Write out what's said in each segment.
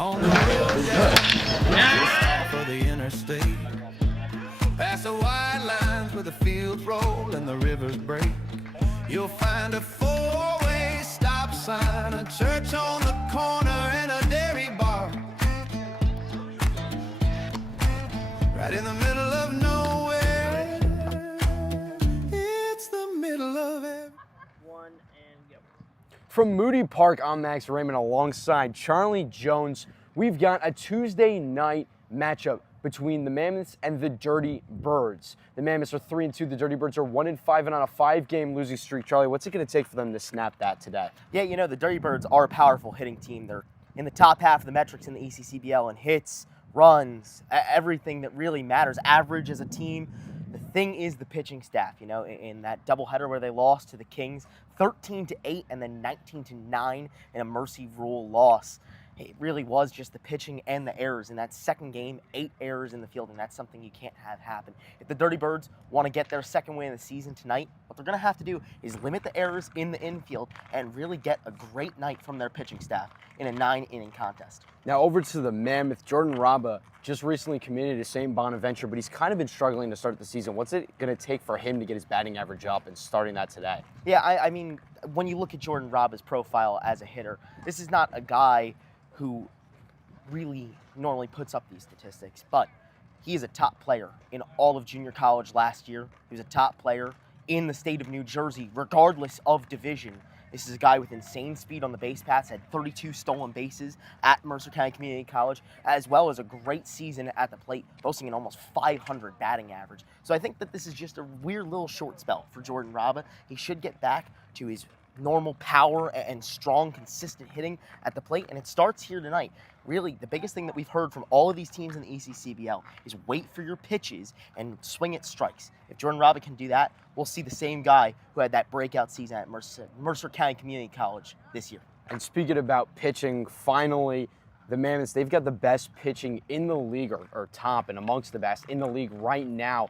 On the road just off of the interstate, past the white lines where the fields roll and the rivers break, you'll find a four-way stop sign, a church on the corner, and a dairy bar. Right in the middle of nowhere, it's the middle of every... One and go. From Moody Park, I'm Max Raymond alongside Charlie Jones. We've got a Tuesday night matchup between the Mammoths and the Dirty Birdz. The Mammoths are 3-2, the Dirty Birdz are 1-5 and on a 5-game losing streak. Charlie, what's it going to take for them to snap that today? Yeah, you know, the Dirty Birdz are a powerful hitting team. They're in the top half of the metrics in the ECCBL in hits, runs, everything that really matters, average as a team. The thing is the pitching staff, you know, in that doubleheader where they lost to the Kings, 13-8 and then 19-9 in a mercy rule loss. It really was just the pitching and the errors. In that second game, 8 errors in the field, and that's something you can't have happen. If the Dirty Birdz want to get their second win of the season tonight, what they're going to have to do is limit the errors in the infield and really get a great night from their pitching staff in a 9-inning contest. Now over to the Mammoth. Jordan Raba just recently committed to St. Bonaventure, but he's kind of been struggling to start the season. What's it going to take for him to get his batting average up and starting that today? Yeah, I mean, when you look at Jordan Raba's profile as a hitter, this is not a guy who really normally puts up these statistics, but he is a top player in all of junior college last year. He was a top player in the state of New Jersey, regardless of division. This is a guy with insane speed on the base paths, had 32 stolen bases at Mercer County Community College, as well as a great season at the plate, boasting an almost 500 batting average. So I think that this is just a weird little short spell for Jordan Raba. He should get back to his normal power and strong, consistent hitting at the plate, and it starts here tonight. Really, the biggest thing that we've heard from all of these teams in the ECCBL is wait for your pitches and swing at strikes. If Jordan Raba can do that, we'll see the same guy who had that breakout season at Mercer County Community College this year. And speaking about pitching, finally, the Mammoths, they've got the best pitching in the league, or top and amongst the best in the league right now.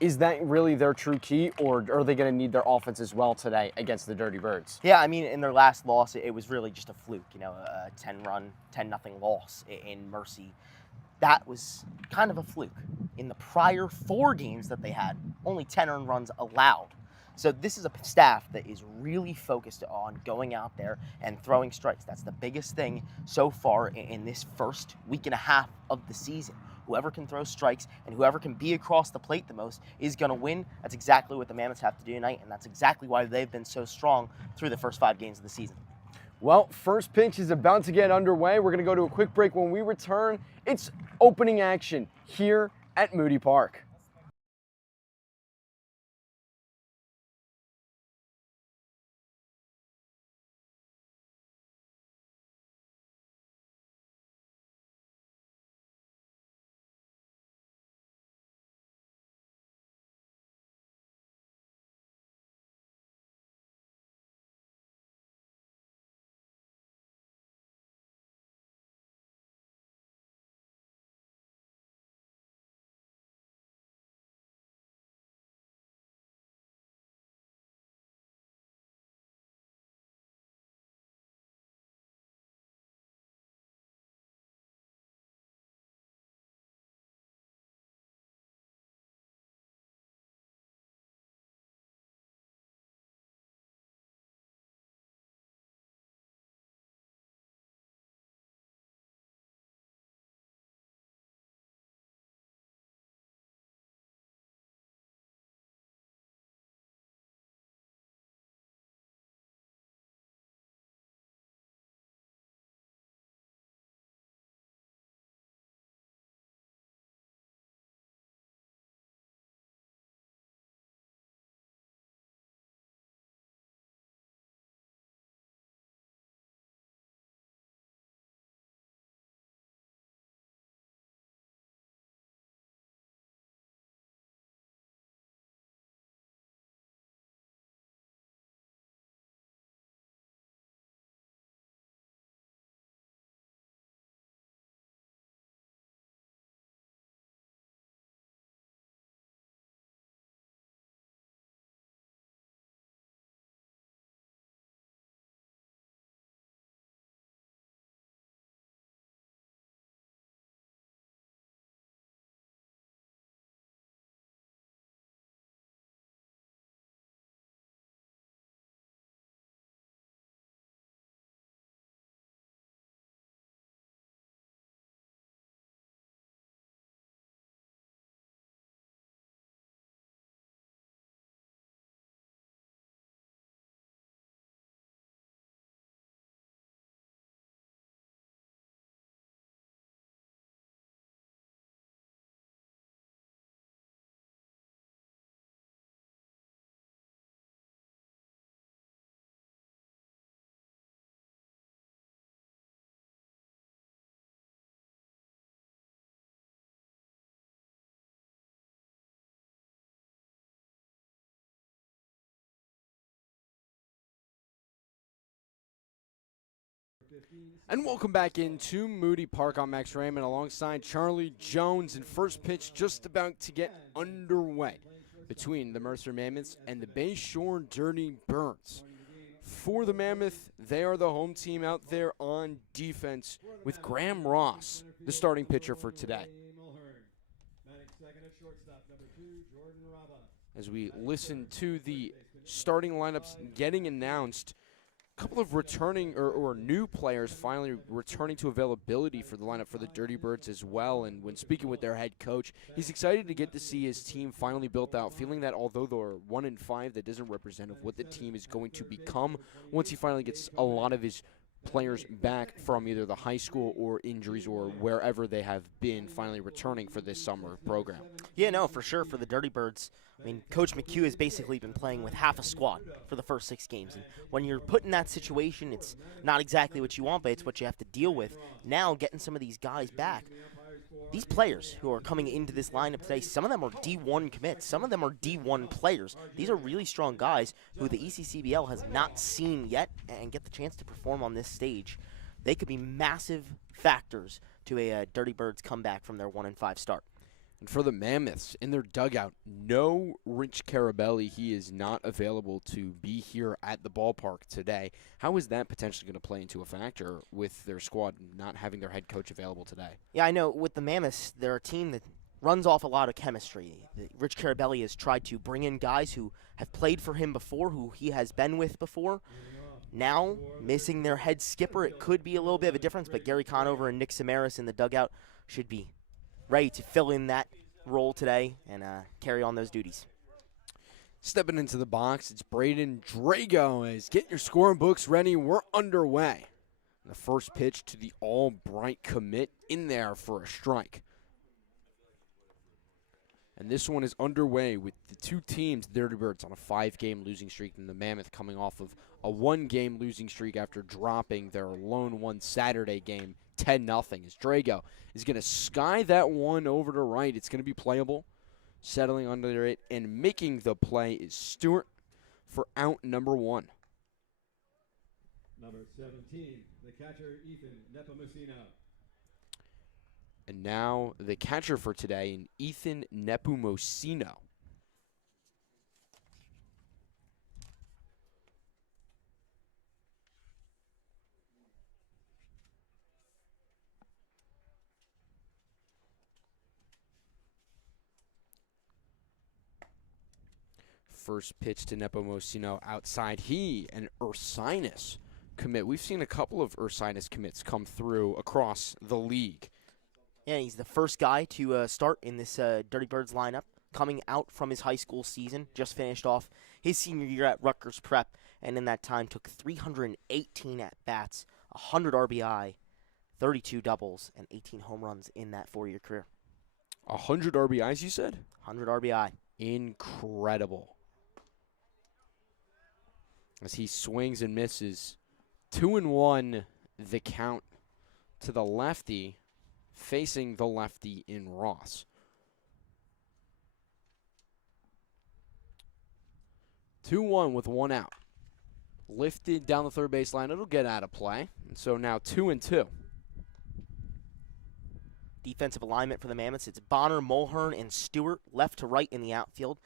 Is that really their true key, or are they going to need their offense as well today against the Dirty Birdz? Yeah, I mean, in their last loss, it was really just a fluke, you know, a 10-run, 10-0 loss in Mercy. That was kind of a fluke. In the prior 4 games that they had, only 10 earned runs allowed. So this is a staff that is really focused on going out there and throwing strikes. That's the biggest thing so far in this first week and a half of the season. Whoever can throw strikes and whoever can be across the plate the most is going to win. That's exactly what the Mammoths have to do tonight, and that's exactly why they've been so strong through the first 5 games of the season. Well, first pitch is about to get underway. We're going to go to a quick break. When we return, it's opening action here at Moody Park. And welcome back into Moody Park on Max Raymond alongside Charlie Jones. And first pitch just about to get underway between the Mercer Mammoths and the Bayshore Dirty Birdz. For the Mammoth, they are the home team out there on defense with Graham Ross, the starting pitcher for today. As we listen to the starting lineups getting announced, a couple of returning or new players finally returning to availability for the lineup for the Dirty Birdz as well. And when speaking with their head coach, he's excited to get to see his team finally built out, feeling that although they're 1-5, that doesn't represent what the team is going to become once he finally gets a lot of his players back from either the high school or injuries or wherever they have been finally returning for this summer program. Yeah, no, for sure. For the Dirty Birdz, I mean, Coach McHugh has basically been playing with half a squad for the first 6 games. And when you're put in that situation, it's not exactly what you want, but it's what you have to deal with. Now, getting some of these guys back, these players who are coming into this lineup today, some of them are D1 commits. Some of them are D1 players. These are really strong guys who the ECCBL has not seen yet and get the chance to perform on this stage. They could be massive factors to a Dirty Birdz comeback from their 1-5 start. And for the Mammoths, in their dugout, no Rich Carabelli. He is not available to be here at the ballpark today. How is that potentially going to play into a factor with their squad not having their head coach available today? Yeah, I know. With the Mammoths, they're a team that runs off a lot of chemistry. Rich Carabelli has tried to bring in guys who have played for him before, who he has been with before. Now, missing their head skipper, it could be a little bit of a difference, but Gary Conover and Nick Samaras in the dugout should be ready to fill in that role today and carry on those duties. Stepping into the box, it's Braden Drago. As get your scoring books ready, we're underway. The first pitch to the Albright commit in there for a strike. And this one is underway with the two teams, the Dirty Birdz, on a 5-game losing streak, and the Mammoth coming off of a 1-game losing streak after dropping their lone one Saturday game 10-0. As Drago is going to sky that one over to right. It's going to be playable. Settling under it and making the play is Stewart for out number 1. Number 17, the catcher, Ethan Nepomuceno. And now the catcher for today, Ethan Nepomuceno. First pitch to Nepomuceno outside. He and Ursinus commit. We've seen a couple of Ursinus commits come through across the league. Yeah, he's the first guy to start in this Dirty Birdz lineup, coming out from his high school season. Just finished off his senior year at Rutgers Prep, and in that time took 318 at-bats, 100 RBI, 32 doubles, and 18 home runs in that 4-year career. 100 RBIs, you said? 100 RBI. Incredible. As he swings and misses. 2-1 the count to the lefty, facing the lefty in Ross. 2-1 with 1 out. Lifted down the third baseline. It'll get out of play. And so now 2-2. Defensive alignment for the Mammoths. It's Bonner, Mulhern, and Stewart left to right in the outfield.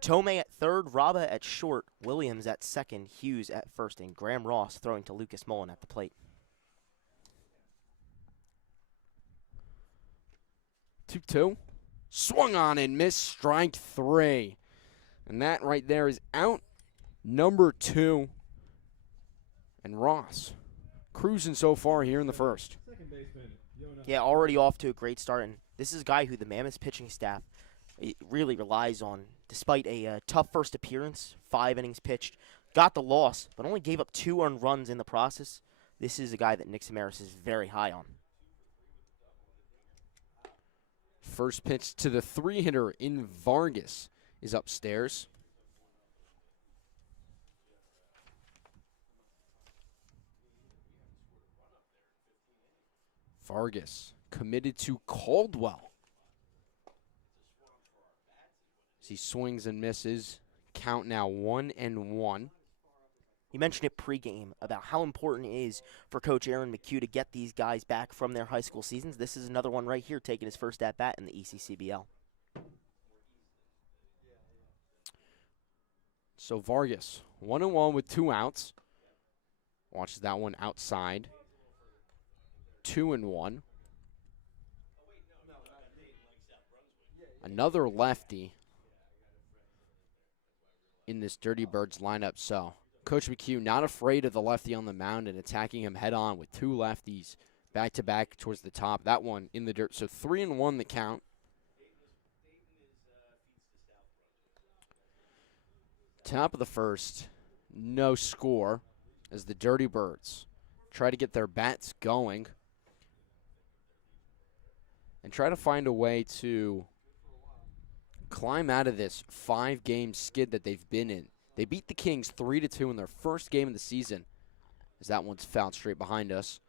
Tomei at third, Raba at short, Williams at second, Hughes at first, and Graham Ross throwing to Lucas Mullen at the plate. 2-2. Swung on and missed, strike 3. And that right there is out number 2. And Ross cruising so far here in the first. Second baseman, Yuhas. Yeah, already off to a great start, and this is a guy who the Mammoths pitching staff really relies on. Despite a tough first appearance, 5 innings pitched, got the loss, but only gave up 2 earned runs in the process. This is a guy that Nick Samaras is very high on. First pitch to the 3-hitter in Vargas is upstairs. Vargas committed to Caldwell. As he swings and misses. Count now 1-1. You mentioned it pregame about how important it is for Coach Aaron McHugh to get these guys back from their high school seasons. This is another one right here taking his first at-bat in the ECCBL. So Vargas, 1-1 with 2 outs. Watches that one outside. 2-1. Another lefty in this Dirty Birds lineup. So Coach McHugh not afraid of the lefty on the mound and attacking him head on with 2 lefties back-to-back towards the top. That one in the dirt. So 3-1 the count. Top of the first, no score as the Dirty Birds try to get their bats going and try to find a way to climb out of this 5-game skid that they've been in. They beat the Kings 3-2 in their first game of the season, as that one's fouled straight behind us.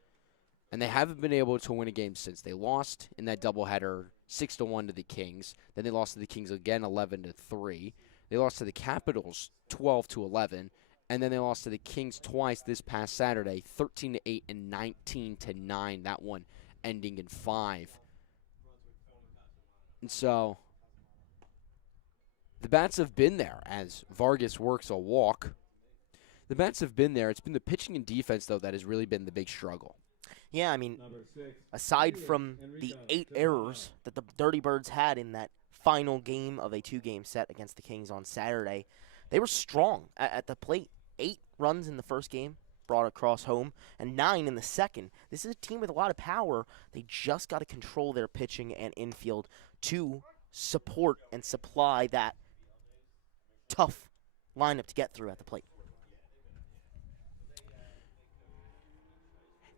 And they haven't been able to win a game since. They lost in that doubleheader 6-1 to the Kings. Then they lost to the Kings again 11-3. They lost to the Capitals 12-11. And then they lost to the Kings twice this past Saturday, 13-8 and 19-9. That one ending in 5. And so the bats have been there as Vargas works a walk. The bats have been there. It's been the pitching and defense, though, that has really been the big struggle. Yeah, I mean, aside from the 8 errors that the Dirty Birds had in that final game of a 2-game set against the Kings on Saturday, they were strong at the plate. 8 runs in the first game brought across home and 9 in the second. This is a team with a lot of power. They just got to control their pitching and infield to support and supply that tough lineup to get through at the plate.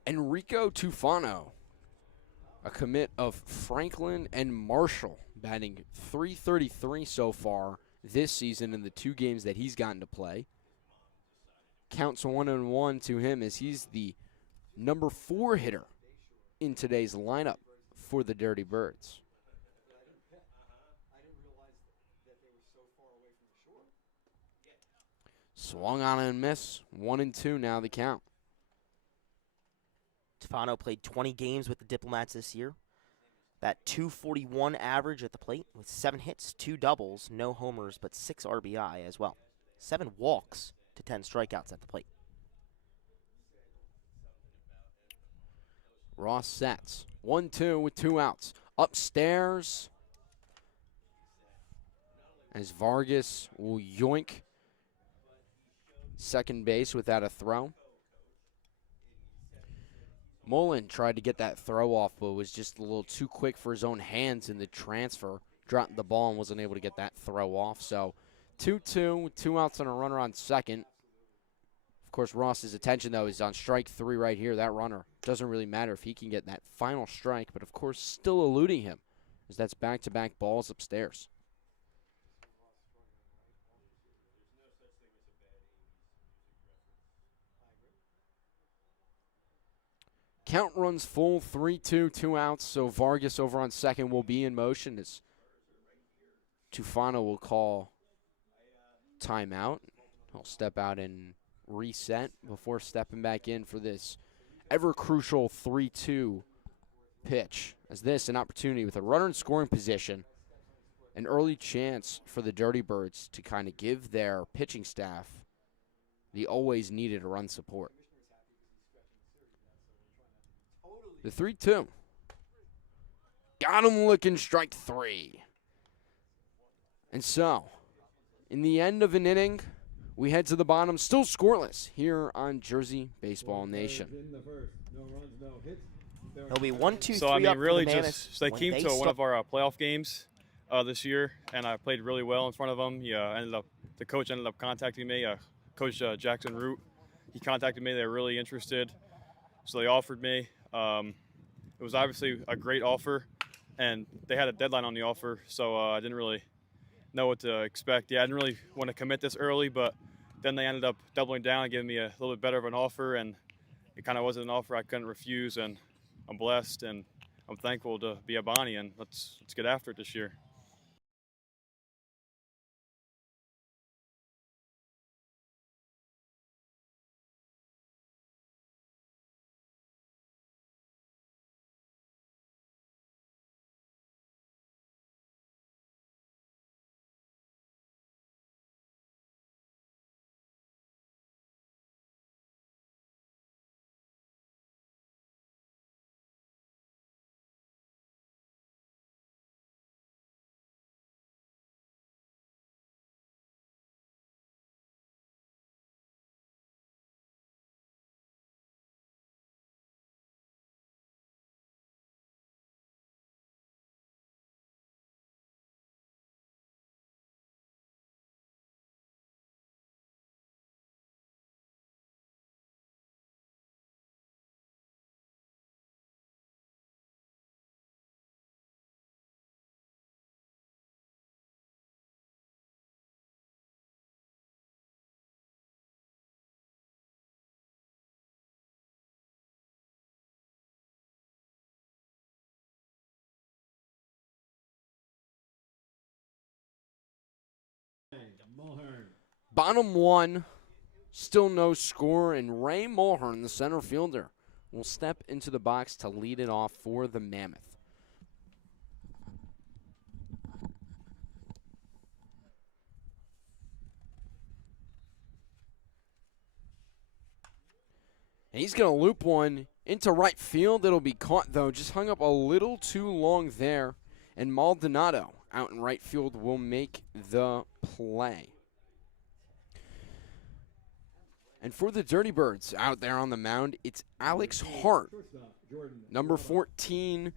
Enrico Tufano, a commit of Franklin and Marshall, batting .333 so far this season in the 2 games that he's gotten to play. Counts 1-1 to him as he's the number 4 hitter in today's lineup for the Dirty Birds. Swung on and miss. 1-2 now the count. Tufano played 20 games with the Diplomats this year. That .241 average at the plate with 7 hits, 2 doubles, no homers, but 6 RBI as well. 7 walks to 10 strikeouts at the plate. Ross sets. 1-2 with 2 outs. Upstairs as Vargas will yoink second base without a throw. Mullen tried to get that throw off, but was just a little too quick for his own hands in the transfer. Dropped the ball and wasn't able to get that throw off. So 2-2 with 2 outs and a runner on second. Of course, Ross's attention, though, is on strike 3 right here. That runner doesn't really matter if he can get that final strike, but, of course, still eluding him as that's back-to-back balls upstairs. Count runs full, 3-2, 2 outs, so Vargas over on second will be in motion as Tufano will call timeout. He'll step out and reset before stepping back in for this ever-crucial 3-2 pitch. As this, an opportunity with a runner in scoring position, an early chance for the Dirty Birds to kind of give their pitching staff the always needed run support. The 3-2. Got him looking, strike 3. And so, in the end of an inning, we head to the bottom, still scoreless here on Jersey Baseball Nation. There'll be 1, 2, 3 So, I mean, up really for the Mammoths just, so they when came to one start. of our playoff games this year, and I played really well in front of them. The coach ended up contacting me, Coach Jackson Root. He contacted me. They were really interested, so they offered me. It was obviously a great offer, and they had a deadline on the offer, so I didn't really know what to expect. Yeah, I didn't really want to commit this early, but then they ended up doubling down and giving me a little bit better of an offer, and it kind of wasn't an offer I couldn't refuse, and I'm blessed, and I'm thankful to be a Bonnie, and let's get after it this year. Mulhern. Bottom one, still no score, and Ray Mulhern, the center fielder, will step into the box to lead it off for the Mammoth. And he's going to loop one into right field. It'll be caught, though. Just hung up a little too long there. And Maldonado out in right field will make the play. And for the Dirty Birds out there on the mound, it's Alex Hart, Shortstop, Jordan. number 14,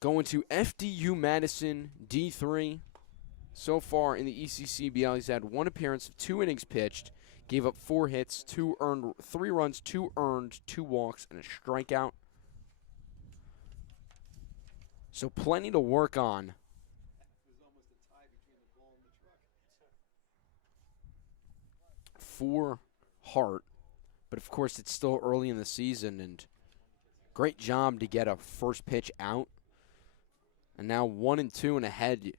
going to FDU Madison, D3. So far in the ECCBL, he's had 1 appearance, 2 innings pitched, gave up 4 hits, 3 runs, 2 earned, 2 walks, and a strikeout. So plenty to work on. For Hart, but of course it's still early in the season, and great job to get a first pitch out. And now 1-2 and ahead,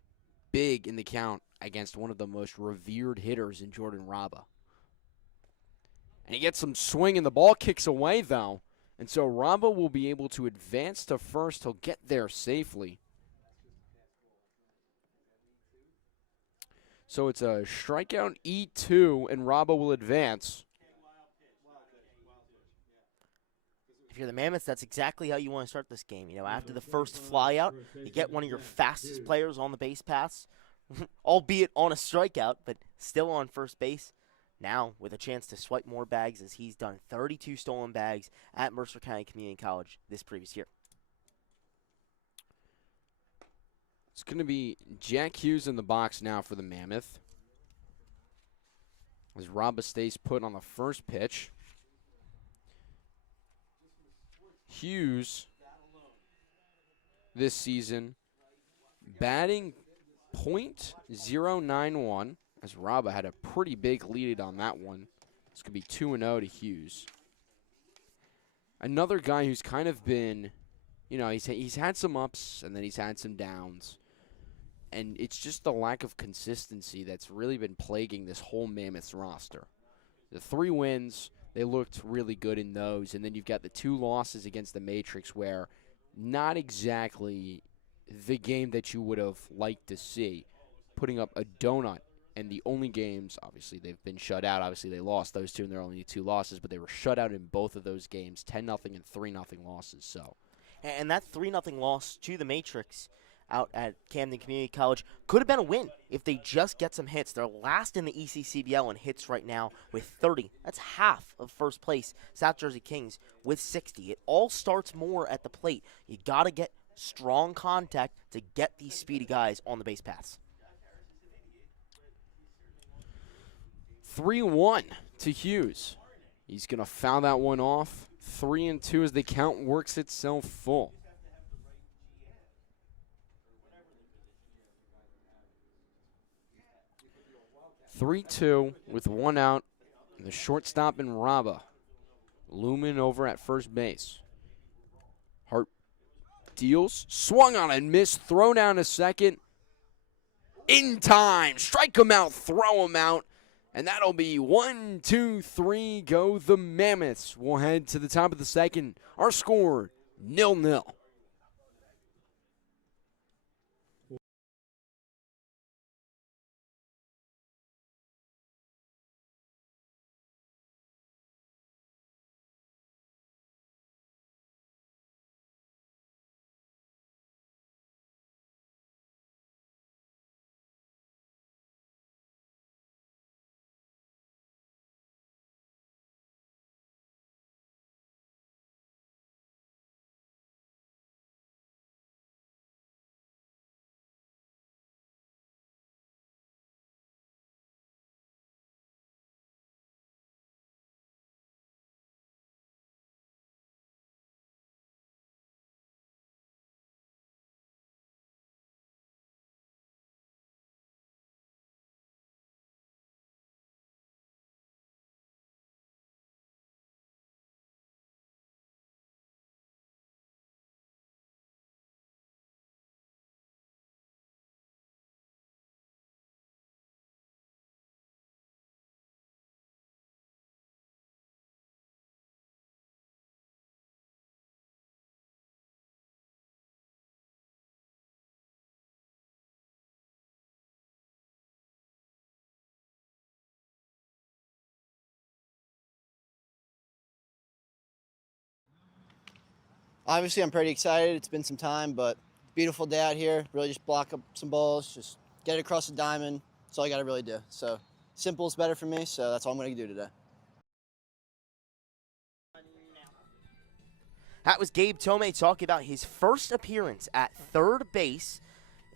big in the count against one of the most revered hitters in Jordan Raba. And he gets some swing, and the ball kicks away, though. And so Raba will be able to advance to first. He'll get there safely. So it's a strikeout E2, and Raba will advance. If you're the Mammoths, that's exactly how you want to start this game. You know, after the first flyout, you get one of your fastest players on the base paths, albeit on a strikeout, but still on first base. Now, with a chance to swipe more bags, as he's done 32 stolen bags at Mercer County Community College this previous year. It's going to be Jack Hughes in the box now for the Mammoth, as Raba stays put on the first pitch. Hughes this season batting .091, as Raba had a pretty big lead on that one. This could be 2-0 to Hughes. Another guy who's kind of been, you know, he's had some ups and then he's had some downs. And it's just the lack of consistency that's really been plaguing this whole Mammoths roster. The 3 wins, they looked really good in those. And then you've got the 2 losses against the Matrix, where not exactly the game that you would have liked to see. Putting up a donut. And the only games, obviously, they've been shut out. Obviously, they lost those 2, and they're only 2 losses. But they were shut out in both of those games, 10-0 and 3-0 losses. So, And that 3-0 loss to the Matrix out at Camden Community College could have been a win if they just get some hits. They're last in the ECCBL in hits right now with 30. That's half of first place, South Jersey Kings, with 60. It all starts more at the plate. You got to get strong contact to get these speedy guys on the base paths. 3-1 to Hughes. He's going to foul that one off. 3-2 as the count works itself full. 3-2 with 1 out. And the shortstop in Raba looming over at first base. Hart deals, swung on and missed, throw down to second. In time, strike him out, throw him out. And that'll be 1, 2, 3, go the Mammoths. We'll head to the top of the second. Our score, 0-0. Obviously, I'm pretty excited. It's been some time, but beautiful day out here. Really just block up some balls, just get it across the diamond. That's all I got to really do. So simple is better for me, so that's all I'm going to do today. That was Gabe Tomei talking about his first appearance at third base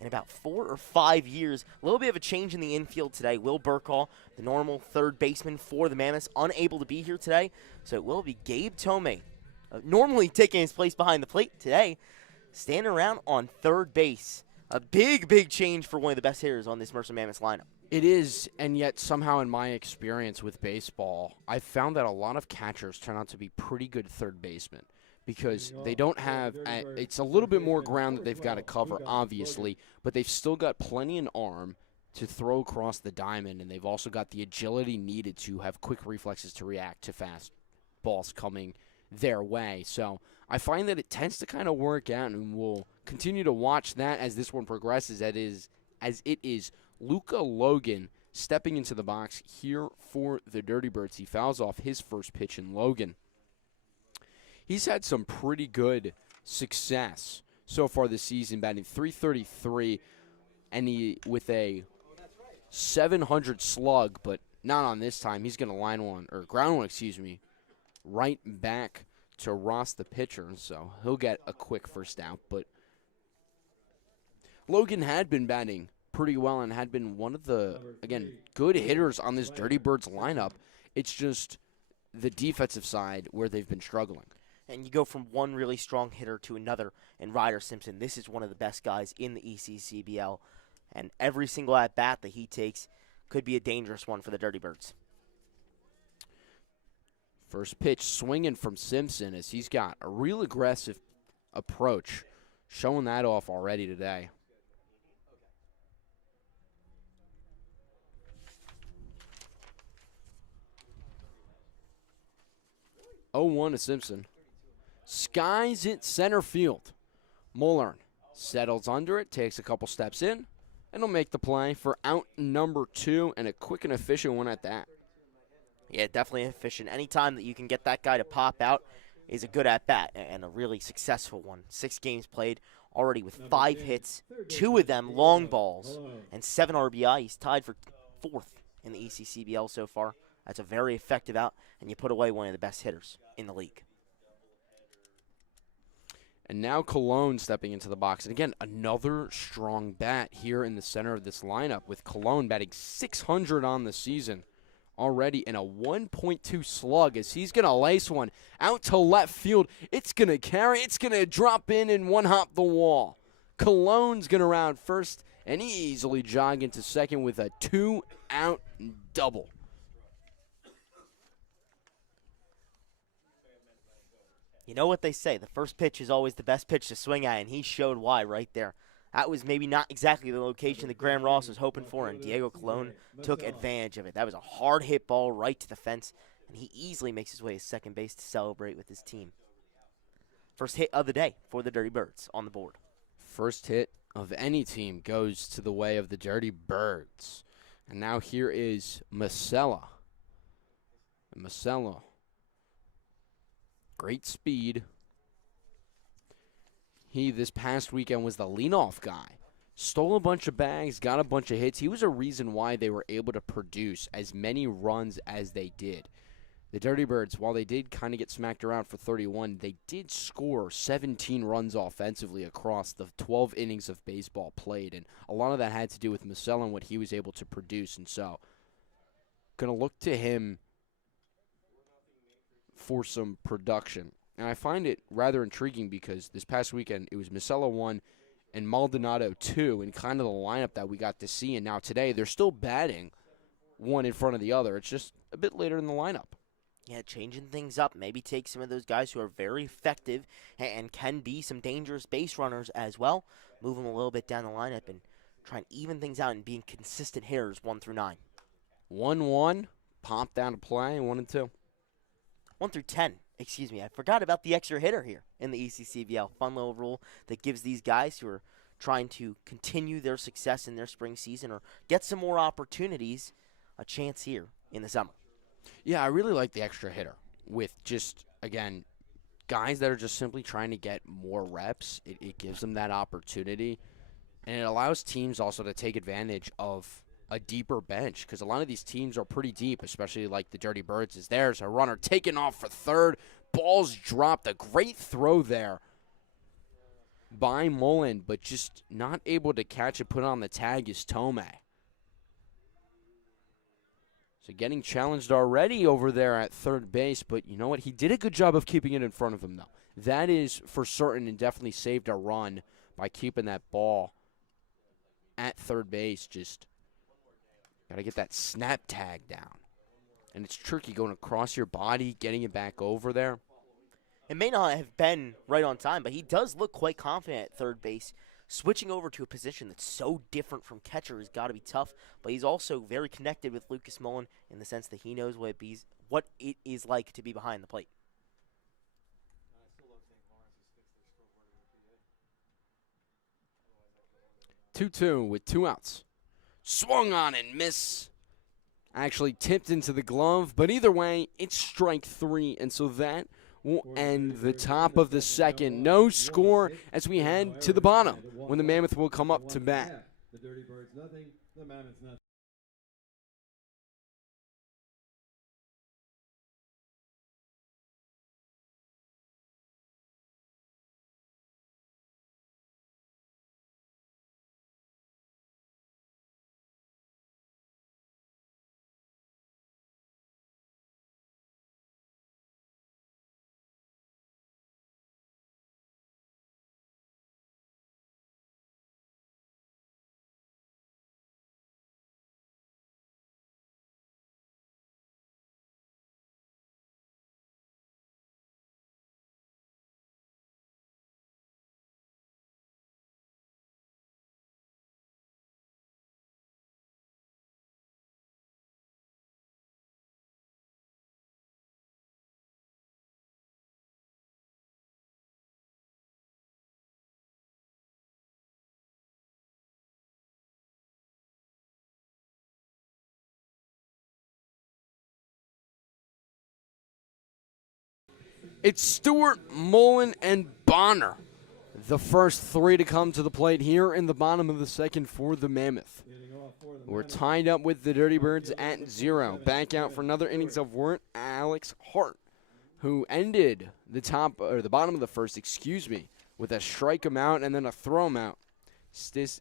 in about 4 or 5 years. A little bit of a change in the infield today. Will Burkall, the normal third baseman for the Mammoths, unable to be here today. So it will be Gabe Tomei, normally taking his place behind the plate today, standing around on third base. A big, big change for one of the best hitters on this Mercer Mammoths lineup. It is, and yet somehow in my experience with baseball, I've found that a lot of catchers turn out to be pretty good third basemen because they don't have it's a little bit more ground that they've got to cover, obviously, but they've still got plenty an arm to throw across the diamond, and they've also got the agility needed to have quick reflexes to react to fast balls coming their way. So I find that it tends to kind of work out, and we'll continue to watch that as this one progresses. As it is Luca Logan stepping into the box here for the Dirty Birds. He fouls off his first pitch in Logan. He's had some pretty good success so far this season, batting .333, and he with a .700 slug, but not on this time. He's going to ground one, right back to Ross, the pitcher, so he'll get a quick first out. But Logan had been batting pretty well and had been one of the, again, good hitters on this Dirty Birds lineup. It's just the defensive side where they've been struggling. And you go from one really strong hitter to another, and Ryder Simpson, this is one of the best guys in the ECCBL, and every single at-bat that he takes could be a dangerous one for the Dirty Birds. First pitch swinging from Simpson as he's got a real aggressive approach, showing that off already today. Oh, 1 to Simpson. Skies it center field. Mullern settles under it, takes a couple steps in, and he'll make the play for out number 2, and a quick and efficient one at that. Yeah, definitely efficient. Anytime that you can get that guy to pop out is a good at-bat and a really successful one. 6 games played, already with 5 hits, 2 of them long balls, and 7 RBI. He's tied for 4th in the ECCBL so far. That's a very effective out, and you put away one of the best hitters in the league. And now Cologne stepping into the box. And again, another strong bat here in the center of this lineup, with Cologne batting .600 on the season already in a 1.2 slug, as he's going to lace one out to left field. It's going to carry. It's going to drop in and one-hop the wall. Cologne's going to round first, and easily jog into second with a 2-out double. You know what they say, the first pitch is always the best pitch to swing at, and he showed why right there. That was maybe not exactly the location that Graham Ross was hoping for, and Diego Colon took advantage of it. That was a hard hit ball right to the fence, and he easily makes his way to second base to celebrate with his team. First hit of the day for the Dirty Birds on the board. First hit of any team goes to the way of the Dirty Birds. And now here is Masella. And Masella, great speed. He, this past weekend, was the leadoff guy. Stole a bunch of bags, got a bunch of hits. He was a reason why they were able to produce as many runs as they did. The Dirty Birds, while they did kind of get smacked around for 31, they did score 17 runs offensively across the 12 innings of baseball played. And a lot of that had to do with Masella and what he was able to produce. And so, going to look to him for some production. And I find it rather intriguing because this past weekend it was Masella 1 and Maldonado 2 in kind of the lineup that we got to see. And now today they're still batting one in front of the other. It's just a bit later in the lineup. Yeah, changing things up. Maybe take some of those guys who are very effective and can be some dangerous base runners as well. Move them a little bit down the lineup and try and even things out and being consistent hitters 1 through 9. 1-1, pop down to play, 1 and 2. 1 through 10. Excuse me, I forgot about the extra hitter here in the ECCBL. Fun little rule that gives these guys who are trying to continue their success in their spring season or get some more opportunities a chance here in the summer. Yeah, I really like the extra hitter with just, again, guys that are just simply trying to get more reps. It gives them that opportunity, and it allows teams also to take advantage of a deeper bench, because a lot of these teams are pretty deep, especially like the Dirty Birdz. Is there's a runner taken off for third. Ball's dropped. A great throw there by Mullen, but just not able to catch it. Put on the tag is Tomei. So getting challenged already over there at third base, but you know what? He did a good job of keeping it in front of him, though. That is for certain, and definitely saved a run by keeping that ball at third base. Just got to get that snap tag down. And it's tricky going across your body, getting it back over there. It may not have been right on time, but he does look quite confident at third base. Switching over to a position that's so different from catcher has got to be tough, but he's also very connected with Lucas Mullen in the sense that he knows what it is like to be behind the plate. 2-2 with 2 outs. Swung on and miss. Actually tipped into the glove, but either way, it's strike 3, and so that will end the top of the second. No score as we head to the bottom when the Mammoth will come up to bat. The Dirty Birdz nothing, the Mammoths nothing. It's Stewart, Mullen, and Bonner, the first 3 to come to the plate here in the bottom of the second for the Mammoth. We're tied up with the Dirty Birdz at 0. Back out for another innings of work, Alex Hart, who ended the bottom of the first, with a strike him out and then a throw him out,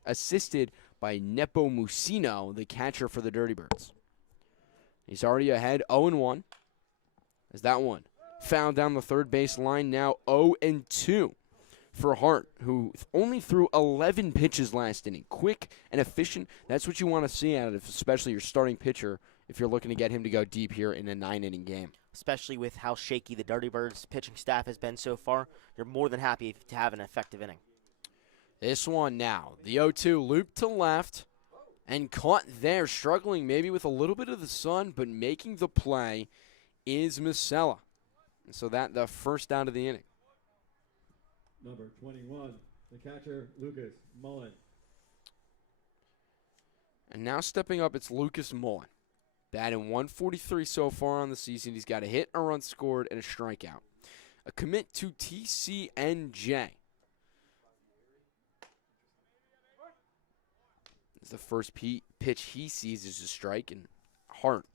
assisted by Nepomuceno, the catcher for the Dirty Birdz. He's already ahead 0-1. As that one fouled down the third base line, now 0-2 for Hart, who only threw 11 pitches last inning. Quick and efficient. That's what you want to see out of especially your starting pitcher if you're looking to get him to go deep here in a 9-inning game. Especially with how shaky the Dirty Birdz pitching staff has been so far, you're more than happy to have an effective inning. This one now, the 0-2 loop to left and caught there, struggling maybe with a little bit of the sun, but making the play is Masella. And so that the first out of the inning. Number 21, the catcher, Lucas Mullen. And now stepping up, it's Lucas Mullen. Batting 143 so far on the season. He's got a hit, a run scored, and a strikeout. A commit to TCNJ. The first pitch he sees is a strike, and Hart.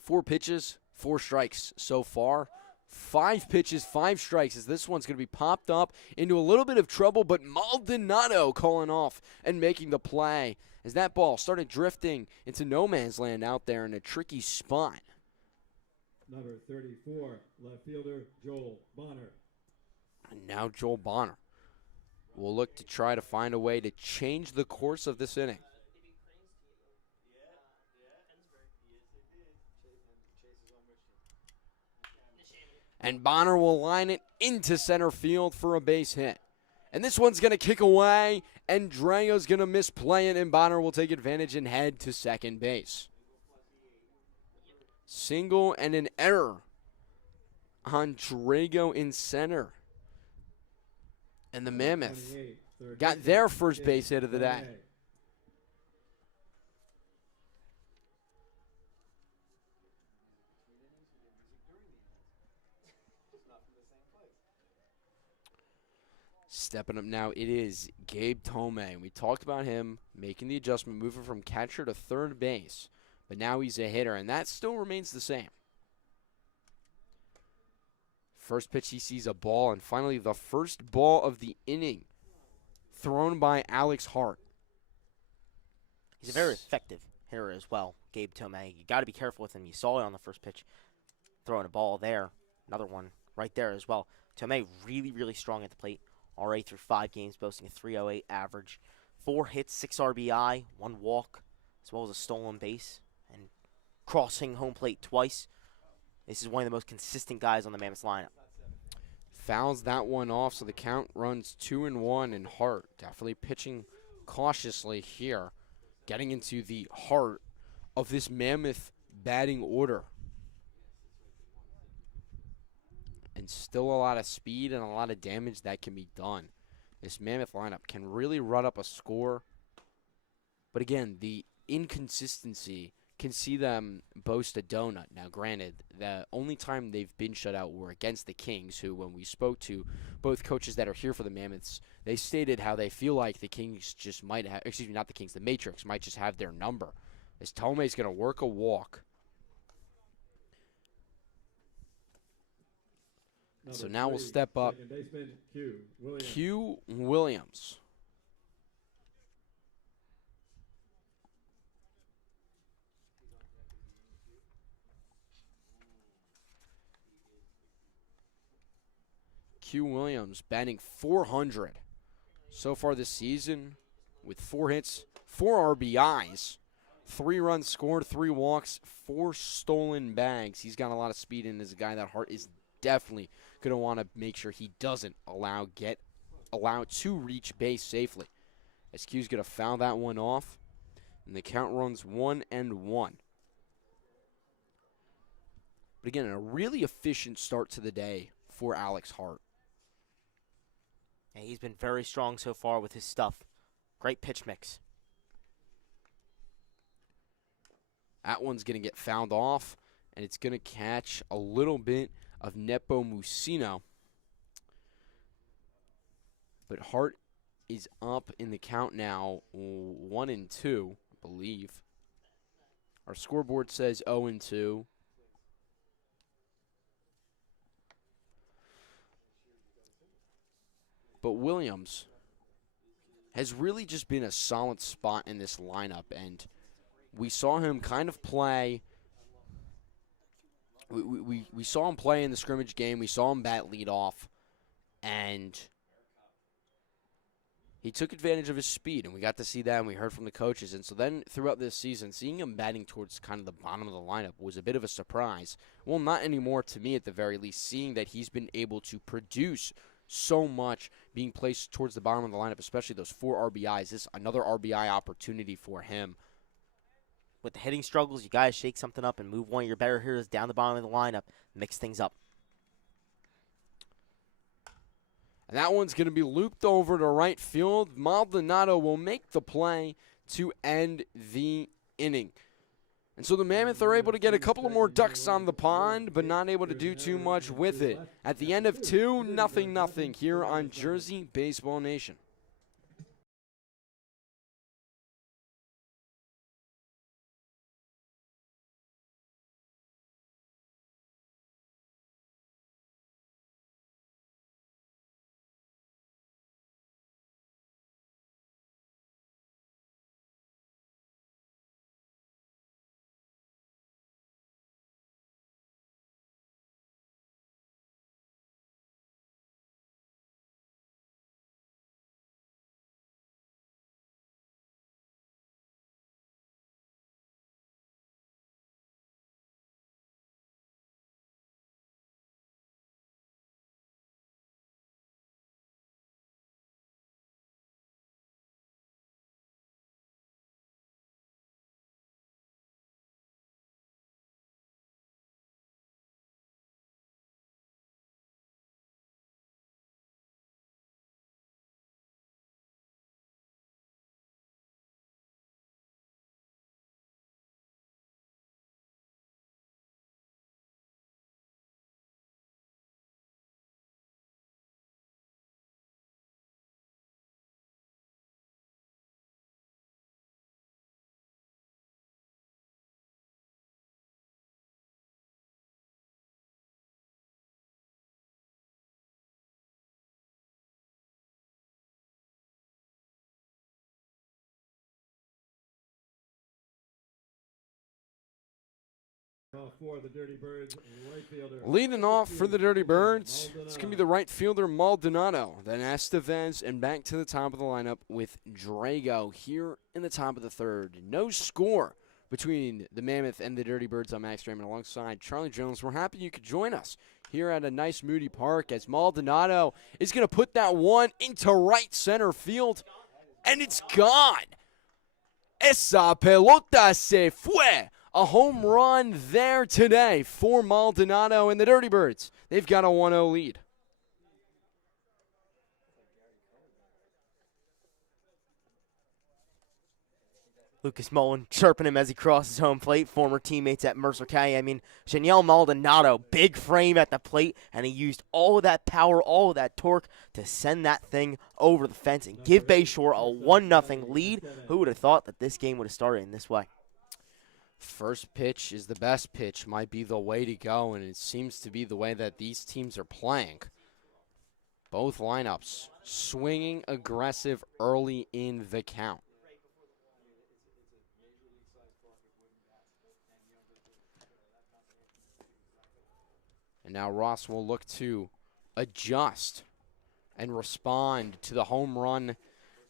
4 pitches, 4 strikes so far. 5 pitches, 5 strikes, as this one's going to be popped up into a little bit of trouble, but Maldonado calling off and making the play as that ball started drifting into no man's land out there in a tricky spot. Number 34, left fielder, Joel Bonner. And now Joel Bonner will look to try to find a way to change the course of this inning. And Bonner will line it into center field for a base hit. And this one's going to kick away, and Drago's going to misplay it, and Bonner will take advantage and head to second base. Single and an error on Drago in center. And the Mammoth got their first base hit of the day. Stepping up now, it is Gabe Tomei. We talked about him making the adjustment, moving from catcher to third base. But now he's a hitter, and that still remains the same. First pitch, he sees a ball, and finally the first ball of the inning thrown by Alex Hart. He's a very effective hitter as well, Gabe Tomei. You got to be careful with him. You saw it on the first pitch, throwing a ball there. Another one right there as well. Tomei really, really strong at the plate. Already through 5 games, boasting a 3.08 average. 4 hits, 6 RBI, 1 walk, as well as a stolen base. And crossing home plate twice. This is one of the most consistent guys on the Mammoths lineup. Fouls that one off, so the count runs 2-1, and Hart definitely pitching cautiously here, getting into the heart of this Mammoth batting order. And still a lot of speed and a lot of damage that can be done. This Mammoth lineup can really run up a score. But again, the inconsistency can see them boast a donut. Now, granted, the only time they've been shut out were against the Kings, who, when we spoke to both coaches that are here for the Mammoths, they stated how they feel like the Kings just might have, excuse me, not the Kings, the Matrix might just have their number. As Tomei's going to work a walk. So now we'll step up Q Williams. Q Williams batting .400 so far this season with 4 hits, 4 RBIs, 3 runs scored, 3 walks, 4 stolen bags. He's got a lot of speed and is a guy that Hart is definitely going to want to make sure he doesn't allow to reach base safely. As Q's going to foul that one off, and the count runs 1-1. But again, a really efficient start to the day for Alex Hart. Yeah, he's been very strong so far with his stuff. Great pitch mix. That one's going to get fouled off, and it's going to catch a little bit of Nepo Musino. But Hart is up in the count now, 1-2, I believe. Our scoreboard says 0-2. But Williams has really just been a solid spot in this lineup, and we saw him kind of play. We saw him play in the scrimmage game. We saw him bat leadoff, and he took advantage of his speed, and we got to see that, and we heard from the coaches. And so then throughout this season, seeing him batting towards kind of the bottom of the lineup was a bit of a surprise. Well, not anymore to me at the very least, seeing that he's been able to produce so much being placed towards the bottom of the lineup, especially those 4 RBIs. This is another RBI opportunity for him. With the hitting struggles, you got to shake something up and move one of your better hitters down the bottom of the lineup, mix things up. And that one's going to be looped over to right field. Maldonado will make the play to end the inning. And so the Mammoth are able to get a couple of more ducks on the pond, but not able to do too much with it. At the end of 2-0 here on Jersey Baseball Nation. Off for the Dirty Birds, right fielder. Leading off for the Dirty Birds, it's going to be the right fielder, Maldonado. Then Estevez, and back to the top of the lineup with Drago here in the top of the third. No score between the Mammoth and the Dirty Birds on Max Raymond alongside Charlie Jones. We're happy you could join us here at a nice Moody Park as Maldonado is going to put that one into right center field, and it's gone. Esa pelota se fue. A home run there today for Maldonado and the Dirty Birds. They've got a 1-0 lead. Lucas Mullen chirping him as he crosses home plate. Former teammates at Mercer County. I mean, Shaniel Maldonado, big frame at the plate, and he used all of that power, all of that torque to send that thing over the fence and give Bayshore a 1-0 lead. Who would have thought that this game would have started in this way? First pitch is the best pitch, might be the way to go, and it seems to be the way that these teams are playing. Both lineups swinging aggressive early in the count. And now Ross will look to adjust and respond to the home run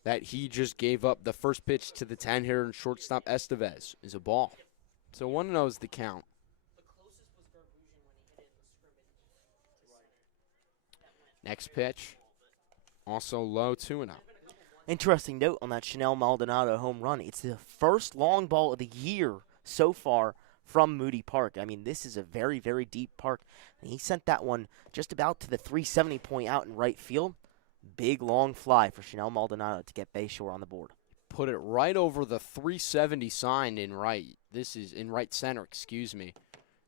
that he just gave up. The first pitch to the 10-hitter and shortstop Estevez is a ball. So 1-0 is the count. Next pitch, also low, 2-0. Interesting note on that Chanel Maldonado home run. It's the first long ball of the year so far from Moody Park. I mean, this is a very, very deep park. And he sent that one just about to the 370 point out in right field. Big, long fly for Chanel Maldonado to get Bayshore on the board. Put it right over the 370 sign in right. This is in right center, excuse me.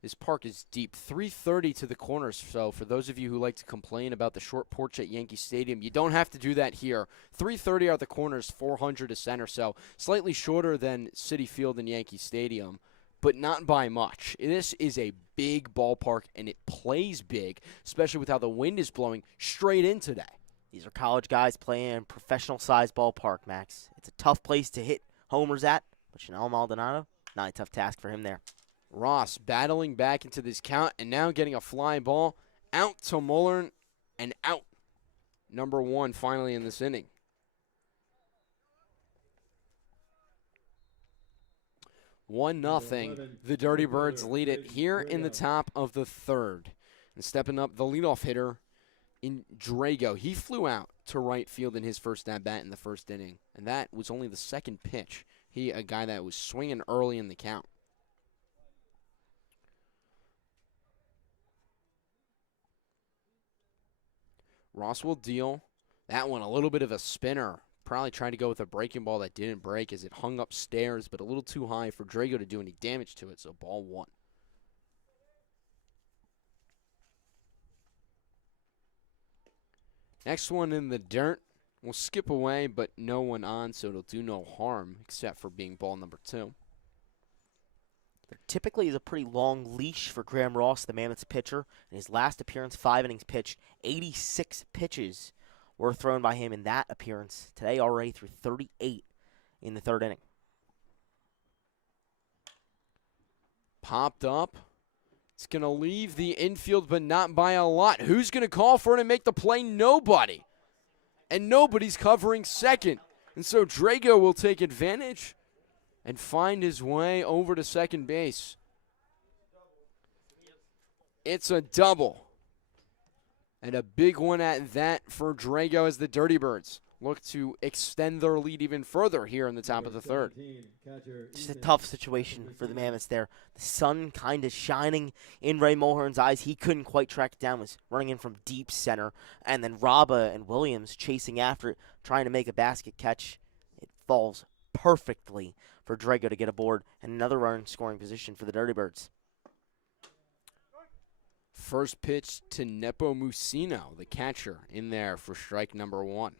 This park is deep. 330 to the corners. So for those of you who like to complain about the short porch at Yankee Stadium, you don't have to do that here. 330 are the corners, 400 to center. So slightly shorter than Citi Field and Yankee Stadium, but not by much. This is a big ballpark, and it plays big, especially with how the wind is blowing straight in today. These are college guys playing in professional-sized ballpark, Max. It's a tough place to hit homers at, but Chanel Maldonado, not a tough task for him there. Ross battling back into this count and now getting a fly ball out to Muller and out. Number 1 finally in this inning. One nothing. The Dirty Birds lead it here in the top of the third. And stepping up, the leadoff hitter in Drago. He flew out to right field in his first at-bat in the first inning, and that was only the second pitch. He, a guy that was swinging early in the count. Ross will deal. That one, a little bit of a spinner. Probably tried to go with a breaking ball that didn't break as it hung upstairs, but a little too high for Drago to do any damage to it, so ball 1. Next one in the dirt. We'll skip away, but no one on, so it'll do no harm except for being ball number 2. There typically is a pretty long leash for Graham Ross, the Mammoths pitcher. In his last appearance, 5 innings pitched, 86 pitches were thrown by him in that appearance. Today already through 38 in the third inning. Popped up. It's going to leave the infield, but not by a lot. Who's going to call for it and make the play? Nobody. And nobody's covering second. And so Drago will take advantage and find his way over to second base. It's a double. And a big one at that for Drago as the Dirty Birds look to extend their lead even further here in the top of the third. Just a tough situation for the Mammoths there. The sun kind of shining in Ray Mulhern's eyes. He couldn't quite track it down, was running in from deep center. And then Rabba and Williams chasing after it, trying to make a basket catch. It falls perfectly for Drago to get aboard, and another run in scoring position for the Dirty Birds. First pitch to Nepomuceno, the catcher, in there for strike number 1.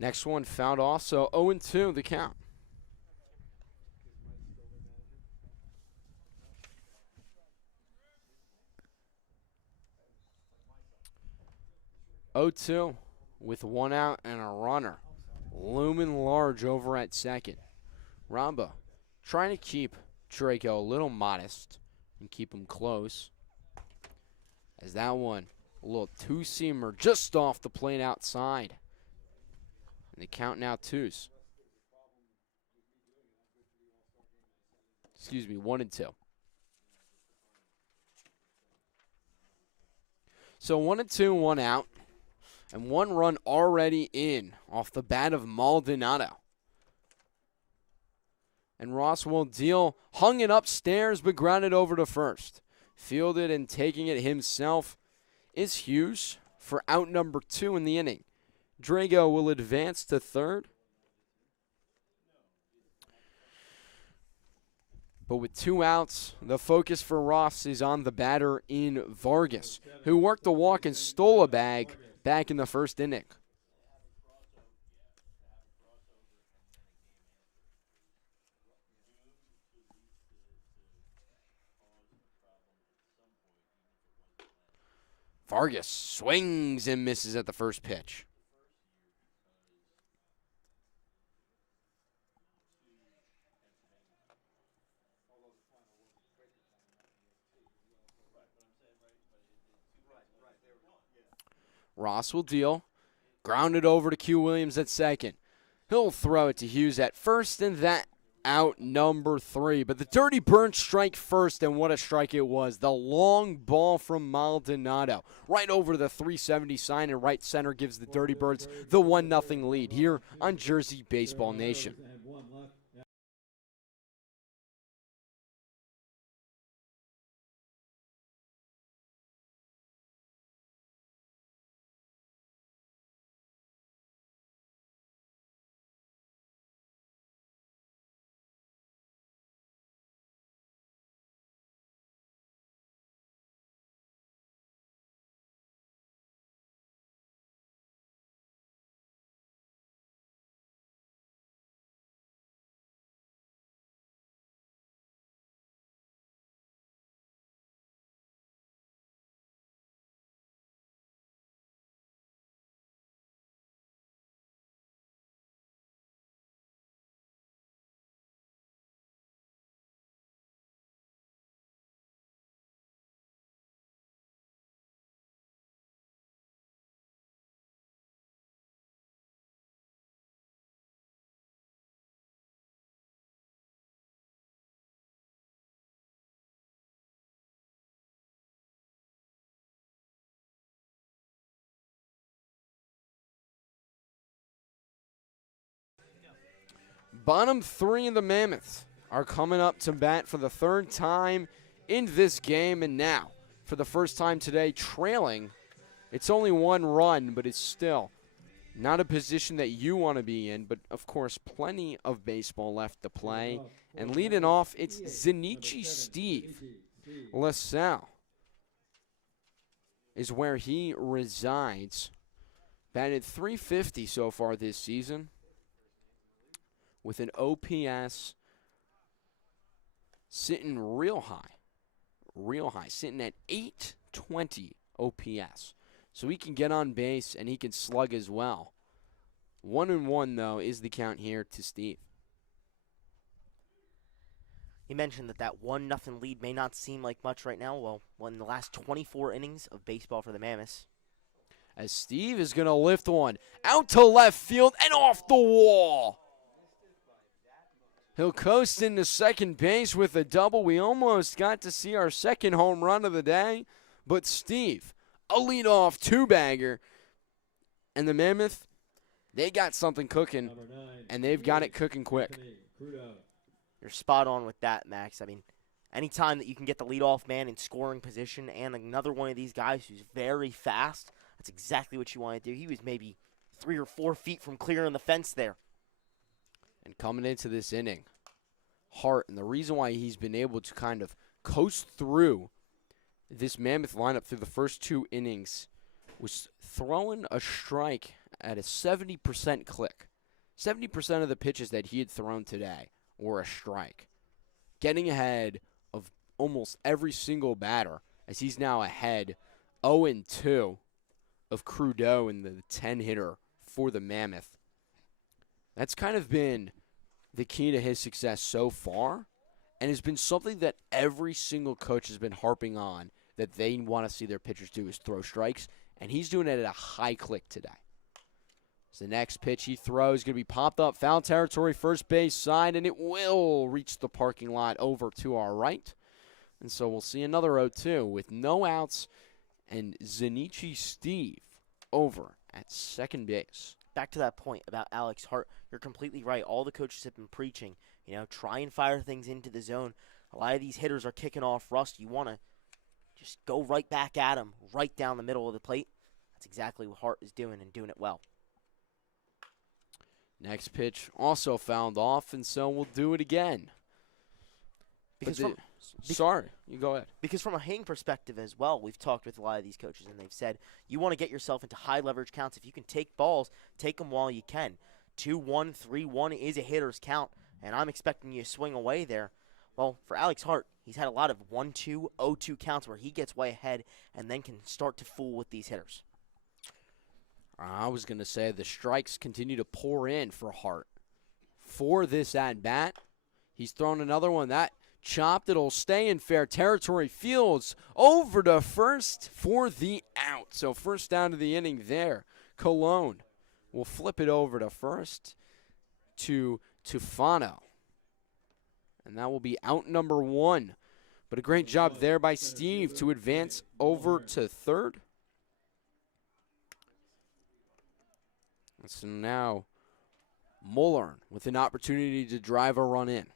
Next one fouled off, so 0-2 the count. 0-2 with 1 out and a runner. Looming large over at second. Ramba trying to keep Draco a little modest and keep him close. As that one, a little two-seamer just off the plate outside. And they count now 2s. Excuse me, 1-2. So 1-2, 1 out. And 1 run already in off the bat of Maldonado. And Ross will deal, hung it upstairs, but grounded over to first. Fielded and taking it himself is Hughes for out number 2 in the inning. Drago will advance to third. But with 2 outs, the focus for Ross is on the batter in Vargas, who worked a walk and stole a bag back in the first inning. Vargas swings and misses at the first pitch. Ross will deal. Grounded over to Q Williams at second. He'll throw it to Hughes at first, and that out number 3. But the Dirty Bird strike first, and what a strike it was. The long ball from Maldonado. Right over the 370 sign, and right center gives the Dirty Birds the 1-0 lead here on Jersey Baseball Nation. Bottom 3 of the Mammoths are coming up to bat for the 3rd time in this game. And now, for the first time today, trailing. It's only 1 run, but it's still not a position that you want to be in. But, of course, plenty of baseball left to play. And leading off, it's Zenichi Steve. LaSalle is where he resides. Batted .350 so far this season, with an OPS sitting real high, sitting at 820 OPS. So he can get on base and he can slug as well. 1-1, though, is the count here to Steve. You mentioned that 1-0 lead may not seem like much right now. Well, in the last 24 innings of baseball for the Mammoths. As Steve is going to lift one out to left field and off the wall. He'll coast into second base with a double. We almost got to see our second home run of the day. But Steve, a leadoff 2-bagger. And the Mammoth, they got something cooking, and they've got it cooking quick. You're spot on with that, Max. I mean, anytime that you can get the leadoff man in scoring position and another one of these guys who's very fast, that's exactly what you want to do. He was maybe 3 or 4 feet from clearing the fence there. And coming into this inning, Hart, and the reason why he's been able to kind of coast through this Mammoth lineup through the first 2 innings was throwing a strike at a 70% click. 70% of the pitches that he had thrown today were a strike. Getting ahead of almost every single batter, as he's now ahead 0-2 of Crudeau in the 10-hitter for the Mammoth. That's kind of been the key to his success so far, and has been something that every single coach has been harping on that they want to see their pitchers do is throw strikes, and he's doing it at a high click today. So the next pitch he throws is going to be popped up, foul territory, first base side, and it will reach the parking lot over to our right. And so we'll see another 0-2 with no outs and Zanichi Steve over at second base. Back to that point about Alex Hart, you're completely right. All the coaches have been preaching, try and fire things into the zone. A lot of these hitters are kicking off rust. You want to just go right back at them, right down the middle of the plate. That's exactly what Hart is doing and doing it well. Next pitch also fouled off, and so we'll do it again. Sorry, you go ahead. Because from a hitting perspective as well, we've talked with a lot of these coaches, and they've said you want to get yourself into high leverage counts. If you can take balls, take them while you can. 2-1, 3-1 is a hitter's count, and I'm expecting you to swing away there. Well, for Alex Hart, he's had a lot of 1-2, 0-2 counts where he gets way ahead and then can start to fool with these hitters. I was going to say the strikes continue to pour in for Hart. For this at-bat, he's thrown another one. That chopped, it'll stay in fair territory. Fields over to first for the out. So first down of the inning there. Cologne will flip it over to first to Tufano. And that will be out number 1. But a great job there by Steve to advance over to third. And so now Mullern with an opportunity to drive a run in.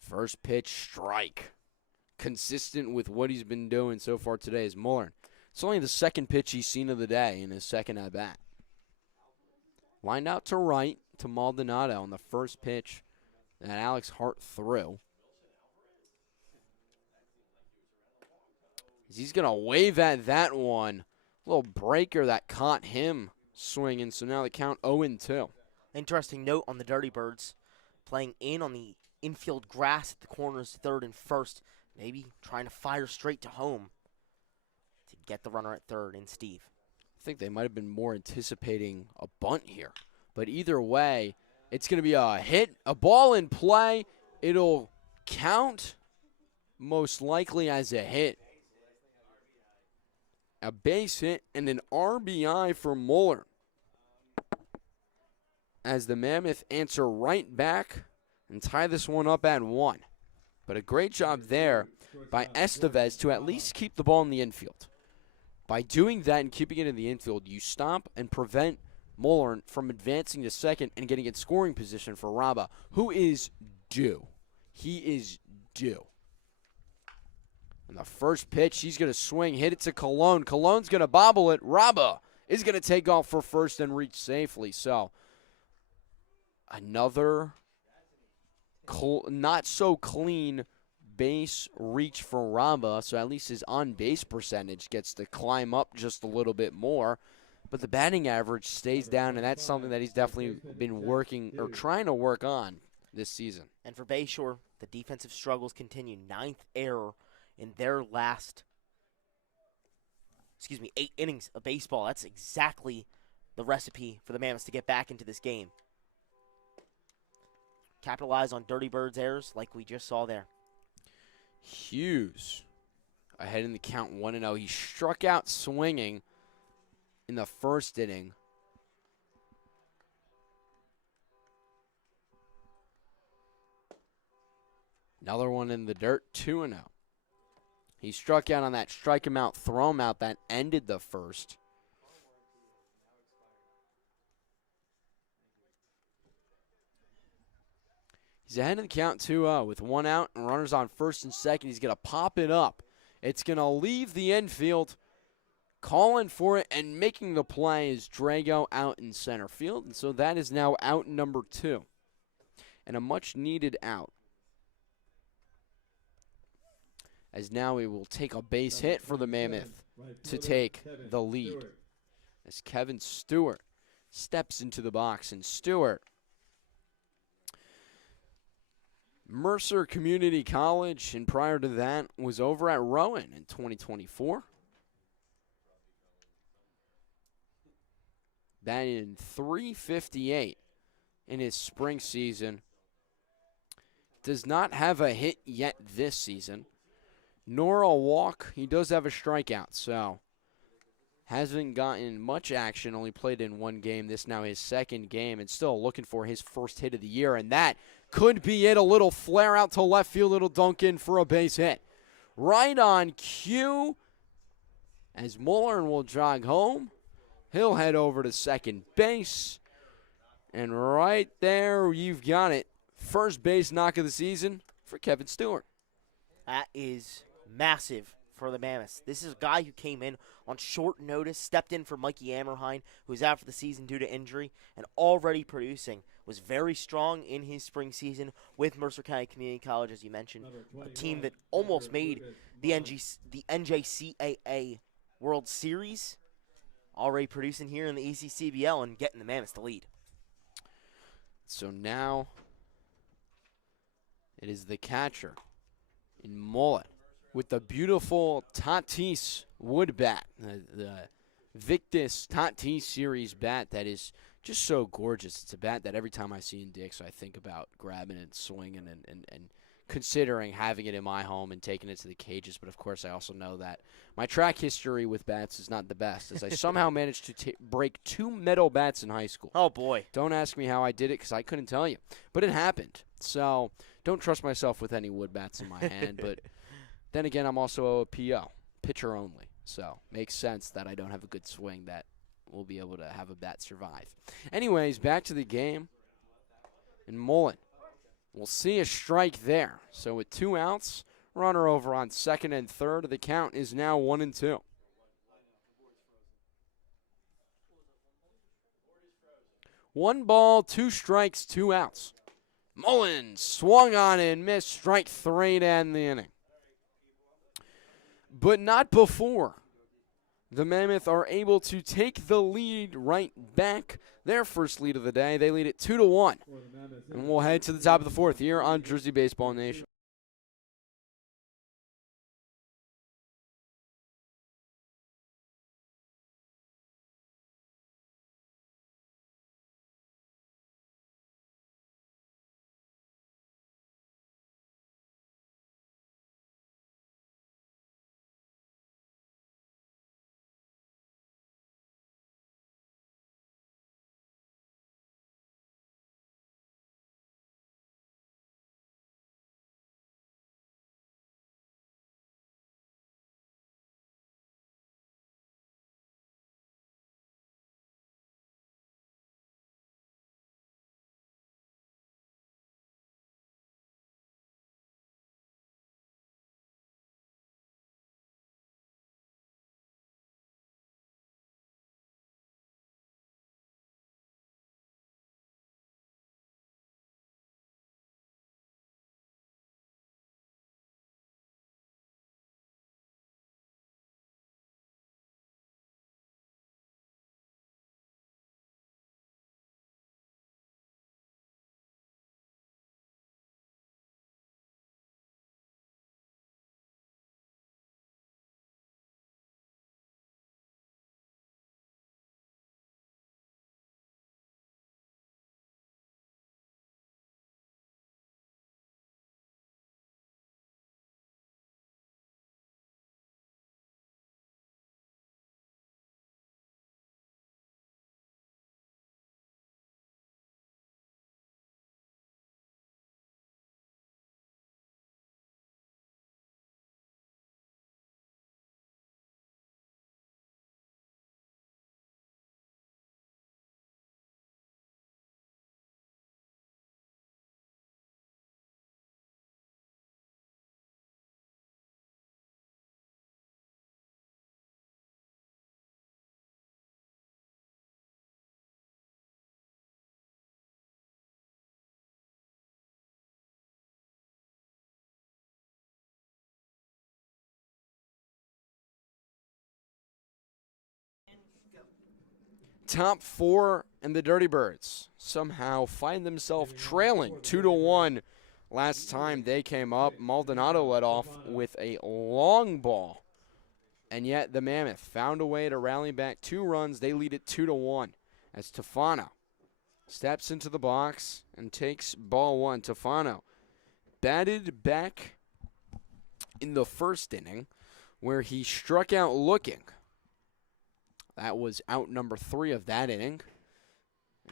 First pitch, strike. Consistent with what he's been doing so far today is Mullern. It's only the second pitch he's seen of the day in his second at-bat. Lined out to right to Maldonado on the first pitch that Alex Hart threw. He's going to wave at that one. Little breaker that caught him swinging, so now the count 0-2. Interesting note on the Dirty Birds, playing in on the infield grass at the corners, third and first, maybe trying to fire straight to home to get the runner at third in Steve. I think they might have been more anticipating a bunt here. But either way, it's going to be a hit, a ball in play. It'll count most likely as a hit. A base hit and an RBI for Muller. As the Mammoth answer right back and tie this one up at 1. But a great job there by Estevez to at least keep the ball in the infield. By doing that and keeping it in the infield, you stop and prevent Muller from advancing to second and getting in scoring position for Raba, who is due. He is due. And the first pitch, he's going to swing, hit it to Cologne. Cologne's going to bobble it. Raba is going to take off for first and reach safely. So another not so clean base reach for Raba, so at least his on-base percentage gets to climb up just a little bit more. But the batting average stays down, and that's something that he's definitely been working or trying to work on this season. And for Bayshore, the defensive struggles continue. 9th error in their last, 8 innings of baseball. That's exactly the recipe for the Mammoths to get back into this game. Capitalize on Dirty Bird's errors like we just saw there. Hughes ahead in the count 1-0. He struck out swinging in the first inning. Another one in the dirt, 2-0. He struck out on that strike him out, throw him out that ended the first. He's ahead in the count 2-0 with 1 out and runners on first and second. He's going to pop it up. It's going to leave the infield. Calling for it and making the play is Drago out in center field. And so that is now out number 2. And a much-needed out. As now we will take a base hit for the Mammoth to take the lead. As Kevin Stewart steps into the box. And Stewart Mercer Community College, and prior to that was over at Rowan in 2024. Batting .358 in his spring season. Does not have a hit yet this season, nor a walk. He does have a strikeout, so hasn't gotten much action, only played in one game. This now his second game, and still looking for his first hit of the year, and that could be it. A little flare out to left field, little dunk in for a base hit. Right on cue, as Muller will jog home. He'll head over to second base, and right there you've got it. First base knock of the season for Kevin Stewart. That is massive for the Mammoths. This is a guy who came in on short notice, stepped in for Mikey Ammerhein, who's out for the season due to injury, and already producing. Was very strong in his spring season with Mercer County Community College, as you mentioned, a team that almost made the NJCAA World Series. Already producing here in the ECCBL and getting the Mammoths the lead. So now it is the catcher in Mullet with the beautiful Tatis wood bat, the Victus Tatis series bat that is just so gorgeous. It's a bat that every time I see in Dix, I think about grabbing and swinging and considering having it in my home and taking it to the cages. But, of course, I also know that my track history with bats is not the best, as I somehow managed to break 2 metal bats in high school. Oh, boy. Don't ask me how I did it, because I couldn't tell you. But it happened. So don't trust myself with any wood bats in my hand. But then again, I'm also a PO, pitcher only. So makes sense that I don't have a good swing that will be able to have a bat survive. Anyways, back to the game. And Mullen, we'll see a strike there. So with 2 outs, runner over on second and third. The count is now 1-2. One ball, 2 strikes, 2 outs. Mullen swung on and missed, strike 3 to end the inning. But not before the Mammoth are able to take the lead right back. Their first lead of the day. They lead it 2-1. And we'll head to the top of the 4th here on Jersey Baseball Nation. Top 4 and the Dirty Birds somehow find themselves trailing 2-1 last time they came up, Maldonado led off with a long ball. And yet the Mammoth found a way to rally back 2 runs. They lead it 2-1 as Tefano steps into the box and takes ball 1. Tefano batted back in the first inning where he struck out looking. That was out number 3 of that inning.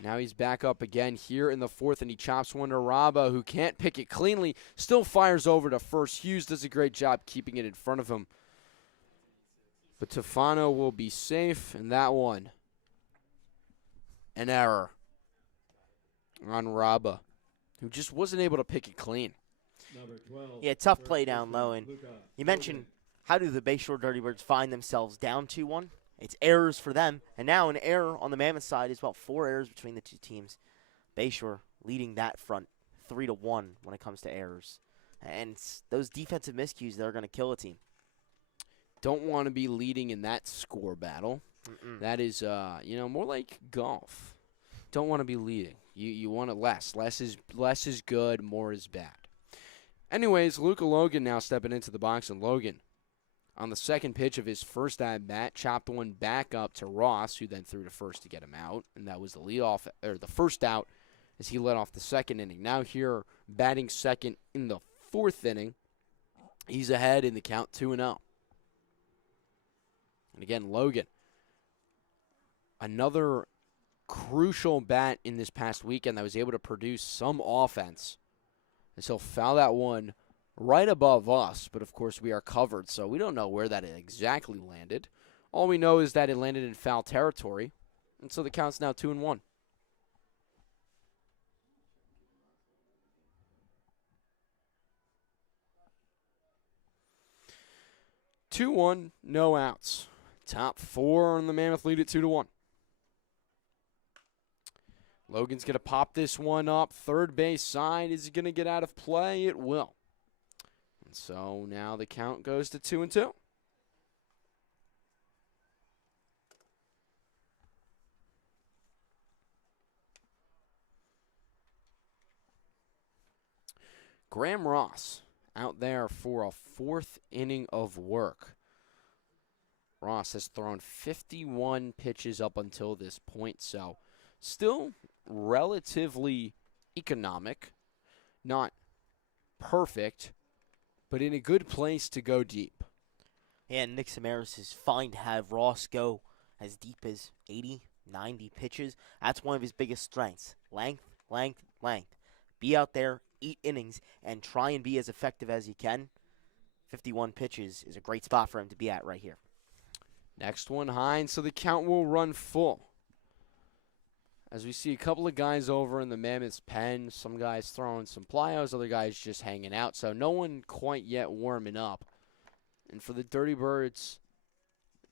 Now he's back up again here in the 4th, and he chops one to Raba, who can't pick it cleanly. Still fires over to first. Hughes does a great job keeping it in front of him. But Tefano will be safe, and that one, an error on Raba, who just wasn't able to pick it clean. Yeah, tough play down low. And you mentioned, how do the Bayshore Dirty Birds find themselves down 2-1? It's errors for them. And now an error on the Mammoth side is, well, 4 errors between the 2 teams. Bayshore leading that front 3-1 when it comes to errors. And those defensive miscues, they're going to kill a team. Don't want to be leading in that score battle. That is, more like golf. Don't want to be leading. You want it less. Less is good. More is bad. Anyways, Luka Logan now stepping into the box, and Logan, on the second pitch of his first at-bat, chopped one back up to Ross, who then threw to first to get him out, and that was the first out as he led off the second inning. Now here, batting second in the 4th inning, he's ahead in the count 2-0. And again, Logan, another crucial bat in this past weekend that was able to produce some offense. And so foul that one right above us, but of course we are covered, so we don't know where that exactly landed. All we know is that it landed in foul territory, and so the count's now 2-1. No outs. Top 4 on the Mammoth lead at 2-1. Logan's going to pop this one up. Third base side. Is he going to get out of play? It will. And so now the count goes to 2-2. Graham Ross out there for a 4th inning of work. Ross has thrown 51 pitches up until this point, so still relatively economic. Not perfect, but in a good place to go deep. Yeah, Nick Samaras is fine to have Ross go as deep as 80, 90 pitches. That's one of his biggest strengths. Length, length, length. Be out there, eat innings, and try and be as effective as you can. 51 pitches is a great spot for him to be at right here. Next one high, and so the count will run full. As we see a couple of guys over in the Mammoth's pen, some guys throwing some plyos, other guys just hanging out, so no one quite yet warming up. And for the Dirty Birds,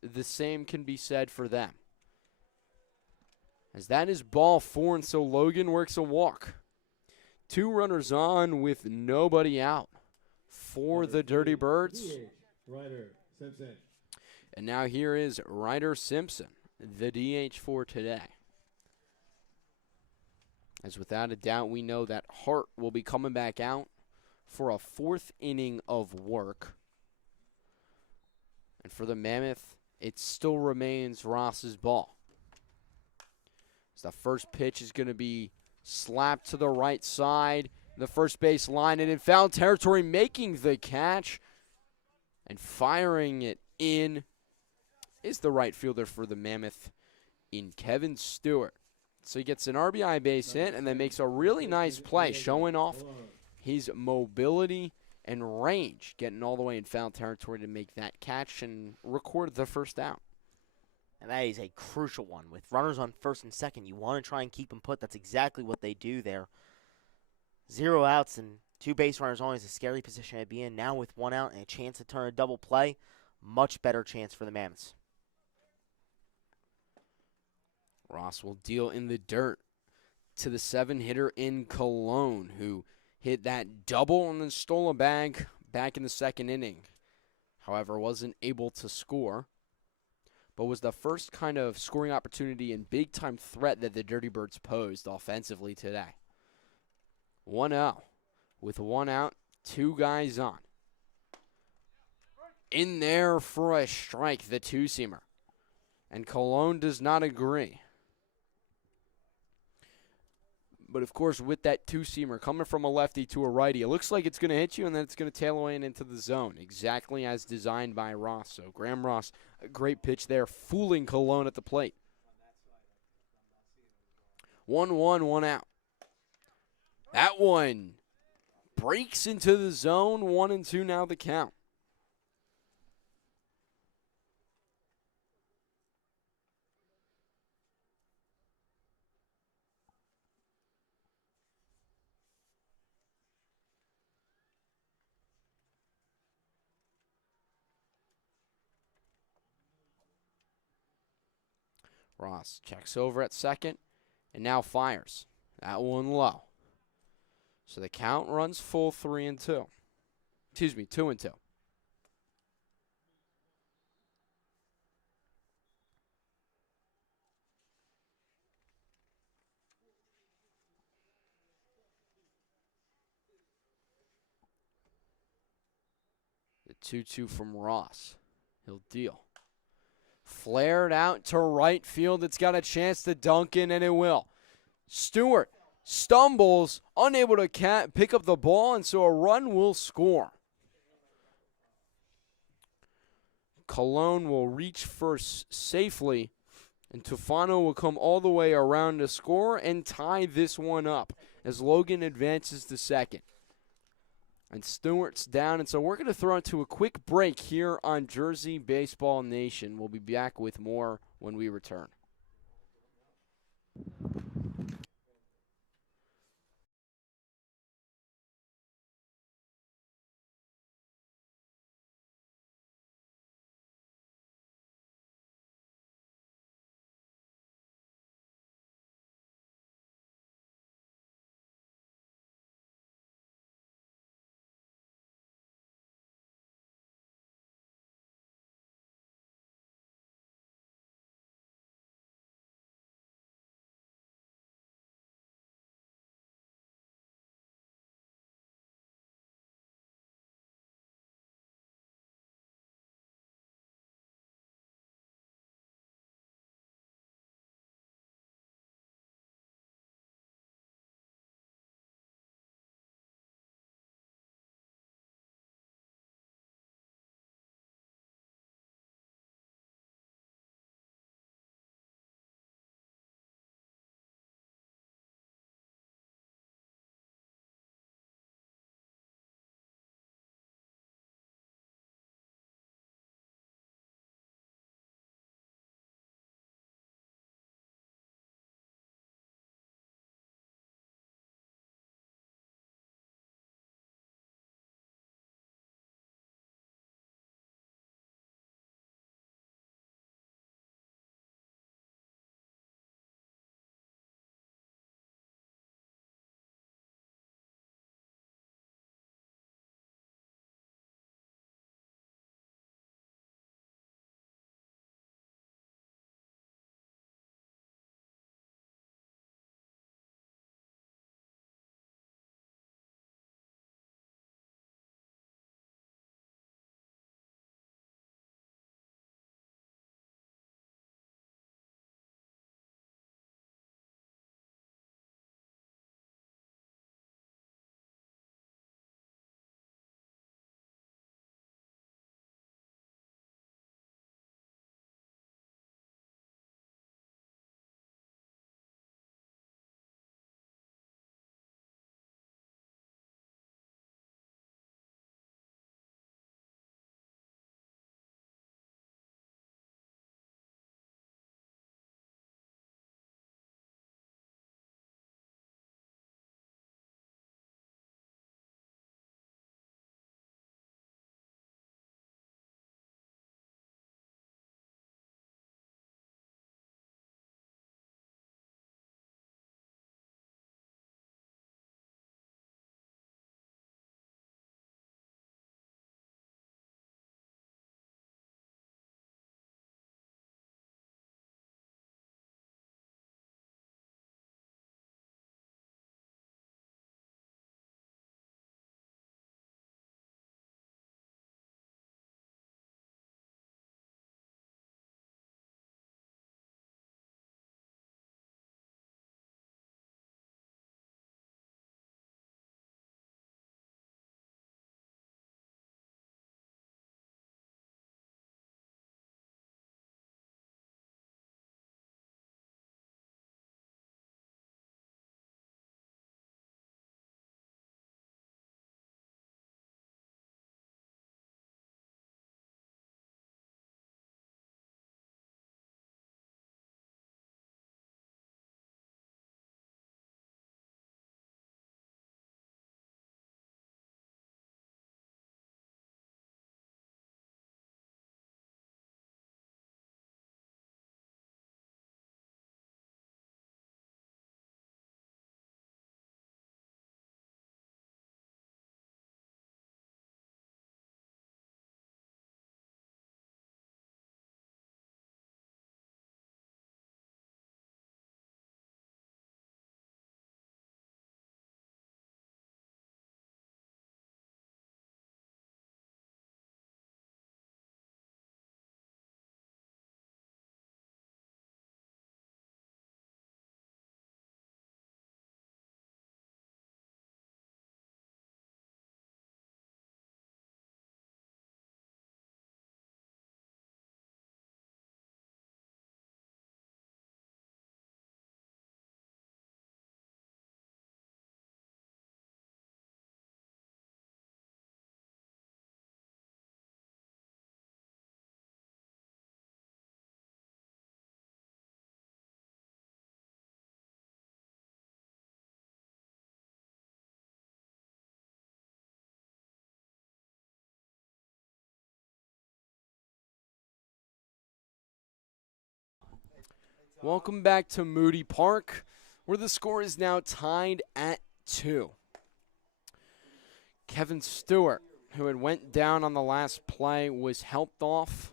the same can be said for them. As that is ball 4, and so Logan works a walk. 2 runners on with nobody out for the Dirty Birds. Ryder Simpson. And now here is Ryder Simpson, the DH for today. As without a doubt, we know that Hart will be coming back out for a 4th inning of work. And for the Mammoth, it still remains Ross's ball. So the first pitch is going to be slapped to the right side, the first base line, and in foul territory, making the catch and firing it in is the right fielder for the Mammoth in Kevin Stewart. So he gets an RBI base hit and then makes a really nice play, showing off his mobility and range, getting all the way in foul territory to make that catch and record the first out. And that is a crucial one. With runners on first and second, you want to try and keep them put. That's exactly what they do there. 0 outs and 2 base runners on is a scary position to be in. Now with 1 out and a chance to turn a double play, much better chance for the Mammoths. Ross will deal in the dirt to the 7-hitter in Cologne, who hit that double and then stole a bag back in the 2nd inning. However, wasn't able to score, but was the first kind of scoring opportunity and big-time threat that the Dirty Birds posed offensively today. 1-0. with 1 out, 2 guys on. In there for a strike, the two-seamer. And Cologne does not agree. But, of course, with that two-seamer coming from a lefty to a righty, it looks like it's going to hit you, and then it's going to tail away and into the zone, exactly as designed by Ross. So Graham Ross, a great pitch there, fooling Cologne at the plate. 1-1, 1 out. That one breaks into the zone, 1-2 now the count. Ross checks over at second and now fires. That one low. So the count runs full 3-2. Excuse me, 2-2. The 2-2 from Ross. He'll deal. Flared out to right field. It's got a chance to dunk in, and it will. Stewart stumbles, unable to pick up the ball, and so a run will score. Cologne will reach first safely, and Tufano will come all the way around to score and tie this one up as Logan advances to second. And Stewart's down, and so we're going to throw into a quick break here on Jersey Baseball Nation. We'll be back with more when we return. Welcome back to Moody Park, where the score is now tied at 2. Kevin Stewart, who had went down on the last play, was helped off,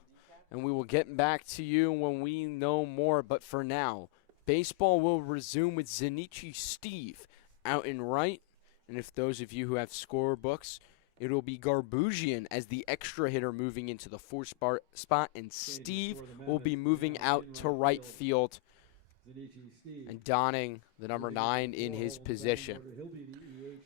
and we will get back to you when we know more. But for now, baseball will resume with Zanichi Steve out in right, and if those of you who have scorebooks, it will be Garbugian as the extra hitter moving into the 4th spot, and Steve will be moving out to right field and donning the number 9 in his position.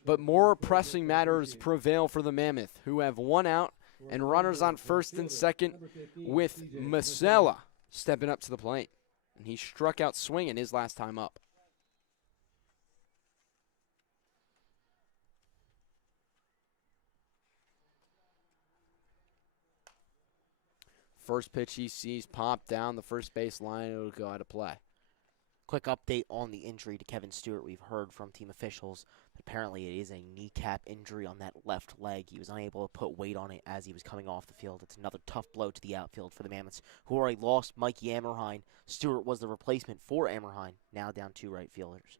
But more pressing matters prevail for the Mammoth, who have 1 out and runners on first and second, with Masella stepping up to the plate. And he struck out swinging his last time up. First pitch he sees pop down the first base line. It'll go out of play. Quick update on the injury to Kevin Stewart. We've heard from team officials that apparently it is a kneecap injury on that left leg. He was unable to put weight on it as he was coming off the field. It's another tough blow to the outfield for the Mammoths, who already lost Mikey Ammerhein. Stewart was the replacement for Ammerhein, now down 2 right fielders.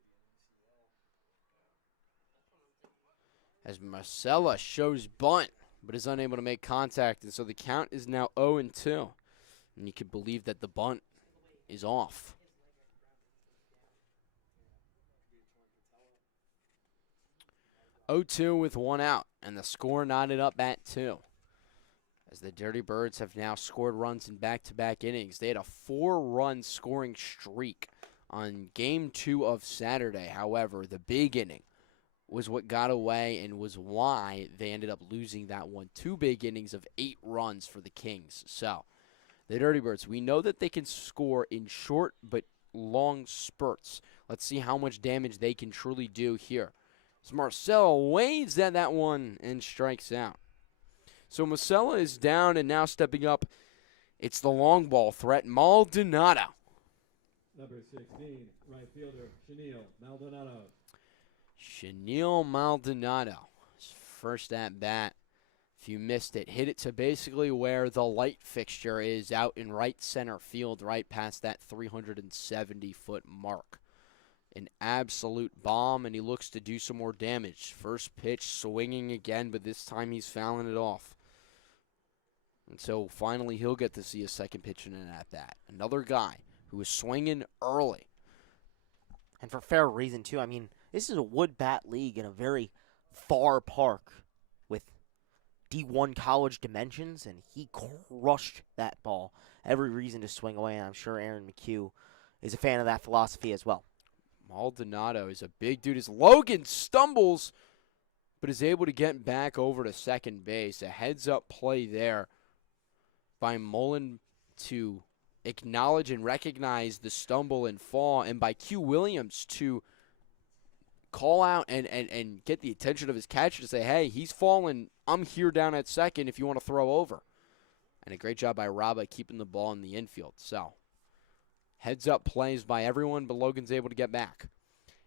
As Marcella shows bunt, but is unable to make contact, and so the count is now 0-2. And you can believe that the bunt is off. 0-2 with 1 out, and the score knotted up at 2. As the Dirty Birds have now scored runs in back-to-back innings. They had a 4-run scoring streak on Game 2 of Saturday. However, the big inning was what got away and was why they ended up losing that one. 2 big innings of 8 runs for the Kings. So, the Dirty Birds, we know that they can score in short but long spurts. Let's see how much damage they can truly do here. So Marcelo waves at that one and strikes out. So Marcelo is down, and now stepping up, it's the long ball threat, Maldonado. Number 16, right fielder, Chenille Maldonado. Chenille Maldonado. His first at bat. If you missed it, hit it to basically where the light fixture is out in right center field, right past that 370-foot mark. An absolute bomb, and he looks to do some more damage. First pitch swinging again, but this time he's fouling it off. And so finally he'll get to see a second pitch in an at-bat. Another guy who is swinging early. And for fair reason, too. I mean, this is a wood bat league in a very far park with D1 college dimensions, and he crushed that ball. Every reason to swing away, and I'm sure Aaron McHugh is a fan of that philosophy as well. Maldonado is a big dude. As Logan stumbles, but is able to get back over to second base. A heads-up play there by Mullen to acknowledge and recognize the stumble and fall, and by Q Williams to call out and get the attention of his catcher to say, hey, he's fallen. I'm here down at second if you want to throw over. And a great job by Rabba keeping the ball in the infield. So, heads-up plays by everyone, but Logan's able to get back.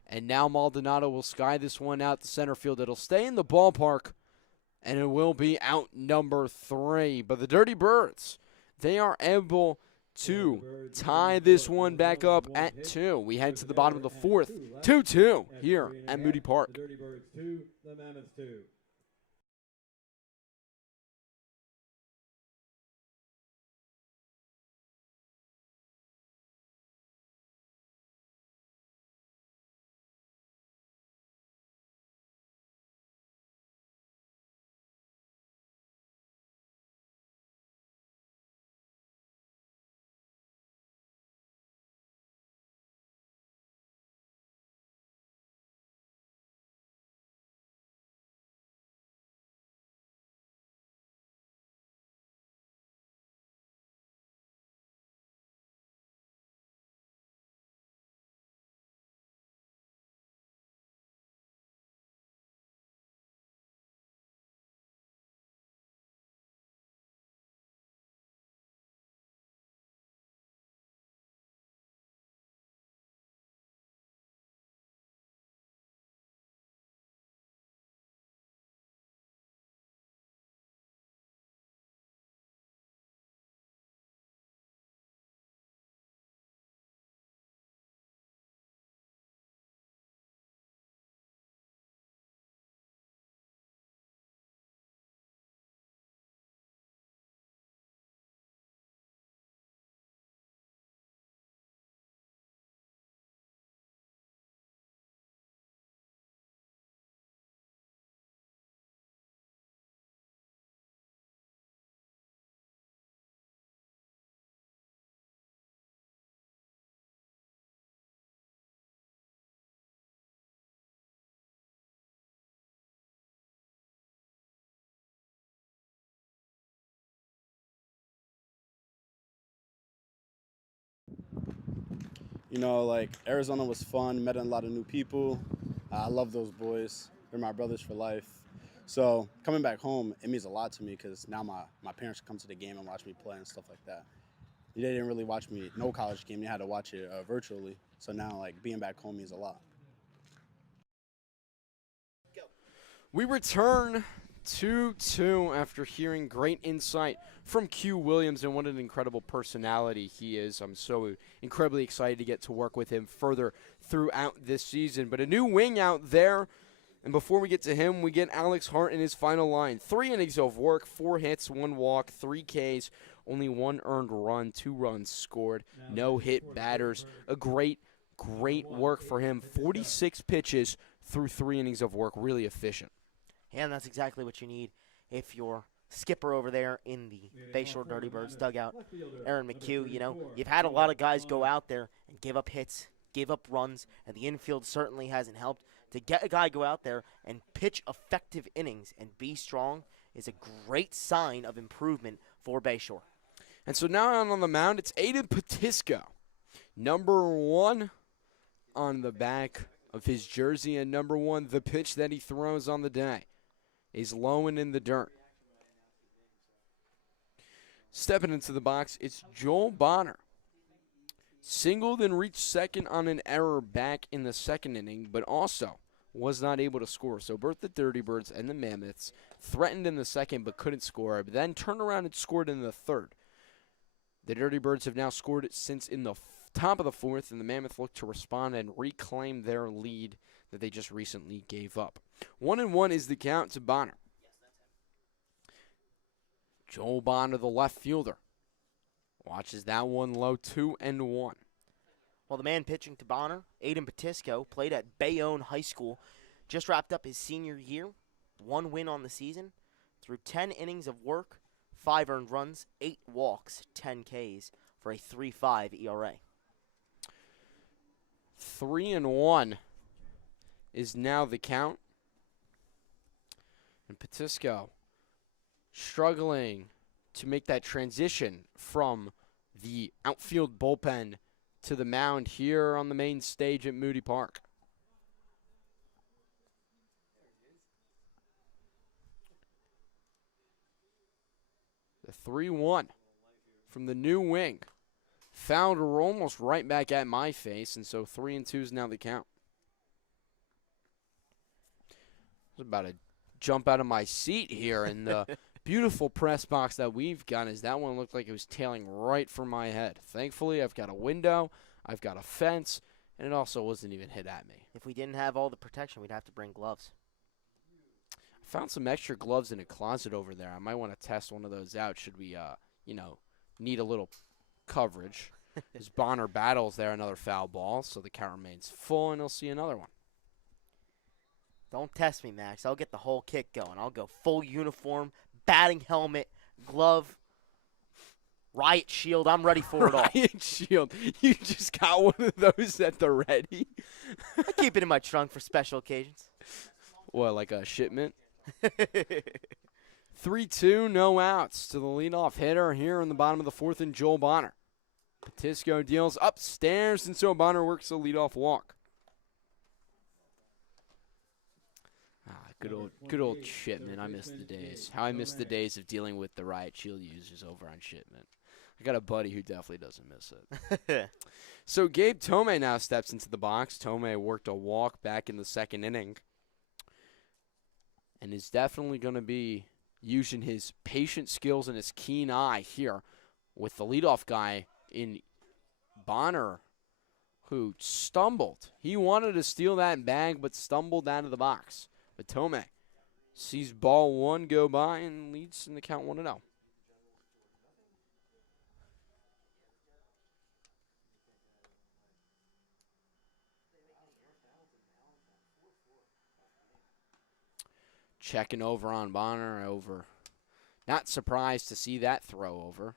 And now Maldonado will sky this one out to center field. It'll stay in the ballpark, and it will be out number 3. But the Dirty Birds, they are able to tie this one back up at 2. We head to the bottom of the 4th, 2-2 here at Moody Park. The Dirty Birds 2, the Mammoths 2. You know, like Arizona was fun, met a lot of new people. I love those boys. They're my brothers for life. So coming back home, it means a lot to me because now my parents come to the game and watch me play and stuff like that. They didn't really watch me, no college game. They had to watch it virtually. So now, like, being back home means a lot. We return 2-2 after hearing great insight from Q Williams, and what an incredible personality he is. I'm so incredibly excited to get to work with him further throughout this season. But a new wing out there, and before we get to him, we get Alex Hart in his final line. 3 innings of work, 4 hits, 1 walk, 3 Ks, only 1 earned run, 2 runs scored, no hit batters. A great work for him. 46 pitches through 3 innings of work, really efficient. And that's exactly what you need if you're skipper over there in the Bayshore Dirty Birds dugout. Aaron McHugh, you know, you've had a lot of guys go out there and give up hits, give up runs, and the infield certainly hasn't helped. To get a guy go out there and pitch effective innings and be strong is a great sign of improvement for Bayshore. And so now on the mound, it's Aiden Patisco, number 1 on the back of his jersey, and number 1, the pitch that he throws on the day is low and in the dirt. Stepping into the box, it's Joel Bonner. Singled and reached second on an error back in the 2nd inning, but also was not able to score. So both the Dirty Birds and the Mammoths threatened in the 2nd but couldn't score, but then turned around and scored in the 3rd. The Dirty Birds have now scored since in the top of the 4th, and the Mammoths look to respond and reclaim their lead that they just recently gave up. 1-1 is the count to Bonner. Joel Bonner, the left fielder, watches that one low, 2-1. Well, the man pitching to Bonner, Aiden Patisco, played at Bayonne High School, just wrapped up his senior year, 1 win on the season, through 10 innings of work, 5 earned runs, 8 walks, 10 Ks for a 3.5 ERA. 3-1 is now the count. And Patisco struggling to make that transition from the outfield bullpen to the mound here on the main stage at Moody Park. The 3-1 from the new wing. Fouled almost right back at my face, and so 3-2 is now the count. I was about to jump out of my seat here, and the beautiful press box that we've got is that one looked like it was tailing right for my head. Thankfully, I've got a window, I've got a fence, and it also wasn't even hit at me. If we didn't have all the protection, we'd have to bring gloves. I found some extra gloves in a closet over there. I might want to test one of those out should we, need a little coverage. As Bonner battles there, another foul ball, so the count remains full, and he'll see another one. Don't test me, Max. I'll get the whole kit going. I'll go full uniform, batting helmet, glove, riot shield. I'm ready for it all. Riot shield. You just got one of those at the ready? I keep it in my trunk for special occasions. What, like a shipment? 3-2, no outs to the leadoff hitter here in the bottom of the 4th, and Joel Bonner. Patisco deals upstairs, and so Bonner works a leadoff walk. Good old Shipman. I miss the days. How I miss the days of dealing with the riot shield users over on Shipman. I got a buddy who definitely doesn't miss it. So Gabe Tomei now steps into the box. Tomei worked a walk back in the 2nd inning, and is definitely going to be using his patient skills and his keen eye here with the leadoff guy in Bonner, who stumbled. He wanted to steal that bag, but stumbled out of the box. But Tomei sees ball 1 go by and leads in the count 1-0. Checking over on Bonner, over. Not surprised to see that throw over.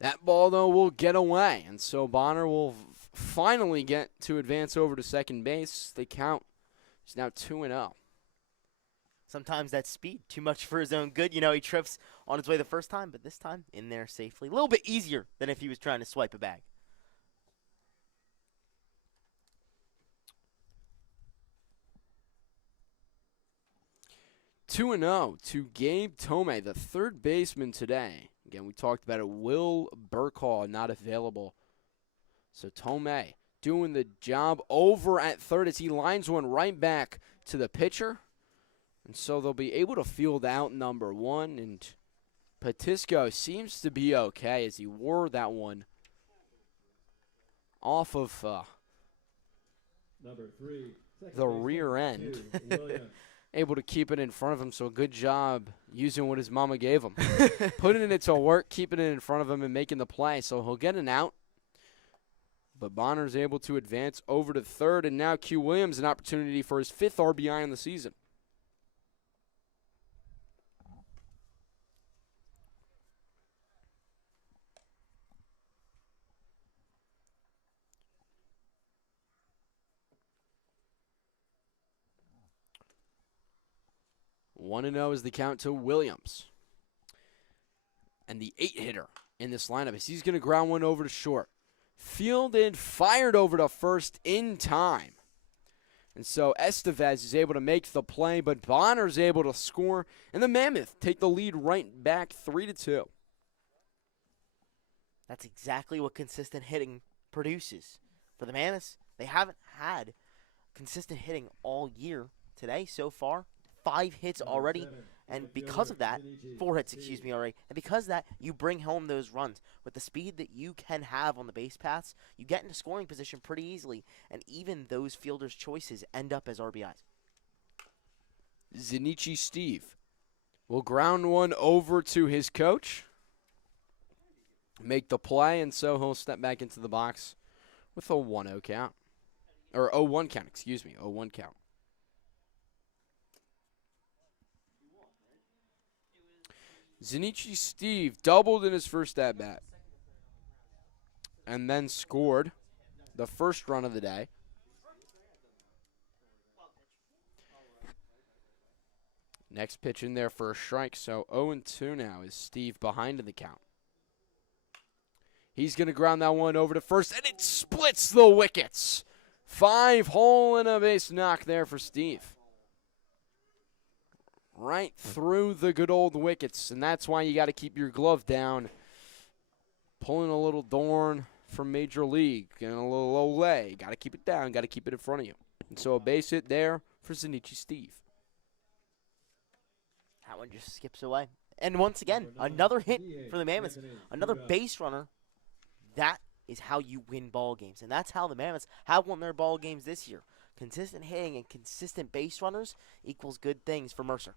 That ball, though, will get away, and so Bonner will finally get to advance over to second base. They count He's now 2-0. Sometimes that's speed, too much for his own good. You know, he trips on his way the first time, but this time in there safely. A little bit easier than if he was trying to swipe a bag. Two and 0 to Gabe Tomei, the third baseman today. Again, we talked about it. Will Burkhaw not available. So Tomei doing the job over at third as he lines one right back to the pitcher. And so they'll be able to field out number one. And Patisco seems to be okay as he wore that one off of Number 3, the rear end. Williams. Able to keep it in front of him, so a good job using what his mama gave him. Putting it to work, keeping it in front of him, and making the play. So he'll get an out. But Bonner's able to advance over to third, and now Q Williams an opportunity for his 5th RBI in the season. One and 0 is the count to Williams. And the 8-hitter in this lineup is he's going to ground one over to short. Fielded, fired over to first in time. And so Estevez is able to make the play, but Bonner's able to score, and the Mammoth take the lead right back 3-2. That's exactly what consistent hitting produces. For the Mammoths, they haven't had consistent hitting all year. Today, so far, 5 hits already, and because of that, 4 hits, already, and because of that, you bring home those runs. With the speed that you can have on the base paths, you get into scoring position pretty easily, and even those fielders' choices end up as RBIs. Zinichi Steve will ground one over to his coach, make the play, and so he'll step back into the box with a 1-0 count. Or 0-1 count, 0-1 count. Zinichi Steve doubled in his first at-bat and then scored the first run of the day. Next pitch in there for a strike, so 0-2 now is Steve behind in the count. He's going to ground that one over to first, and it splits the wickets. 5-hole and a base knock there for Steve. Right through the good old wickets, and that's why you got to keep your glove down. Pulling a little Dorn from Major League and a little Olay. Got to keep it down, got to keep it in front of you. And so a base hit there for Zinichi Steve. That one just skips away. And once again, another hit for the Mammoths. Another base runner. That is how you win ball games, and that's how the Mammoths have won their ball games this year. Consistent hitting and consistent base runners equals good things for Mercer.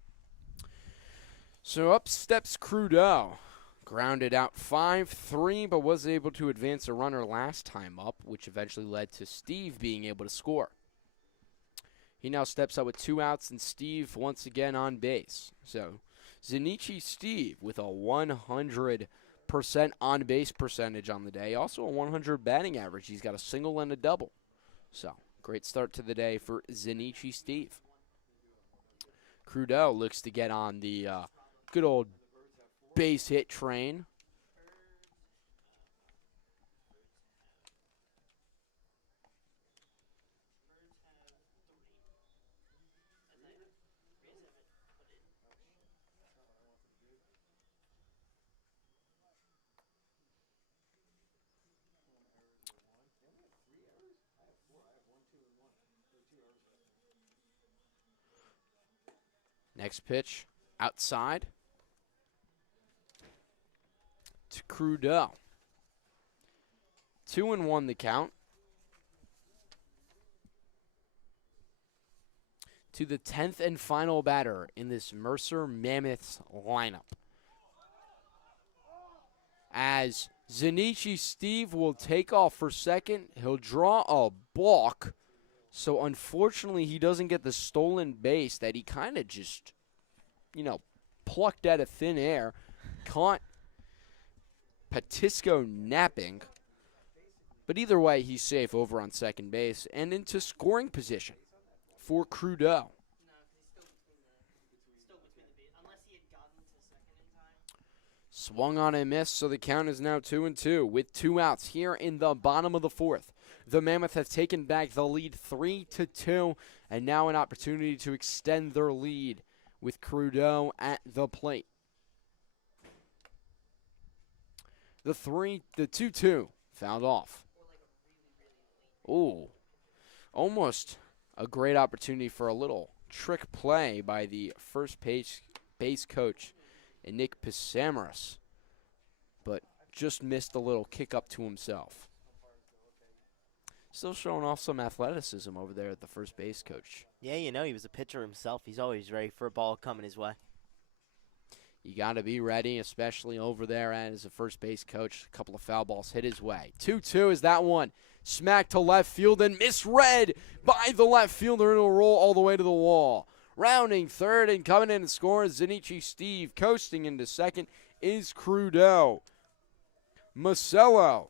So up steps Crudeau. Grounded out 5-3, but was able to advance a runner last time up, which eventually led to Steve being able to score. He now steps up with 2 outs, and Steve once again on base. So Zinichi Steve with a 100% on-base percentage on the day. Also a 100 batting average. He's got a single and a double. So great start to the day for Zinichi Steve. Crudeau looks to get on the good old base hit train. Next pitch, outside to Crudeau. 2-1 the count. To the 10th and final batter in this Mercer Mammoths lineup. As Zinichi Steve will take off for second, he'll draw a balk. So, unfortunately, he doesn't get the stolen base that he kind of just, plucked out of thin air. Caught Patisco napping. But either way, he's safe over on second base and into scoring position. for Crudeau. Swung on and missed, so the count is now 2-2 with 2 outs here in the bottom of the 4th. The Mammoth have taken back the lead 3-2, and now an opportunity to extend their lead with Crudeau at the plate. The 2-2 fouled off. Ooh, almost a great opportunity for a little trick play by the first base coach, Nick Pisamaris, but just missed a little kick up to himself. Still showing off some athleticism over there at the first base coach. Yeah, you know, he was a pitcher himself. He's always ready for a ball coming his way. You got to be ready, especially over there as a first base coach. A couple of foul balls hit his way. 2-2 is that one. Smacked to left field and misread by the left fielder. It'll roll all the way to the wall. Rounding third and coming in to score is Zanichi Steve. Coasting into second is Crudeau. Macello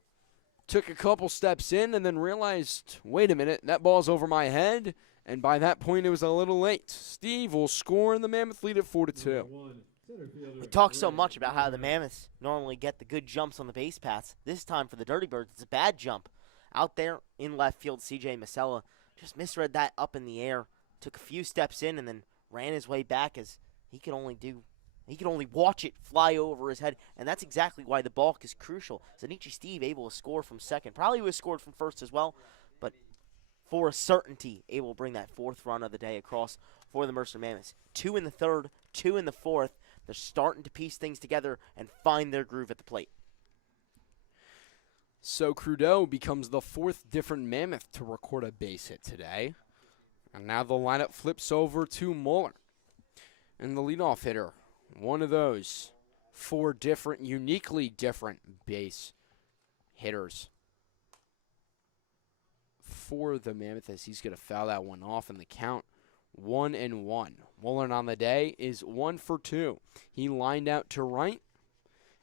took a couple steps in and then realized, wait a minute, that ball's over my head. And by that point, it was a little late. Steve will score and the Mammoth lead at 4-2. We talk so much about how the Mammoths normally get the good jumps on the base paths. This time for the Dirty Birds, it's a bad jump. Out there in left field, C.J. Macella just misread that up in the air, took a few steps in, and then ran his way back as he could only watch it fly over his head, and that's exactly why the balk is crucial. Zanichi Steve able to score from second. Probably would have scored from first as well, but for a certainty, able to bring that 4th run of the day across for the Mercer Mammoths. 2 in the 3rd, 2 in the 4th. They're starting to piece things together and find their groove at the plate. So Crudeau becomes the 4th different Mammoth to record a base hit today. And now the lineup flips over to Muller. And the leadoff hitter, one of those 4 different, uniquely different base hitters for the Mammoth, as he's going to foul that one off, and the count 1-1. Muller on the day is 1 for 2. He lined out to right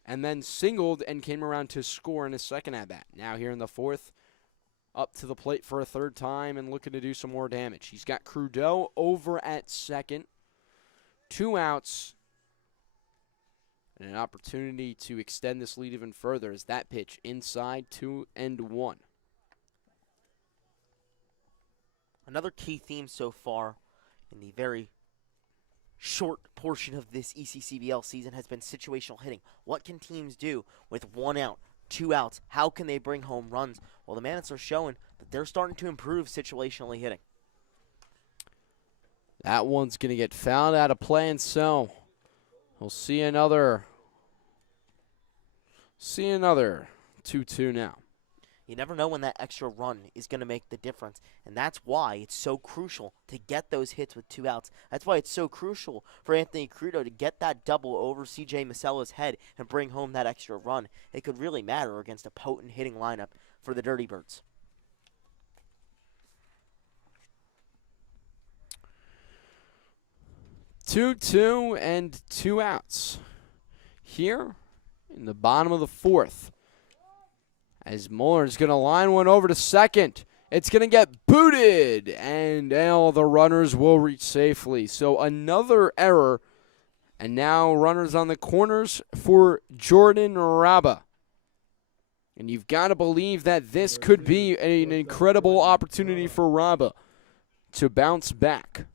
and then singled and came around to score in his second at-bat. Now here in the 4th, up to the plate for a 3rd time and looking to do some more damage. He's got Crudeau over at second. 2 outs. And an opportunity to extend this lead even further as that pitch inside 2-1. Another key theme so far in the very short portion of this ECCBL season has been situational hitting. What can teams do with 1 out, 2 outs? How can they bring home runs? Well, the Mammoths are showing that they're starting to improve situationally hitting. That one's going to get fouled out of play, and so we'll see another 2-2 now. You never know when that extra run is going to make the difference, and that's why it's so crucial to get those hits with 2 outs. That's why it's so crucial for Anthony Crudeau to get that double over C.J. Macella's head and bring home that extra run. It could really matter against a potent hitting lineup for the Dirty Birds. Two and 2 outs here in the bottom of the 4th. As Muller's going to line one over to second. It's going to get booted, and all the runners will reach safely. So another error, and now runners on the corners for Jordan Raba. And you've got to believe that this could be an incredible opportunity for Raba to bounce back.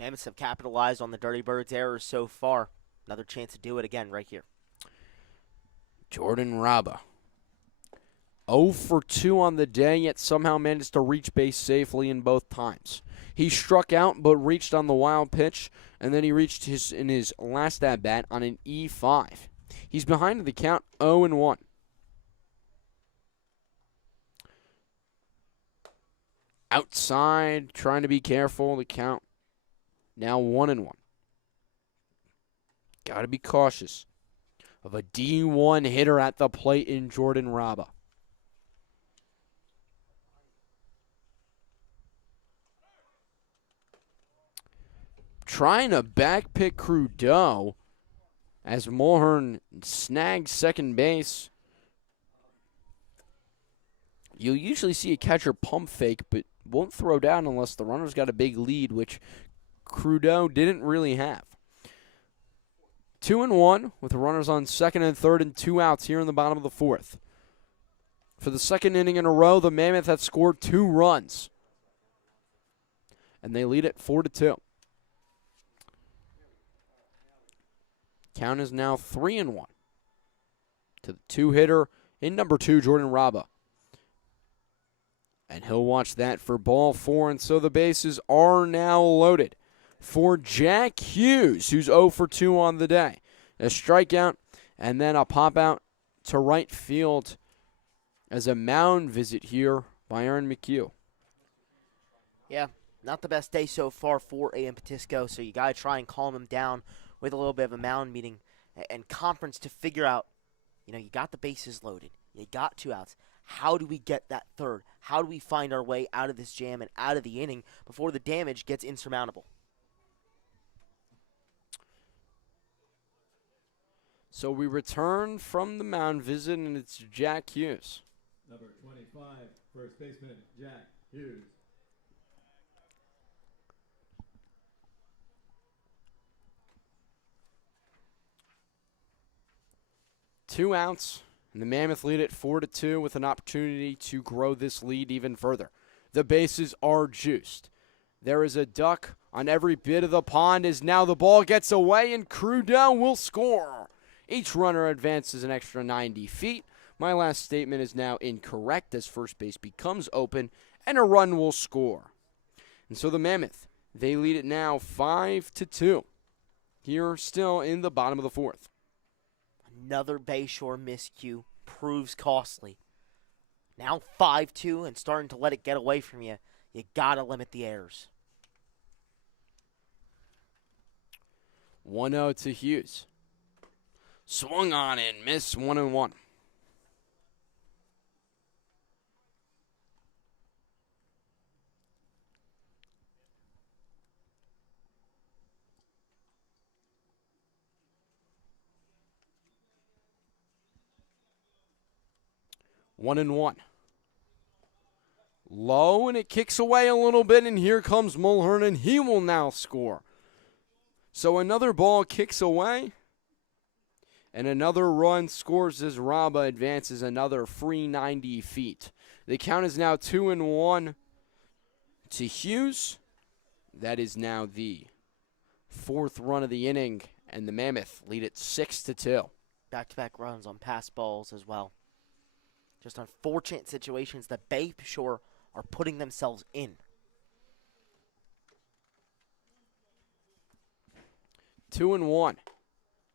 Mammoths have capitalized on the Dirty Birds' errors so far. Another chance to do it again right here. Jordan Raba, 0 for 2 on the day, yet somehow managed to reach base safely in both times. He struck out but reached on the wild pitch, and then he reached in his last at-bat on an E5. He's behind the count 0-1. Outside, trying to be careful. The count now 1-1. Got to be cautious of a D1 hitter at the plate in Jordan Raba. Trying to backpick Crudeau as Mulhern snags second base. You'll usually see a catcher pump fake, but won't throw down unless the runner's got a big lead, which Trudeau didn't really have. 2-1 with the runners on second and third and 2 outs here in the bottom of the fourth. For the second inning in a row, the Mammoth have scored 2 runs. And they lead it 4-2. Count is now 3-1 to the 2-hitter in number 2, Jordan Raba. And he'll watch that for ball 4, and so the bases are now loaded for Jack Hughes, who's 0 for 2 on the day. A strikeout and then a pop out to right field as a mound visit here by Aaron McHugh. Yeah, not the best day so far for A.M. Patisco, so you got to try and calm him down with a little bit of a mound meeting and conference to figure out, you got the bases loaded. You got 2 outs. How do we get that third? How do we find our way out of this jam and out of the inning before the damage gets insurmountable? So we return from the mound visit, and it's Jack Hughes. Number 25, first baseman, Jack Hughes. Two outs, and the Mammoth lead it 4-2 with an opportunity to grow this lead even further. The bases are juiced. There is a duck on every bit of the pond as now the ball gets away, and Trudeau will score. Each runner advances an extra 90 feet. My last statement is now incorrect as first base becomes open, and a run will score. And so the Mammoth, they lead it now 5-2. Here still in the bottom of the fourth. Another Bayshore miscue proves costly. Now 5-2 and starting to let it get away from you. You got to limit the errors. 1-0 to Hughes. Swung on and missed 1-1. One and one. Low, and it kicks away a little bit, and here comes Mulhern, and he will now score. So another ball kicks away, and another run scores as Raba advances another free 90 feet. The count is now 2-1 to Hughes. That is now the 4th run of the inning, and the Mammoth lead it 6-2. Back-to-back runs on pass balls as well. Just unfortunate situations that Bayshore are putting themselves in. Two and one.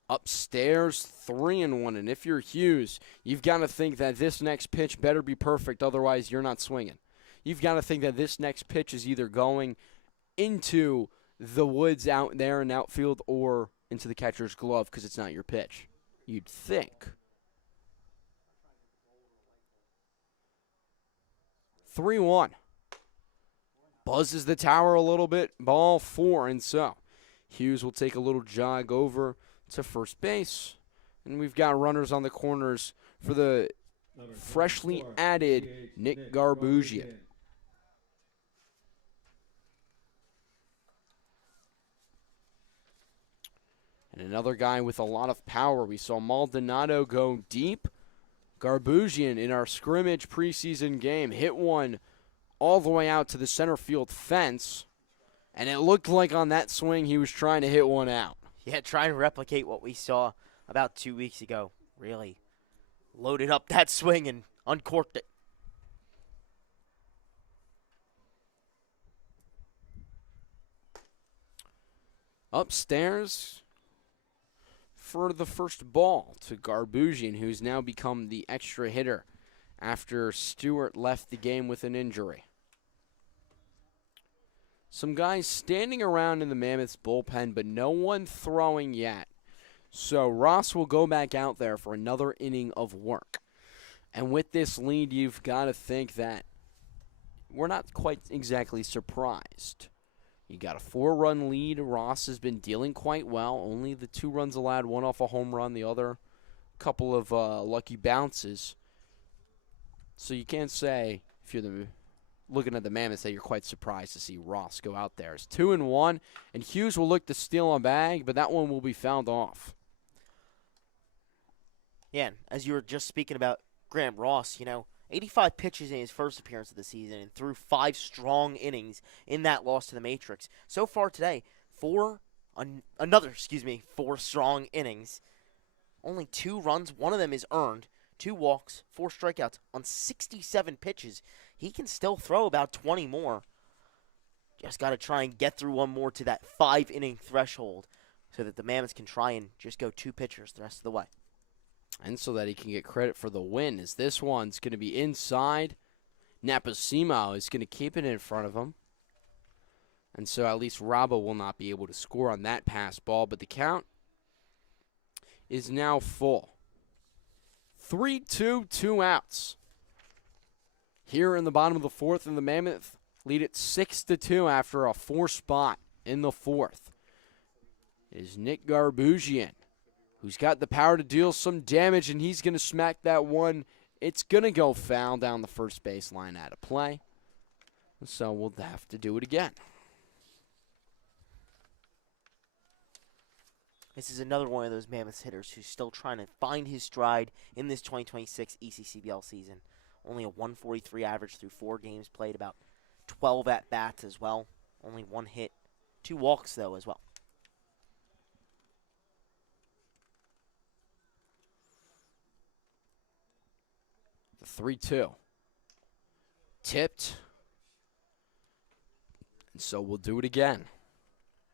Upstairs, 3-1. And if you're Hughes, you've got to think that this next pitch better be perfect, otherwise you're not swinging. You've got to think that this next pitch is either going into the woods out there in outfield or into the catcher's glove because it's not your pitch. You'd think. 3-1. Buzzes the tower a little bit. Ball 4, and so Hughes will take a little jog over to first base. And we've got runners on the corners for the freshly added Nick Garbugian. And another guy with a lot of power. We saw Maldonado go deep. Garbugian in our scrimmage preseason game hit one all the way out to the center field fence. And it looked like on that swing he was trying to hit one out. Yeah, try and replicate what we saw about 2 weeks ago. Really loaded up that swing and uncorked it. Upstairs for the first ball to Garbugian, who's now become the extra hitter after Stewart left the game with an injury. Some guys standing around in the Mammoths bullpen, but no one throwing yet. So Ross will go back out there for another inning of work. And with this lead, you've got to think that we're not quite exactly surprised. You got a 4-run lead. Ross has been dealing quite well. Only the 2 runs allowed, one off a home run, the other couple of lucky bounces. So you can't say, if you're the looking at the Mammoths that you're quite surprised to see Ross go out there. It's 2-1, and Hughes will look to steal a bag, but that one will be fouled off. Yeah, and as you were just speaking about Graham Ross, 85 pitches in his first appearance of the season and threw 5 strong innings in that loss to the Matrix. So far today, 4 strong innings. Only 2 runs, one of them is earned, 2 walks, 4 strikeouts on 67 pitches. He can still throw about 20 more. Just got to try and get through one more to that 5-inning threshold so that the Mammoths can try and just go 2 pitchers the rest of the way. And so that he can get credit for the win, as this one's going to be inside. Napasimo is going to keep it in front of him. And so at least Rabo will not be able to score on that pass ball, but the count is now full. 3-2, 2 outs. Here in the bottom of the 4th, and the Mammoth lead it 6-2 after a 4 spot in the 4th. It is Nick Garbugian, who's got the power to deal some damage, and he's going to smack that one. It's going to go foul down the first baseline out of play. So we'll have to do it again. This is another one of those Mammoths hitters who's still trying to find his stride in this 2026 ECCBL season. Only a 143 average through 4 games played, about 12 at-bats as well. Only 1 hit, 2 walks, though, as well. The 3-2. Tipped. And so we'll do it again.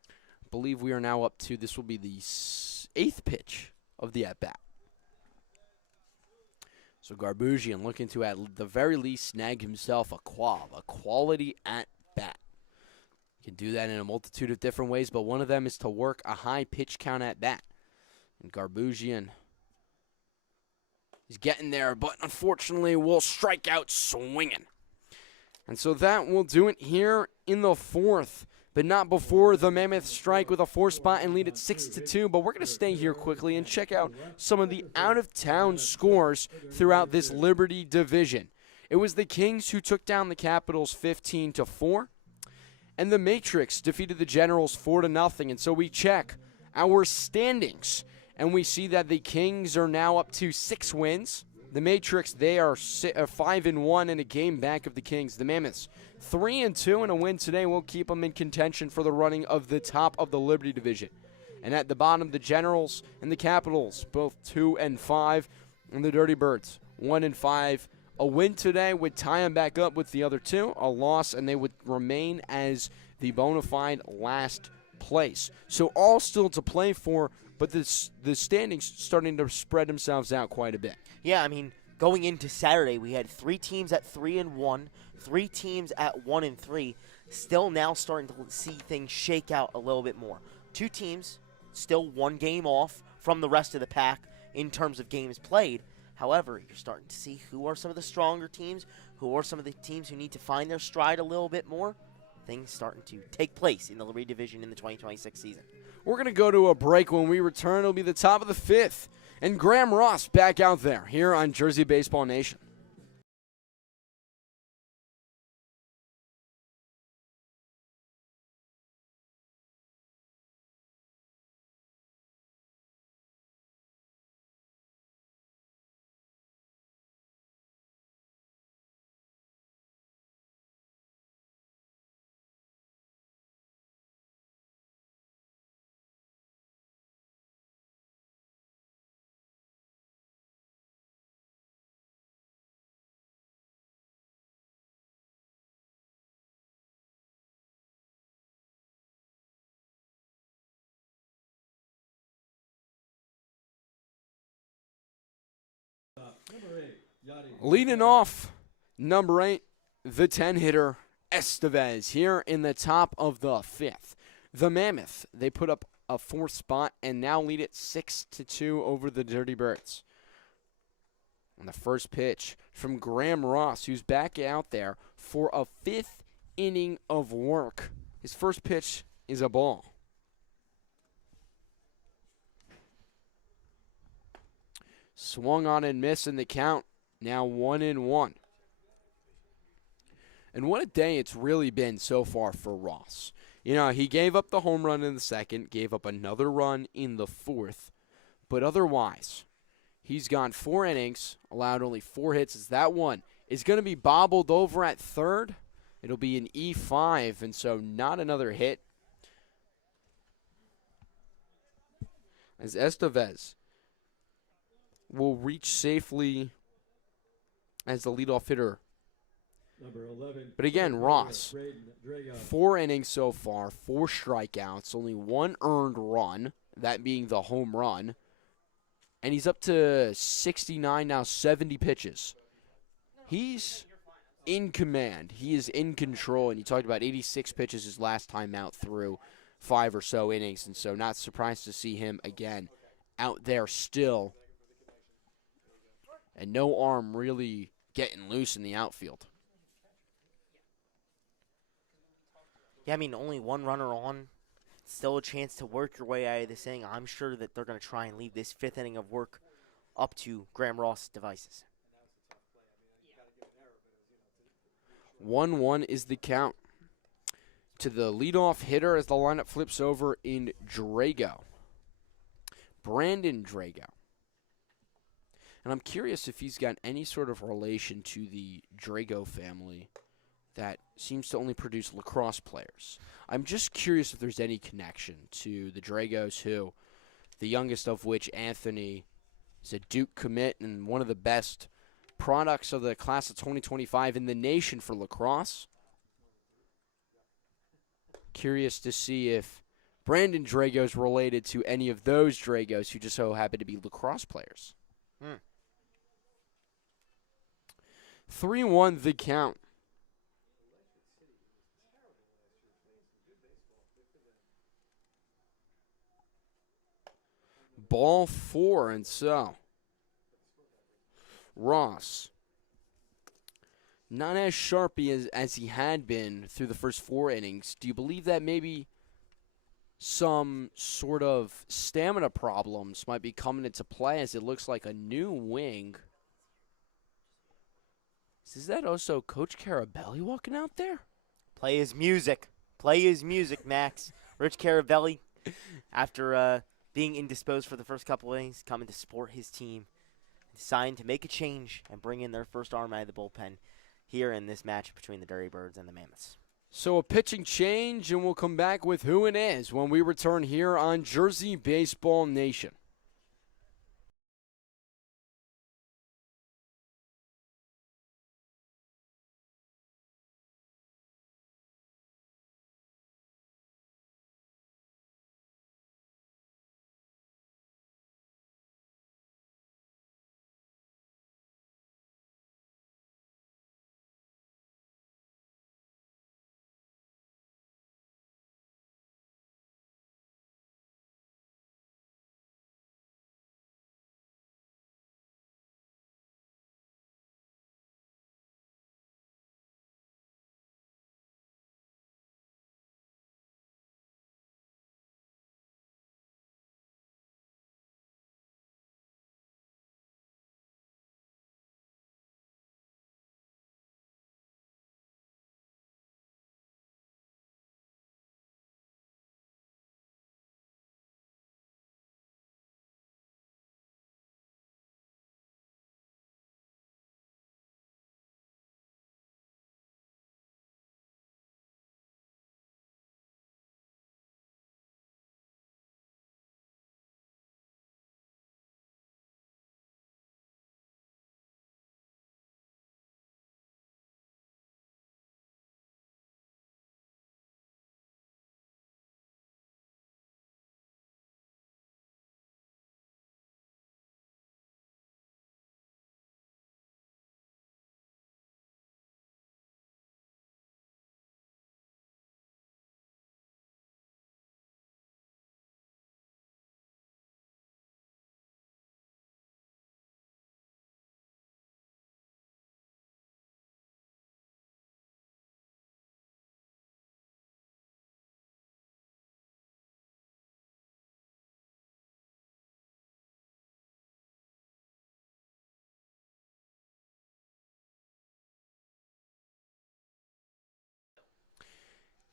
I believe we are now up to, this will be the 8th pitch of the at-bat. So Garbugian looking to, at the very least, snag himself a quality at-bat. You can do that in a multitude of different ways, but one of them is to work a high pitch count at-bat. And Garbugian is getting there, but unfortunately will strike out swinging. And so that will do it here in the 4th. But not before the Mammoths strike with a 4 spot and lead at 6-2. But we're going to stay here quickly and check out some of the out-of-town scores throughout this Liberty division. It was the Kings who took down the Capitals 15-4. And the Matrix defeated the Generals 4-0. And so we check our standings. And we see that the Kings are now up to 6 wins. The Matrix, they are 5-1 and a game back of the Kings. The Mammoths, 3-2, and a win today will keep them in contention for the running of the top of the Liberty division. And at the bottom, the Generals and the Capitals, both 2-5, and the Dirty Birds, 1-5. A win today would tie them back up with the other 2. A loss, and they would remain as the bona fide last place. So all still to play for, but the standings starting to spread themselves out quite a bit. Yeah, I mean, going into Saturday, we had 3 teams at 3-1, 3 teams at 1-3. Still now starting to see things shake out a little bit more. 2 teams still 1 game off from the rest of the pack in terms of games played. However, you're starting to see who are some of the stronger teams, who are some of the teams who need to find their stride a little bit more. Things starting to take place in the Liberty division in the 2026 season. We're going to go to a break. When we return, it'll be the top of the 5th. And Graham Ross back out there here on Jersey Baseball Nation. Leading off, number 8, the 10-hitter, Estevez, here in the top of the 5th. The Mammoth, they put up a 4th spot and now lead it 6-2 over the Dirty Birds. On the first pitch from Graham Ross, who's back out there for a 5th inning of work. His first pitch is a ball. Swung on and missed in the count. Now 1-1. And what a day it's really been so far for Ross. You know, he gave up the home run in the second, gave up another run in the fourth, but otherwise, he's gone 4 innings, allowed only 4 hits. As that one is going to be bobbled over at third. It'll be an E5, and so not another hit. As Estevez will reach safely as the leadoff hitter. Number 11. But again, Ross, Drago. 4 innings so far, 4 strikeouts, only 1 earned run, that being the home run. And he's up to 69 now, 70 pitches. He's in command. He is in control, and you talked about 86 pitches his last time out through 5 or so innings, and so not surprised to see him again out there still. And no arm really getting loose in the outfield. Yeah, I mean, only 1 runner on. Still a chance to work your way out of this inning. I'm sure that they're going to try and leave this 5th inning of work up to Graham Ross' devices. 1-1 is the count to the leadoff hitter as the lineup flips over in Drago. Brandon Drago. And I'm curious if he's got any sort of relation to the Drago family that seems to only produce lacrosse players. I'm just curious if there's any connection to the Dragos, who, the youngest of which, Anthony, is a Duke commit and one of the best products of the class of 2025 in the nation for lacrosse. Curious to see if Brandon Drago is related to any of those Dragos who just so happen to be lacrosse players. 3-1 the count. Ball 4, and so Ross, not as sharpy as he had been through the first 4 innings. Do you believe that maybe some sort of stamina problems might be coming into play, as it looks like a new wing? Is that also Coach Carabelli walking out there? Play his music. Play his music, Max. Rich Caravelli, after being indisposed for the first couple of innings, coming to support his team, deciding to make a change and bring in their first arm out of the bullpen here in this match between the Dirty Birds and the Mammoths. So a pitching change, and we'll come back with who it is when we return here on Jersey Baseball Nation.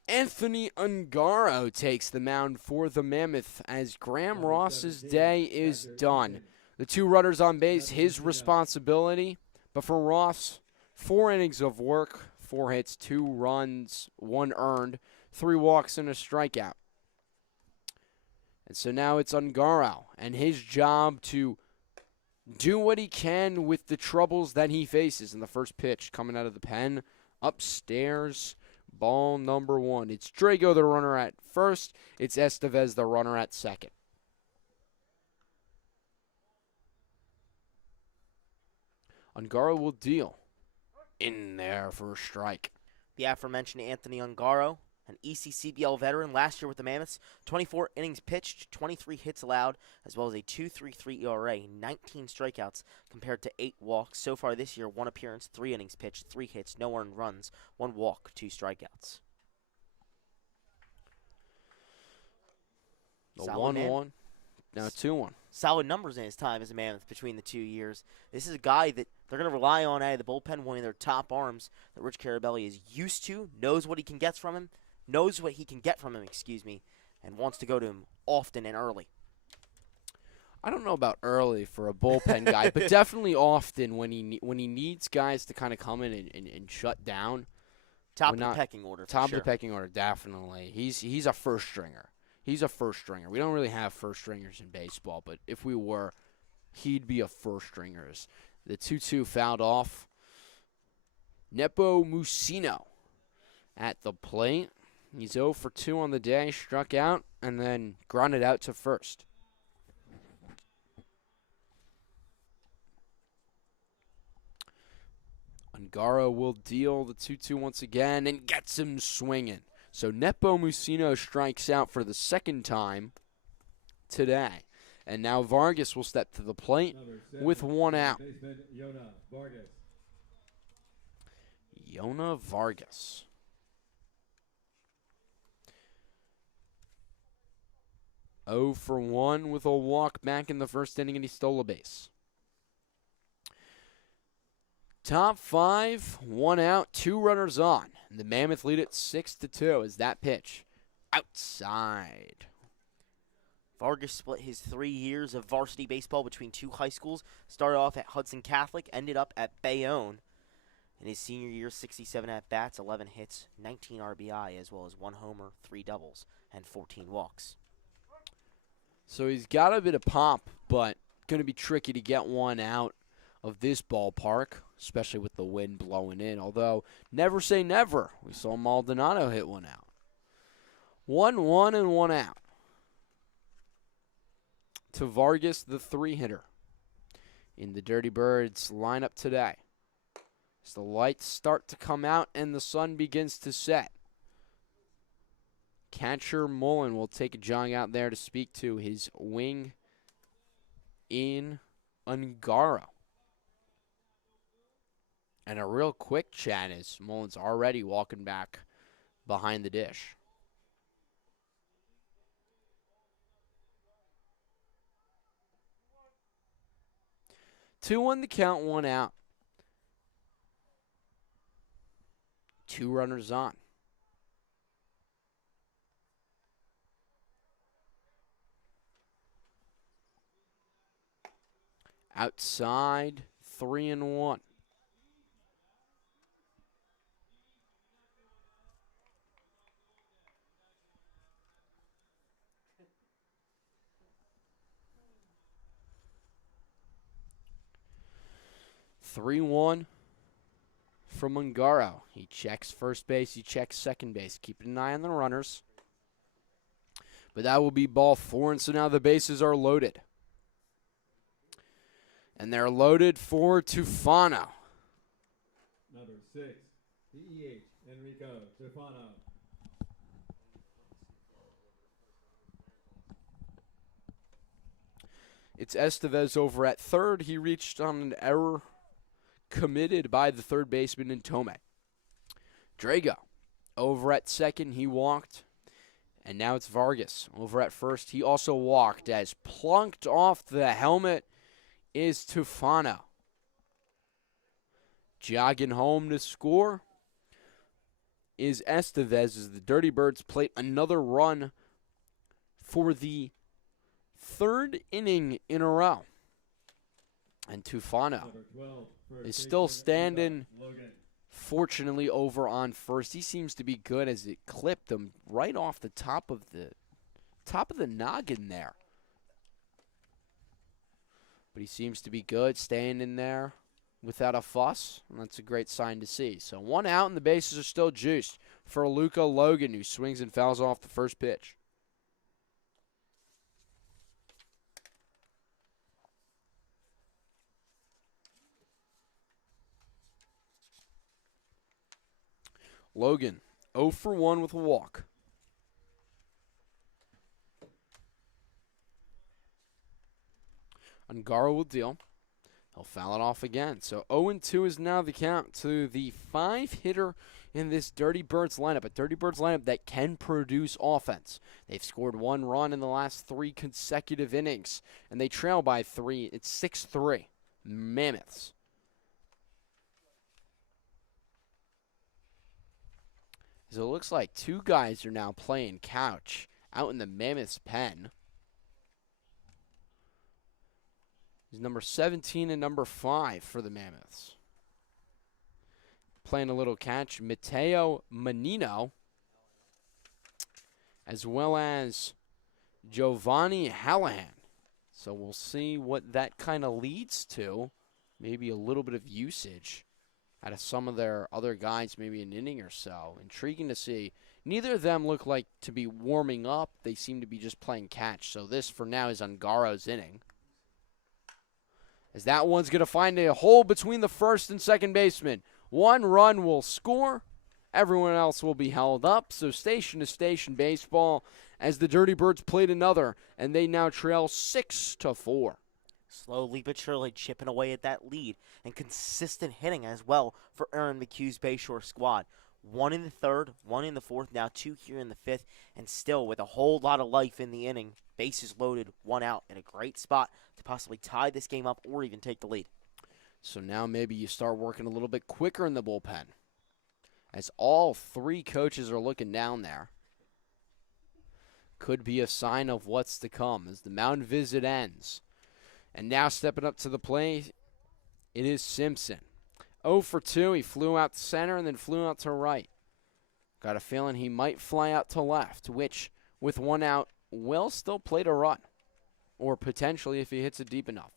Anthony Ungaro takes the mound for the Mammoth as Graham Ross's day is done. The 2 runners on base, his responsibility. But for Ross, 4 innings of work, 4 hits, 2 runs, 1 earned, 3 walks, and a strikeout. And so now it's Ungaro and his job to do what he can with the troubles that he faces in the first pitch coming out of the pen. Upstairs, ball number 1. It's Drago, the runner at first. It's Estevez, the runner at second. Ungaro will deal. In there for a strike. The aforementioned Anthony Ungaro, an ECCBL veteran last year with the Mammoths, 24 innings pitched, 23 hits allowed, as well as a 2.33 ERA, 19 strikeouts compared to 8 walks. So far this year, 1 appearance, 3 innings pitched, 3 hits, no earned runs, 1 walk, 2 strikeouts. The 1-1, now 2-1. Solid numbers in his time as a Mammoth between the 2 years. This is a guy that they're going to rely on out of the bullpen, one of their top arms that Rich Carabelli is used to, knows what he can get from him, and wants to go to him often and early. I don't know about early for a bullpen guy, but definitely often when he needs guys to kind of come in and shut down. Top of the pecking order. Top of the pecking order, definitely. He's a first stringer. He's a first stringer. We don't really have first stringers in baseball, but if we were, he'd be a first stringer. The 2-2 fouled off. Nepo Musino at the plate. He's 0 for 2 on the day, struck out, and then grounded out to first. Ungaro will deal the 2-2 once again and gets him swinging. So Nepo Musino strikes out for the second time today. And now Vargas will step to the plate with 1 out. Yona Vargas. Oh for 1 with a walk back in the first inning, and he stole a base. Top 5, 1 out, 2 runners on. And the Mammoth lead it 6-2 as that pitch outside. Vargas split his 3 years of varsity baseball between 2 high schools. Started off at Hudson Catholic, ended up at Bayonne. In his senior year, 67 at-bats, 11 hits, 19 RBI, as well as 1 homer, 3 doubles, and 14 walks. So he's got a bit of pop, but going to be tricky to get 1 out of this ballpark, especially with the wind blowing in. Although, never say never. We saw Maldonado hit 1 out. 1-1 and 1 out. To Vargas, the 3-hitter in the Dirty Birds lineup today. As the lights start to come out and the sun begins to set. Catcher Mullen will take a jog out there to speak to his wing in Ungaro. And a real quick chat as Mullen's already walking back behind the dish. Two on the count, 1 out. 2 runners on. Outside, 3-1. Three-one from Ungaro. He checks first base, he checks second base, keeping an eye on the runners. But that will be ball 4, and so now the bases are loaded. And they're loaded for Tufano. Number 6, DEH, Enrico Tufano. It's Estevez over at third. He reached on an error committed by the third baseman in Tome. Drago over at second. He walked. And now it's Vargas over at first. He also walked as plunked off the helmet is Tufano. Jogging home to score is Estevez as the Dirty Birds plate another run for the third inning in a row. And Tufano is still standing, fortunately, over on first. He seems to be good as it clipped him right off the top of the noggin there. But he seems to be good, staying in there without a fuss, and that's a great sign to see. So 1 out, and the bases are still juiced for Luca Logan, who swings and fouls off the first pitch. Logan, 0 for 1 with a walk. Ungaro will deal. He'll foul it off again. So 0-2 is now the count to the 5-hitter in this Dirty Birds lineup. A Dirty Birds lineup that can produce offense. They've scored 1 run in the last 3 consecutive innings, and they trail by 3. It's 6-3. Mammoths. So it looks like 2 guys are now playing couch out in the Mammoths pen. Is number 17 and number 5 for the Mammoths. Playing a little catch, Matteo Menino, as well as Giovanni Hallahan. So we'll see what that kind of leads to. Maybe a little bit of usage out of some of their other guys, maybe an inning or so. Intriguing to see. Neither of them look like to be warming up. They seem to be just playing catch. So this, for now, is Ungaro's inning. As that one's going to find a hole between the first and second baseman. 1 run will score. Everyone else will be held up. So station-to-station baseball as the Dirty Birds played another, and they now trail 6-4. Slowly but surely chipping away at that lead, and consistent hitting as well for Aaron McHugh's Bayshore squad. 1 in the third, 1 in the fourth, now 2 here in the fifth, and still with a whole lot of life in the inning. Bases loaded, 1 out, in a great spot to possibly tie this game up or even take the lead. So now maybe you start working a little bit quicker in the bullpen, as all 3 coaches are looking down there. Could be a sign of what's to come as the mound visit ends. And now stepping up to the plate, it is Simpson. 0 for 2. He flew out to center and then flew out to right. Got a feeling he might fly out to left, which, with 1 out, will still play to run. Or potentially if he hits it deep enough.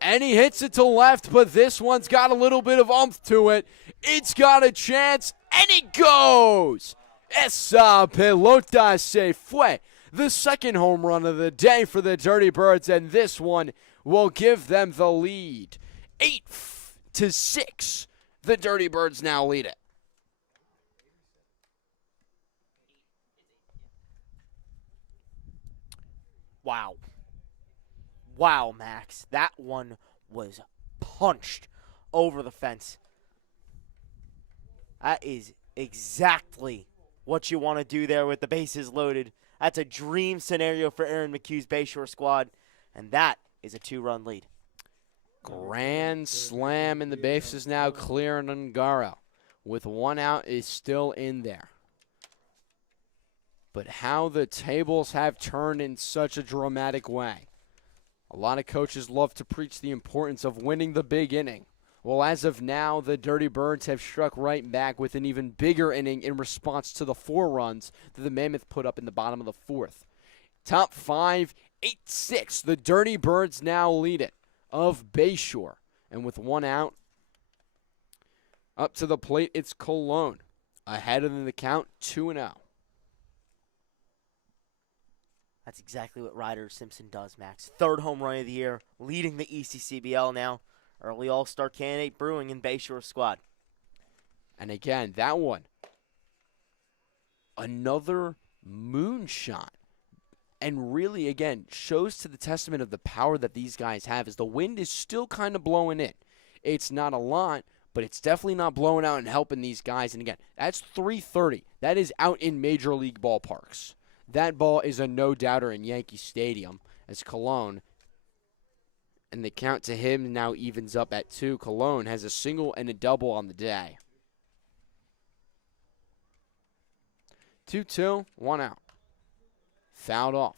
And he hits it to left, but this one's got a little bit of oomph to it. It's got a chance, and it goes! Esa pelota se fue. The second home run of the day for the Dirty Birds, and this one will give them the lead. 8-6. The Dirty Birds now lead it. Wow. Wow, Max. That one was punched over the fence. That is exactly what you want to do there with the bases loaded. That's a dream scenario for Aaron McHugh's Bayshore squad, and that is a 2-run lead. Grand slam, and the base is now clear, and Ungaro, with 1 out, is still in there. But how the tables have turned in such a dramatic way. A lot of coaches love to preach the importance of winning the big inning. Well, as of now, the Dirty Birds have struck right back with an even bigger inning in response to the 4 runs that the Mammoth put up in the bottom of the 4th. Top 5, 8-6. The Dirty Birds now lead it of Bayshore. And with 1 out, up to the plate, it's Cologne. Ahead of the count, 2-0. That's exactly what Ryder Simpson does, Max. 3rd home run of the year, leading the ECCBL now. Early All-Star candidate brewing in Bayshore squad. And again, that one, another moonshot. And really, again, shows to the testament of the power that these guys have as the wind is still kind of blowing in. It's not a lot, but it's definitely not blowing out and helping these guys. And again, that's 330. That is out in major league ballparks. That ball is a no-doubter in Yankee Stadium as Cologne. And the count to him now evens up at 2. Cologne has a single and a double on the day. 2-2, 1 out. Fouled off.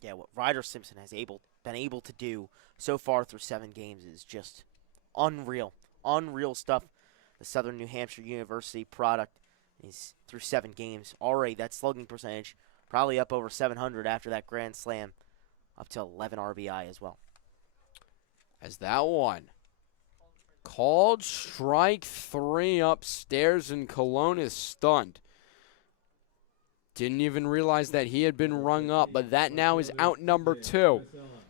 Yeah, what Ryder Simpson has been able to do so far through 7 games is just unreal. Unreal stuff. The Southern New Hampshire University product is through 7 games. Already that slugging percentage probably up over 700 after that grand slam, up to 11 RBI as well. As that one called strike 3 upstairs, and Cologne is stunned. Didn't even realize that he had been rung up, but that now is out number 2.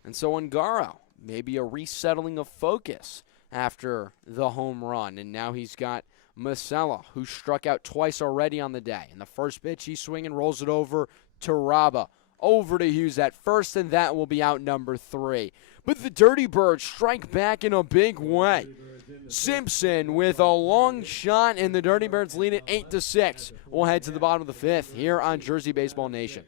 And so Ungaro, maybe a resettling of focus after the home run. And now he's got Masella, who struck out twice already on the day. And the first pitch, he's swinging, rolls it over to Raba. Over to Hughes at first, and that will be out number 3. But the Dirty Birds strike back in a big way. Simpson with a long shot, and the Dirty Birds lead it 8-6. We'll head to the bottom of the 5th here on Jersey Baseball Nation.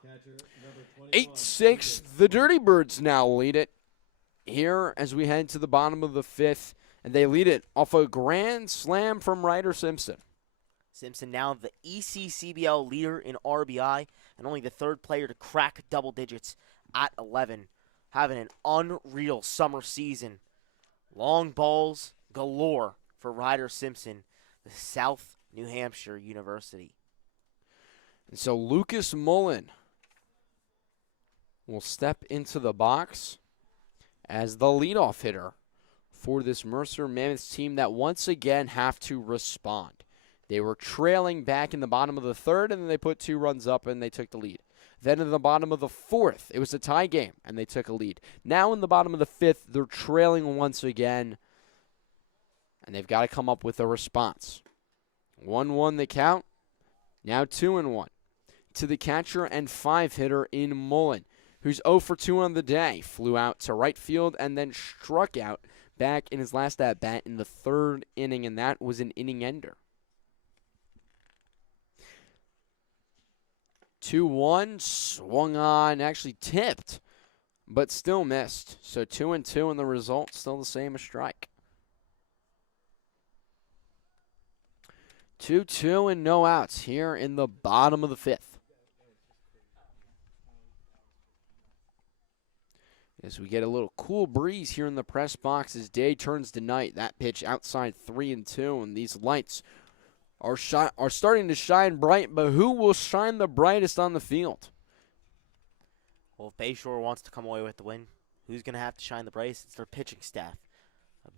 Catcher number 8-6, the Dirty Birds now lead it here as we head to the bottom of the 5th, and they lead it off a grand slam from Ryder Simpson. Simpson now the ECCBL leader in RBI and only the 3rd player to crack double digits at 11, having an unreal summer season. Long balls galore for Ryder Simpson, the South New Hampshire University. And so Lucas Mullen will step into the box as the leadoff hitter for this Mercer Mammoths team that once again have to respond. They were trailing back in the bottom of the 3rd, and then they put 2 runs up and they took the lead. Then in the bottom of the 4th, it was a tie game, and they took a lead. Now in the bottom of the 5th, they're trailing once again, and they've got to come up with a response. 1-1 the count, now 2-1. To the catcher and 5 hitter in Mullen, who's 0 for 2 on the day. Flew out to right field and then struck out back in his last at-bat in the 3rd inning, and that was an inning ender. 2-1, swung on, actually tipped, but still missed. So 2-2, and the result still the same, a strike. 2-2 and no outs here in the bottom of the 5th. As we get a little cool breeze here in the press box as day turns to night. That pitch outside 3-2, and these lights are starting to shine bright, but who will shine the brightest on the field? Well, if Bayshore wants to come away with the win, who's going to have to shine the brace? It's their pitching staff.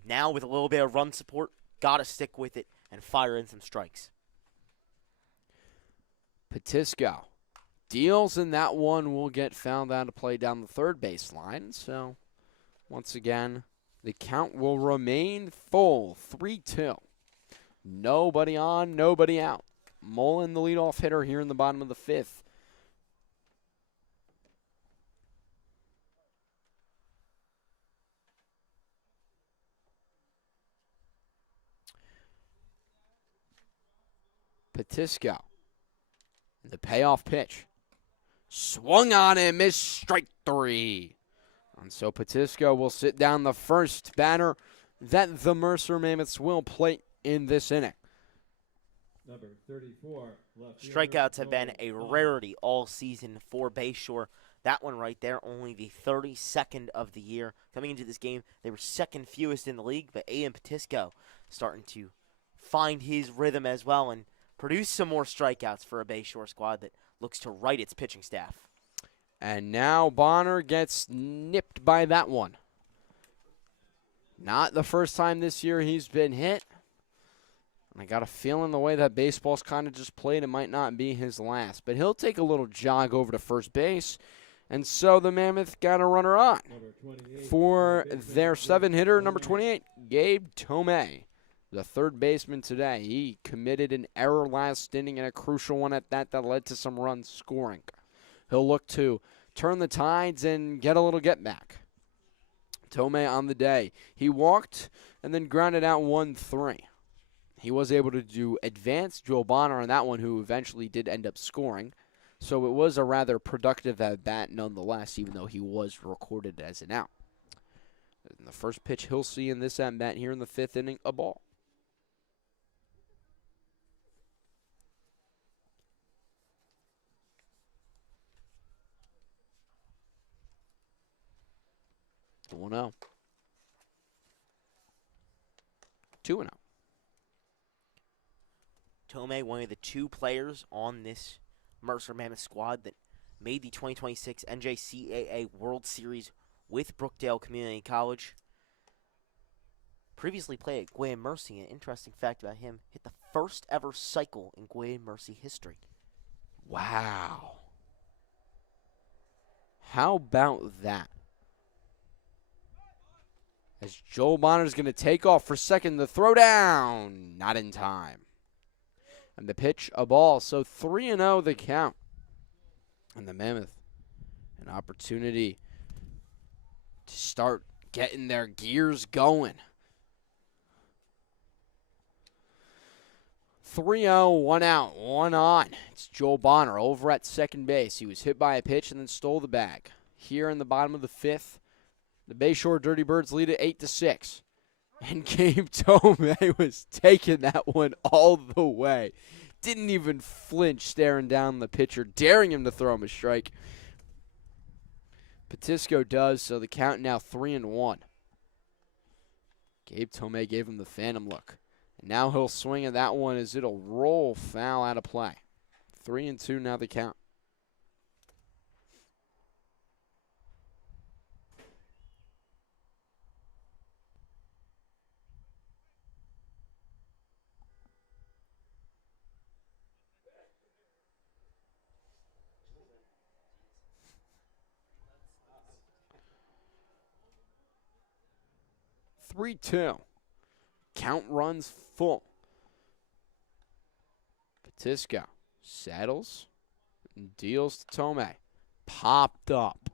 Now, with a little bit of run support, got to stick with it and fire in some strikes. Petisco deals, and that one will get fouled out of play down the third baseline. So, once again, the count will remain full, 3-2. Nobody on, nobody out. Mullen, the leadoff hitter here in the bottom of the fifth. Petisco. The payoff pitch. Swung on and missed, strike 3. And so Petisco will sit down the first batter that the Mercer Mammoths will plate in this inning. Number 34, left fielder, Strikeouts have been a Nolan Bonner. rarity all season for Bayshore. That one right there, only the 32nd of the year. Coming into this game, they were second fewest in the league, but A.M. Petisco starting to find his rhythm as well and produce some more strikeouts for a Bayshore squad that looks to right its pitching staff. And now Bonner gets nipped by that one. Not the first time this year he's been hit. And I got a feeling the way that baseball's kind of just played, it might not be his last. But he'll take a little jog over to first base. And so the Mammoth got a runner on. Number 28, For third baseman, their seven hitter, number Tomei. 28, Gabe Tomei, the third baseman today. He committed an error last inning and a crucial one at that led to some run scoring. He'll look to turn the tides and get a little get back. Tomei on the day. He walked and then grounded out 1-3. He was able to do advance Joel Bonner on that one, who eventually did end up scoring. So it was a rather productive at-bat nonetheless, even though he was recorded as an out. And the first pitch he'll see in this at-bat here in the fifth inning, a ball. The 1-0. 2-0. Tomei, one of the two players on this Mercer Mammoth squad that made the 2026 NJCAA World Series with Brookdale Community College. Previously played at Gwynn Mercy. An interesting fact about him, hit the first ever cycle in Gwynn Mercy history. Wow. How about that? As Joel Bonner's going to take off for second, the throw down, not in time. And the pitch, a ball. So 3-0 the count. And the Mammoth, an opportunity to start getting their gears going. 3-0, 1 out, 1 on. It's Joel Bonner over at second base. He was hit by a pitch and then stole the bag. Here in the bottom of the fifth, the Bayshore Dirty Birds lead it 8-6. And Gabe Tomei was taking that one all the way. Didn't even flinch, staring down the pitcher, daring him to throw him a strike. Petisco does, so the count now 3-1. Gabe Tomei gave him the phantom look. And now he'll swing at that one as it'll roll foul out of play. 3-2 now the count. Count runs full. Petisco saddles and deals to Tomei. Popped up.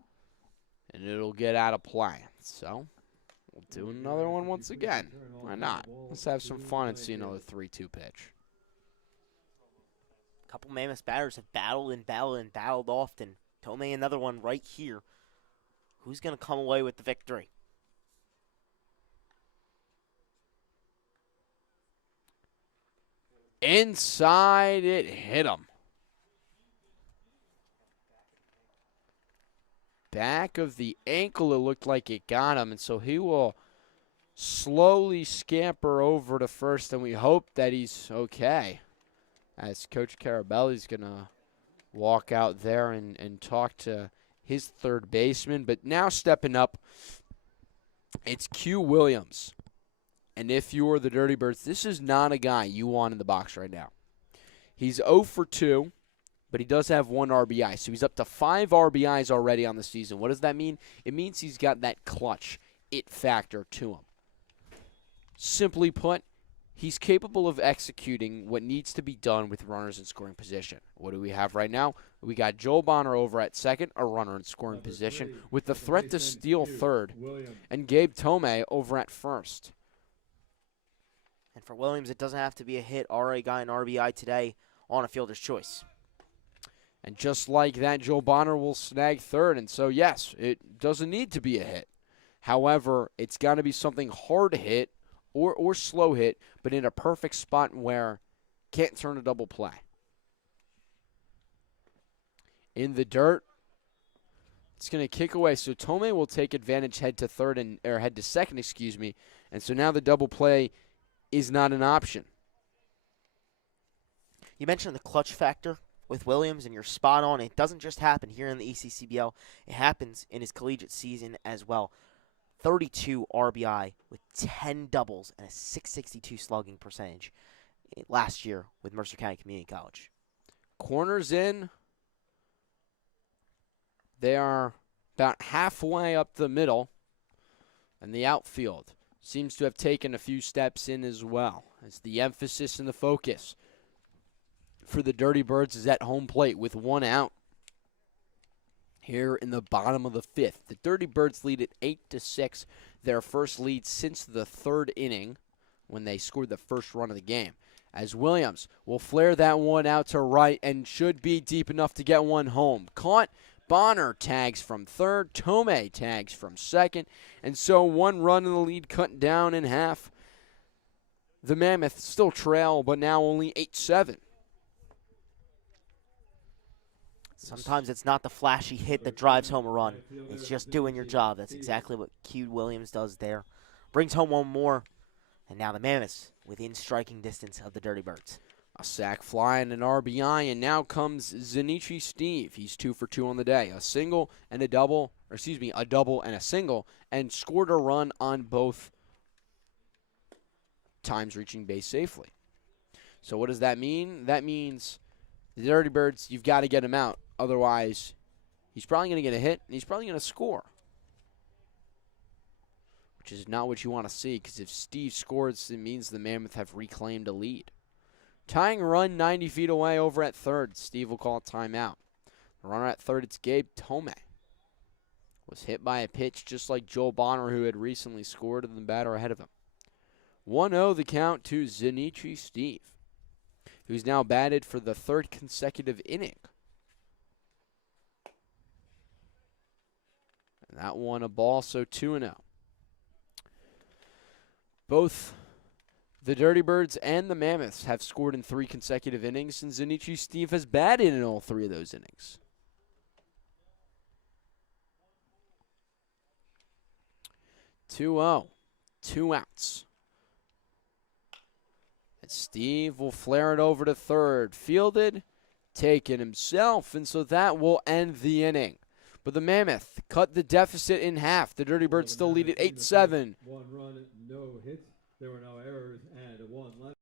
And it'll get out of play. So, we'll do another one once again. Why not? Let's have some fun and see another 3-2 pitch. A couple Mammoth batters have battled often. Tomei, another one right here. Who's going to come away with the victory? Inside, it hit him. Back of the ankle, it looked like it got him, and so he will slowly scamper over to first, and we hope that he's okay. As Coach Carabelli's going to walk out there and talk to his third baseman. But now stepping up, it's Q Williams. And if you're the Dirty Birds, this is not a guy you want in the box right now. He's 0 for 2, but he does have 1 RBI. So he's up to 5 RBIs already on the season. What does that mean? It means he's got that clutch it factor to him. Simply put, he's capable of executing what needs to be done with runners in scoring position. What do we have right now? We got Joel Bonner over at second, a runner in scoring position, with the threat to steal third, and Gabe Tomei over at first. And for Williams, it doesn't have to be a hit. Already got an RBI today on a fielder's choice. And just like that, Joel Bonner will snag third. And so, yes, it doesn't need to be a hit. However, it's got to be something hard hit or slow hit, but in a perfect spot where can't turn a double play. In the dirt, it's going to kick away. So Tomei will take advantage head to second, And so now the double play is not an option. You mentioned the clutch factor with Williams, and you're spot on. It doesn't just happen here in the ECCBL. It happens in his collegiate season as well. 32 RBI with 10 doubles and a .662 slugging percentage last year with Mercer County Community College. Corners in. They are about halfway up the middle, and the outfield seems to have taken a few steps in as well, as the emphasis and the focus for the Dirty Birds is at home plate with 1 out here in the bottom of the 5th. The Dirty Birds lead at 8-6, their first lead since the 3rd inning when they scored the first run of the game. As Williams will flare that one out to right and should be deep enough to get one home. Caught. Bonner tags from third. Tomei tags from second. And so 1 run in the lead cut down in half. The Mammoths still trail, but now only 8-7. Sometimes it's not the flashy hit that drives home a run. It's just doing your job. That's exactly what Q Williams does there. Brings home 1 more. And now the Mammoths within striking distance of the Dirty Birds. A sac fly and an RBI, and now comes Zenichi Steve. He's 2 for 2 on the day. A single and a double, a double and a single, and scored a run on both times reaching base safely. So what does that mean? That means the Dirty Birds, you've got to get him out. Otherwise, he's probably going to get a hit, and he's probably going to score, which is not what you want to see, because if Steve scores, it means the Mammoth have reclaimed a lead. Tying run 90 feet away over at third. Steve will call a timeout. The runner at third, it's Gabe Tomei. Was hit by a pitch just like Joel Bonner, who had recently scored, and the batter ahead of him. 1-0 the count to Zenichi Steve, who's now batted for the 3rd consecutive inning. And that one a ball, so 2-0. Both the Dirty Birds and the Mammoths have scored in 3 consecutive innings, and Zenichi Steve has batted in all 3 of those innings. 2-0. 2 outs. And Steve will flare it over to third. Fielded, taken himself, and so that will end the inning. But the Mammoth cut the deficit in half. The Dirty Birds still lead at 8-7. 1 run, no hits. There were no errors and 1 left.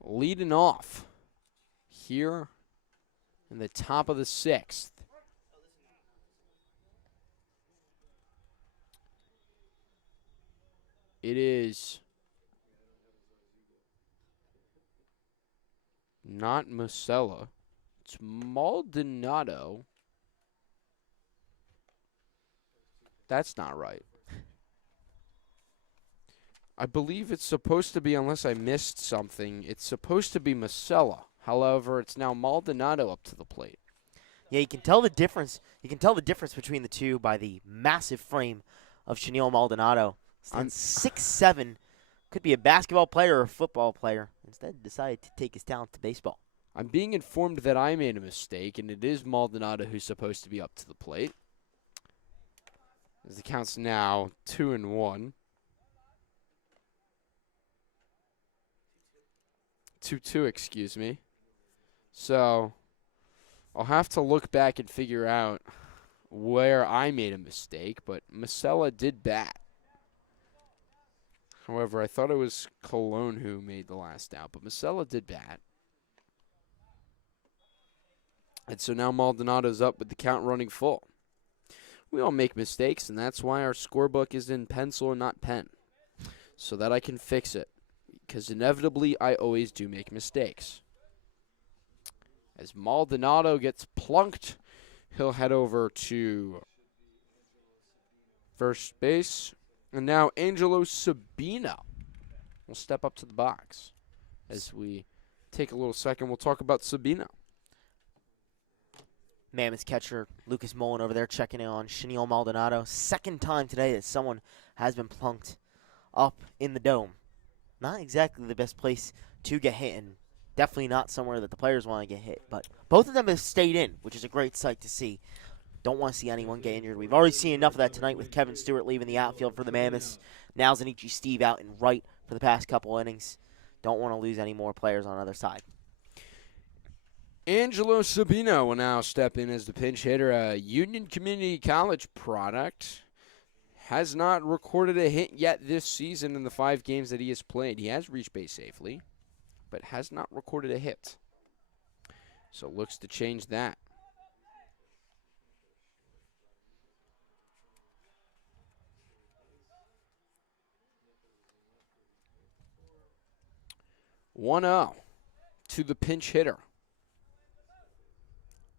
leading off here in the top of the 6th. It is not Musella. It's Maldonado. That's not right. I believe it's supposed to be, unless I missed something, it's supposed to be Musella. However, it's now Maldonado up to the plate. Yeah, you can tell the difference. You can tell the difference between the two by the massive frame of Chanel Maldonado. Stands 6'7", could be a basketball player or a football player. Instead, decided to take his talent to baseball. I'm being informed that I made a mistake, and it is Maldonado who's supposed to be up to the plate. As the count's now 2-1. 2-2, excuse me. So I'll have to look back and figure out where I made a mistake, but Musella did bat. However, I thought it was Colon who made the last out, but Musella did bat. And so now Maldonado's up with the count running full. We all make mistakes, and that's why our scorebook is in pencil and not pen, so that I can fix it. Because inevitably, I always do make mistakes. As Maldonado gets plunked, he'll head over to first base. And now Angelo Sabino will step up to the box. As we take a little second, we'll talk about Sabino. Mammoths catcher Lucas Mullen over there checking in on Chanel Maldonado. Second time today that someone has been plunked up in the dome. Not exactly the best place to get hit, and definitely not somewhere that the players want to get hit. But both of them have stayed in, which is a great sight to see. Don't want to see anyone get injured. We've already seen enough of that tonight with Kevin Stewart leaving the outfield for the Mammoths. Now Zanichi Steve out in right for the past couple innings. Don't want to lose any more players on the other side. Angelo Sabino will now step in as the pinch hitter. A Union Community College product. Has not recorded a hit yet this season in the 5 games that he has played. He has reached base safely, but has not recorded a hit. So looks to change that. (1-0) to the pinch hitter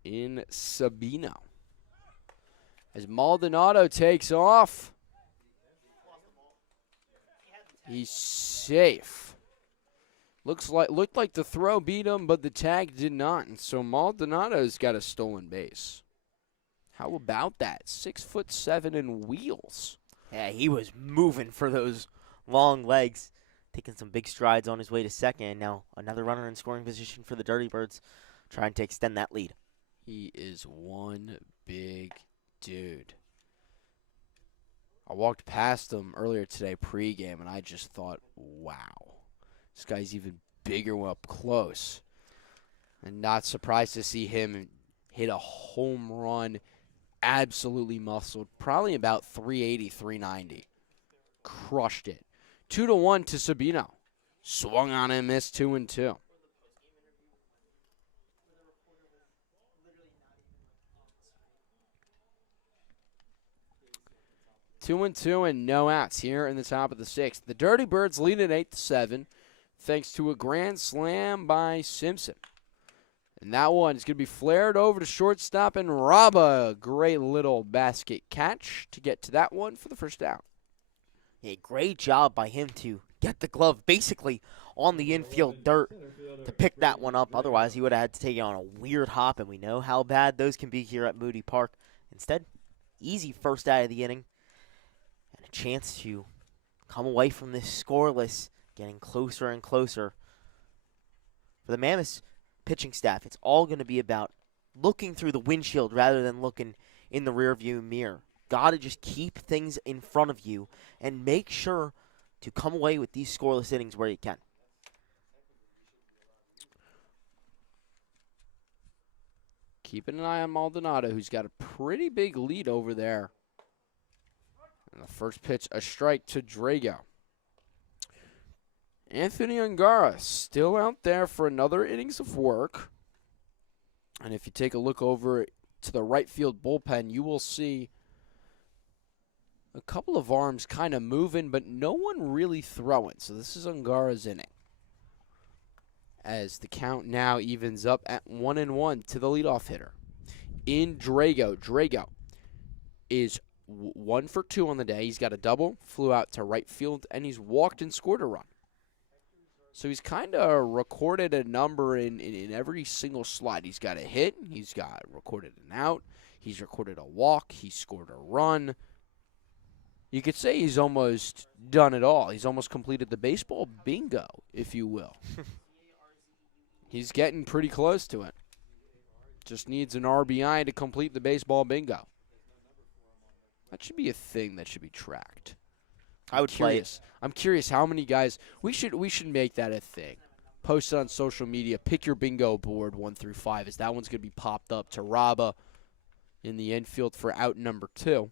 in Sabino. As Maldonado takes off. He's safe. Looked like the throw beat him, but the tag did not. And so Maldonado's got a stolen base. How about that? 6'7" and wheels. Yeah, he was moving for those long legs. Taking some big strides on his way to second. And now another runner in scoring position for the Dirty Birds, trying to extend that lead. He is one big dude. I walked past him earlier today pregame, and I just thought, wow, this guy's even bigger up close. And not surprised to see him hit a home run, absolutely muscled, probably about 380, 390. Crushed it. 2-1 to Sabino. Swung on and missed 2-2. 2-2 and no outs here in the top of the 6th. The Dirty Birds lead at 8-7 thanks to a grand slam by Simpson. And that one is going to be flared over to shortstop and rob a great little basket catch to get to that one for the first out. Yeah, great job by him to get the glove basically on the infield dirt to pick that one up. Otherwise, he would have had to take it on a weird hop, and we know how bad those can be here at Moody Park. Instead, easy first out of the inning. And a chance to come away from this scoreless, getting closer and closer. For the Mammoths pitching staff, it's all going to be about looking through the windshield rather than looking in the rearview mirror. Got to just keep things in front of you and make sure to come away with these scoreless innings where you can. Keeping an eye on Maldonado, who's got a pretty big lead over there. And the first pitch, a strike to Drago. Anthony Ungara still out there for another innings of work. And if you take a look over to the right field bullpen, you will see a couple of arms kind of moving, but no one really throwing. So this is Ungara's inning, as the count now evens up at 1-1 to the leadoff hitter in Drago. Drago is 1 for 2 on the day. He's got a double, flew out to right field, and he's walked and scored a run. So he's kind of recorded a number in every single slide. He's got a hit, he's got recorded an out, he's recorded a walk, he scored a run. You could say he's almost done it all. He's almost completed the baseball bingo, if you will. He's getting pretty close to it. Just needs an RBI to complete the baseball bingo. That should be a thing that should be tracked. I would play it. I'm curious how many guys we should make that a thing. Post it on social media. Pick your bingo board 1 through 5, as that one's gonna be popped up to Raba in the infield for out number 2.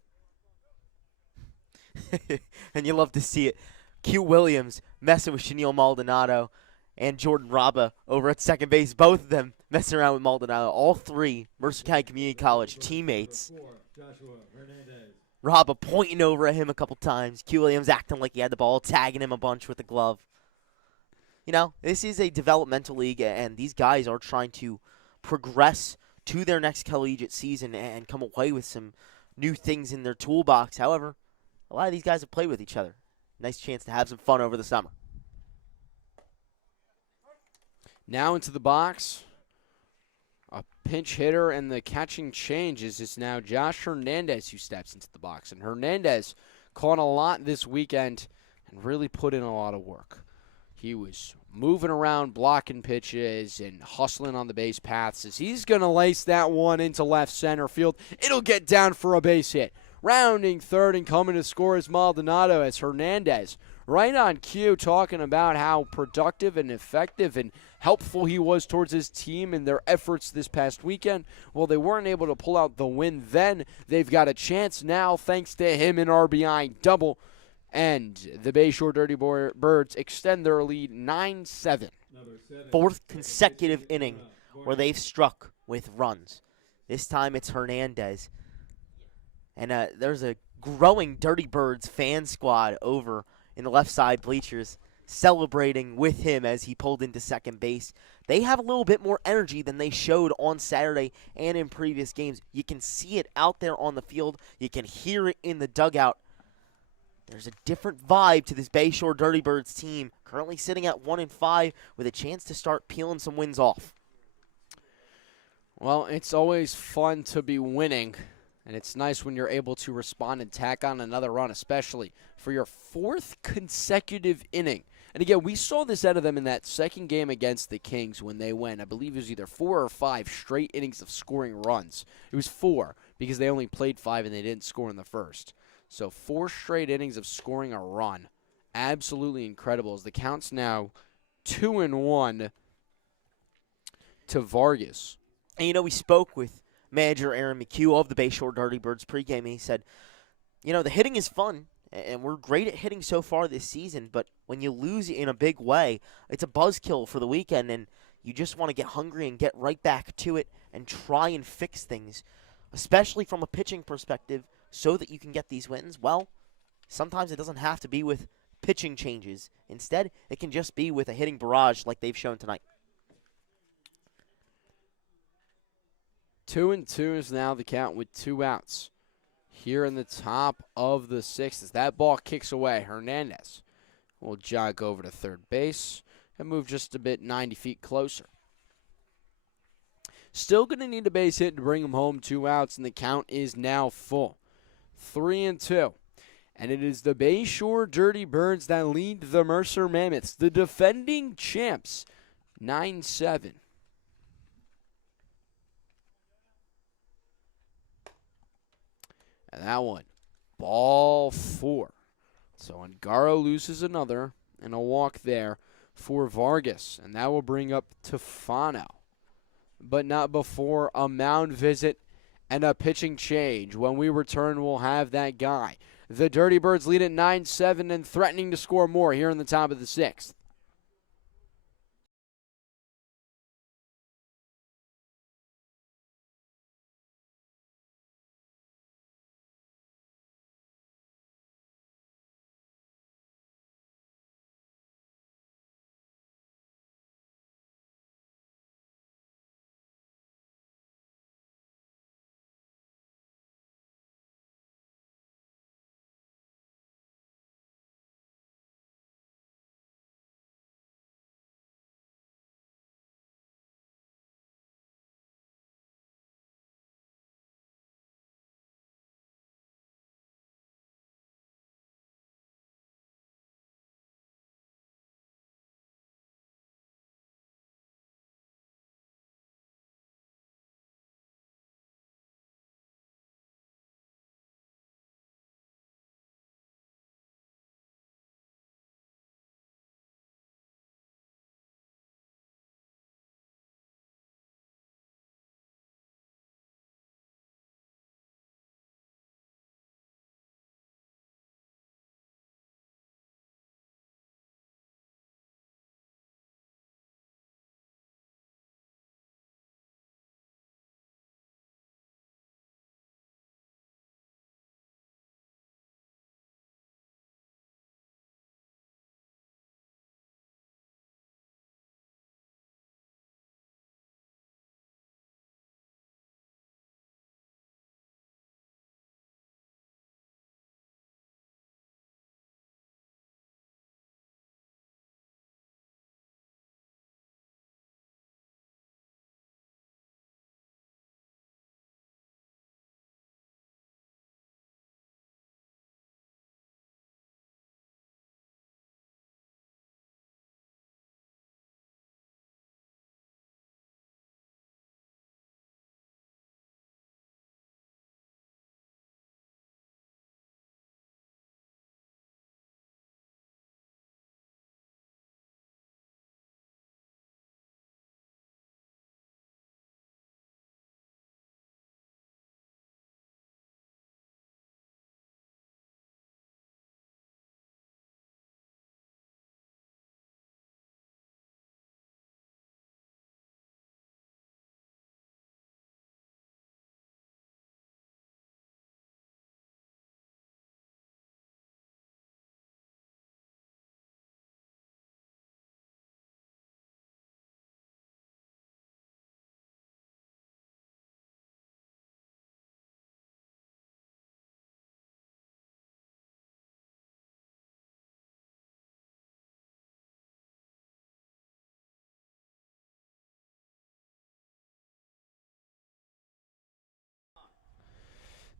And you love to see it. Q Williams messing with Chenille Maldonado and Jordan Raba over at second base. Both of them messing around with Maldonado. All three Mercer County Community College teammates. Raba pointing over at him a couple times. Q Williams acting like he had the ball, tagging him a bunch with the glove. You know, this is a developmental league, and these guys are trying to progress to their next collegiate season and come away with some new things in their toolbox. However, a lot of these guys have played with each other. Nice chance to have some fun over the summer. Now into the box. A pinch hitter, and the catching changes. It's now Josh Hernandez who steps into the box. And Hernandez caught a lot this weekend and really put in a lot of work. He was moving around, blocking pitches, and hustling on the base paths as he's going to lace that one into left center field. It'll get down for a base hit. Rounding third and coming to score is Maldonado, as Hernandez right on cue, talking about how productive and effective and helpful he was towards his team in their efforts this past weekend. Well, they weren't able to pull out the win then. They've got a chance now thanks to him, an RBI double. And the Bayshore Dirty Birds extend their lead 9-7. Fourth consecutive inning where they've struck with runs. This time it's Hernandez. And there's a growing Dirty Birds fan squad over in the left side bleachers celebrating with him as he pulled into second base. They have a little bit more energy than they showed on Saturday and in previous games. You can see it out there on the field. You can hear it in the dugout. There's a different vibe to this Bayshore Dirty Birds team, currently sitting at 1-5 with a chance to start peeling some wins off. Well, it's always fun to be winning, and it's nice when you're able to respond and tack on another run, especially for your fourth consecutive inning. And again, we saw this out of them in that second game against the Kings when they went, I believe it was either 4 or 5 straight innings of scoring runs. It was 4 because they only played 5 and they didn't score in the first. So 4 straight innings of scoring a run. Absolutely incredible, as the count's now 2-1 to Vargas. And you know, we spoke with manager Aaron McHugh of the Bayshore Dirty Birds pregame, and he said, you know, the hitting is fun, and we're great at hitting so far this season, but when you lose in a big way, it's a buzzkill for the weekend, and you just want to get hungry and get right back to it and try and fix things, especially from a pitching perspective, so that you can get these wins. Well, sometimes it doesn't have to be with pitching changes. Instead, it can just be with a hitting barrage like they've shown tonight. 2-2 is now the count with 2 outs. Here in the top of the 6th, as that ball kicks away, Hernandez will jog over to third base and move just a bit 90 feet closer. Still going to need a base hit to bring him home. 2 outs, and the count is now full. 3-2. And it is the Bayshore Dirty Birds that lead the Mercer Mammoths, the defending champs, 9-7. And that one, ball 4. So Ungaro loses another, and a walk there for Vargas. And that will bring up Tefano. But not before a mound visit and a pitching change. When we return, we'll have that guy. The Dirty Birds lead at 9-7 and threatening to score more here in the top of the 6th.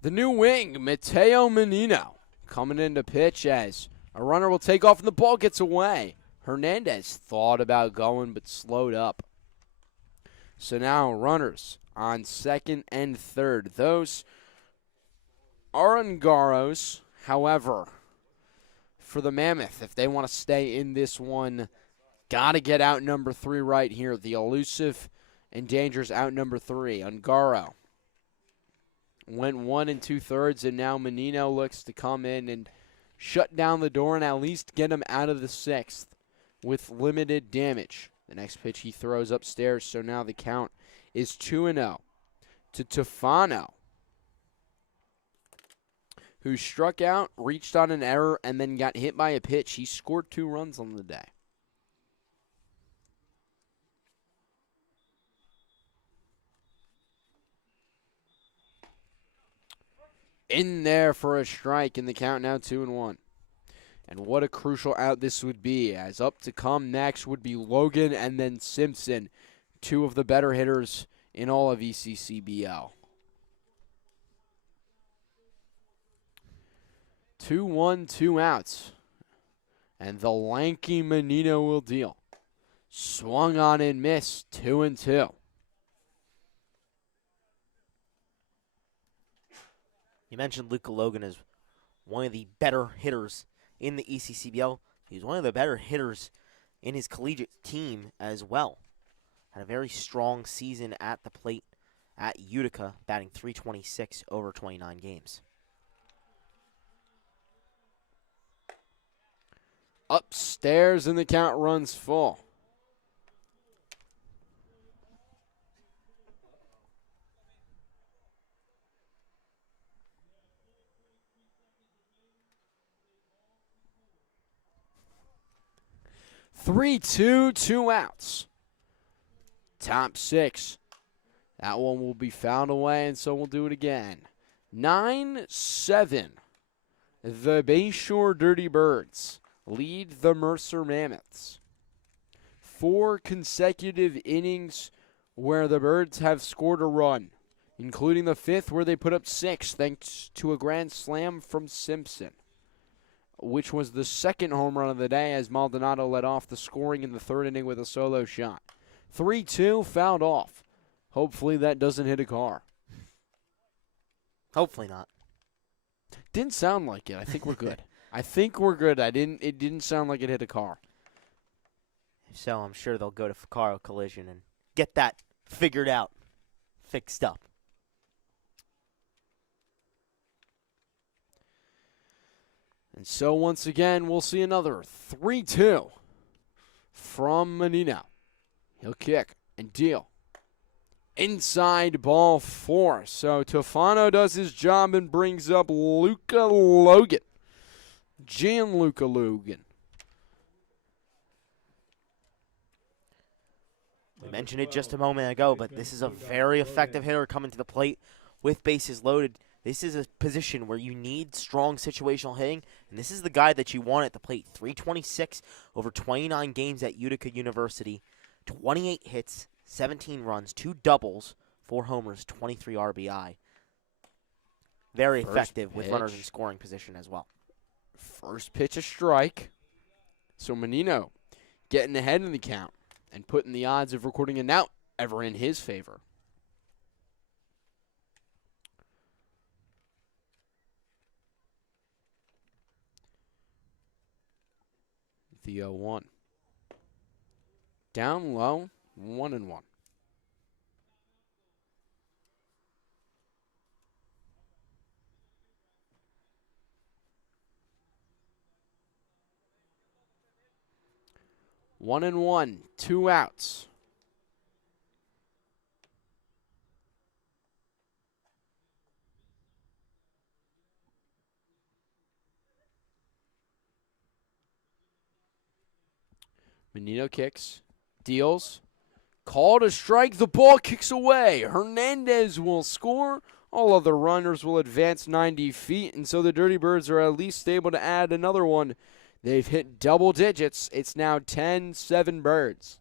The new wing, Mateo Menino, coming in to pitch as a runner will take off and the ball gets away. Hernandez thought about going but slowed up. So now runners on second and third. Those are Ungaro's. However, for the Mammoth, if they want to stay in this one, got to get out number 3 right here. The elusive and dangerous out number 3. Ungaro went 1 2/3, and now Menino looks to come in and shut down the door and at least get him out of the 6th with limited damage. The next pitch he throws upstairs, so now the count is 2-0 to Tufano, who struck out, reached on an error, and then got hit by a pitch. He scored 2 runs on the day. In there for a strike, and the count now 2-1. And what a crucial out this would be, as up to come next would be Logan and then Simpson, 2 of the better hitters in all of ECCBL. 2-1, 2 outs. And the lanky Menino will deal. Swung on and missed, 2-2. You mentioned Luca Logan as one of the better hitters in the ECCBL. He's one of the better hitters in his collegiate team as well. Had a very strong season at the plate at Utica, batting .326 over 29 games. Upstairs, and the count runs full. Three, two outs. Top 6. That one will be fouled away, and so we'll do it again. 9-7. The Bayshore Dirty Birds lead the Mercer Mammoths. 4 consecutive innings where the Birds have scored a run, including the 5th where they put up 6 thanks to a grand slam from Simpson, which was the 2nd home run of the day as Maldonado led off the scoring in the 3rd inning with a solo shot. 3-2, fouled off. Hopefully that doesn't hit a car. Hopefully not. Didn't sound like it. I think we're good. I think we're good. It didn't sound like it hit a car. So I'm sure they'll go to Car Collision and get that figured out, fixed up. And so once again, we'll see another 3-2 from Menino. He'll kick and deal. Inside ball 4. So Tufano does his job and brings up Luca Logan. Gianluca Logan. We mentioned it just a moment ago, but this is a very effective hitter coming to the plate with bases loaded. This is a position where you need strong situational hitting, and this is the guy that you want at the plate. .326 over 29 games at Utica University, 28 hits, 17 runs, 2 doubles, 4 homers, 23 RBI. Very effective with runners in scoring position as well. First pitch a strike. So Menino getting ahead in the count and putting the odds of recording an out ever in his favor. The 0-1. Down low, 1-1. One and one, 2 outs. Menino kicks, deals, called a strike, the ball kicks away. Hernandez will score. All other runners will advance 90 feet, and so the Dirty Birds are at least able to add another one. They've hit double digits. It's now 10-7 Birds.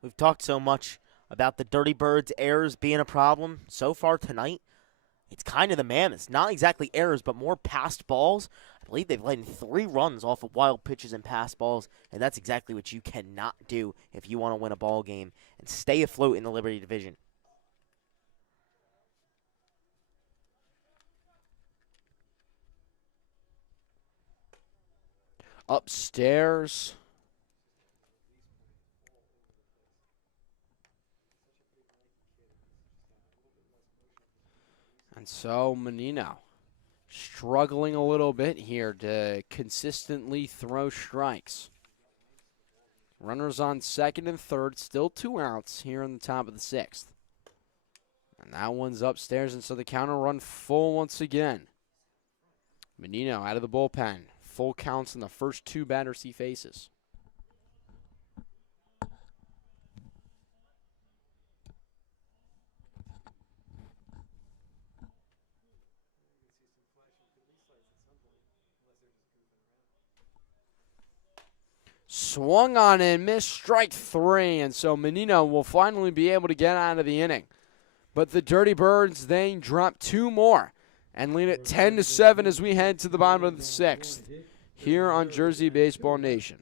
We've talked so much about the Dirty Birds errors being a problem. So far tonight, it's kind of the Mammoths. Not exactly errors, but more passed balls. I believe they've let in 3 runs off of wild pitches and passed balls, and that's exactly what you cannot do if you want to win a ball game and stay afloat in the Liberty Division. Upstairs. And so Menino struggling a little bit here to consistently throw strikes. Runners on second and third, still 2 outs here in the top of the 6th. And that one's upstairs, and so the counter run full once again. Menino out of the bullpen. Full counts in the first 2 batters he faces. Swung on and missed, strike 3, and so Menino will finally be able to get out of the inning. But the Dirty Birds, they drop 2 more and lead it 10-7 as we head to the bottom of the 6th here on Jersey Baseball Nation.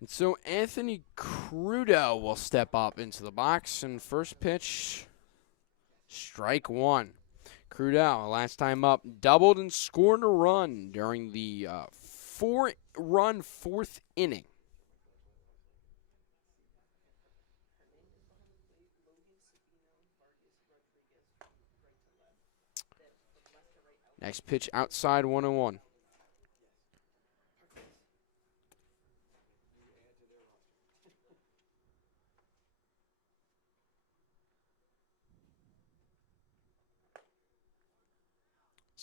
And so Anthony Crudo will step up into the box, and first pitch, strike 1. Crudo, last time up, doubled and scored a run during the 4-run 4th inning. Next pitch outside 1-1.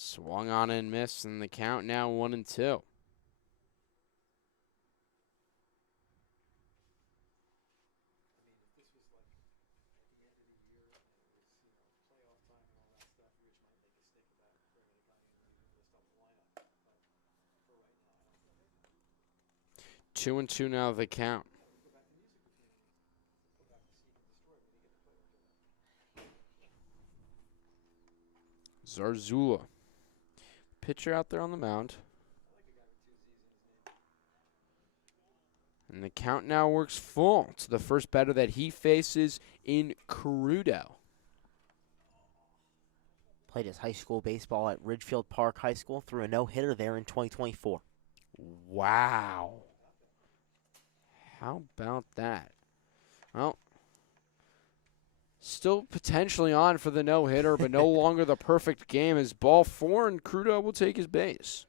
Swung on and missed, and the count now 1-2. Two and two now the count. Zarzula. Pitcher out there on the mound. And the count now works full to the first batter that he faces in Crudo. Played his high school baseball at Ridgefield Park High School, threw a no-hitter there in 2024. Wow. How about that? Well, still potentially on for the no-hitter, but no longer the perfect game as ball 4, and Crudo will take his base.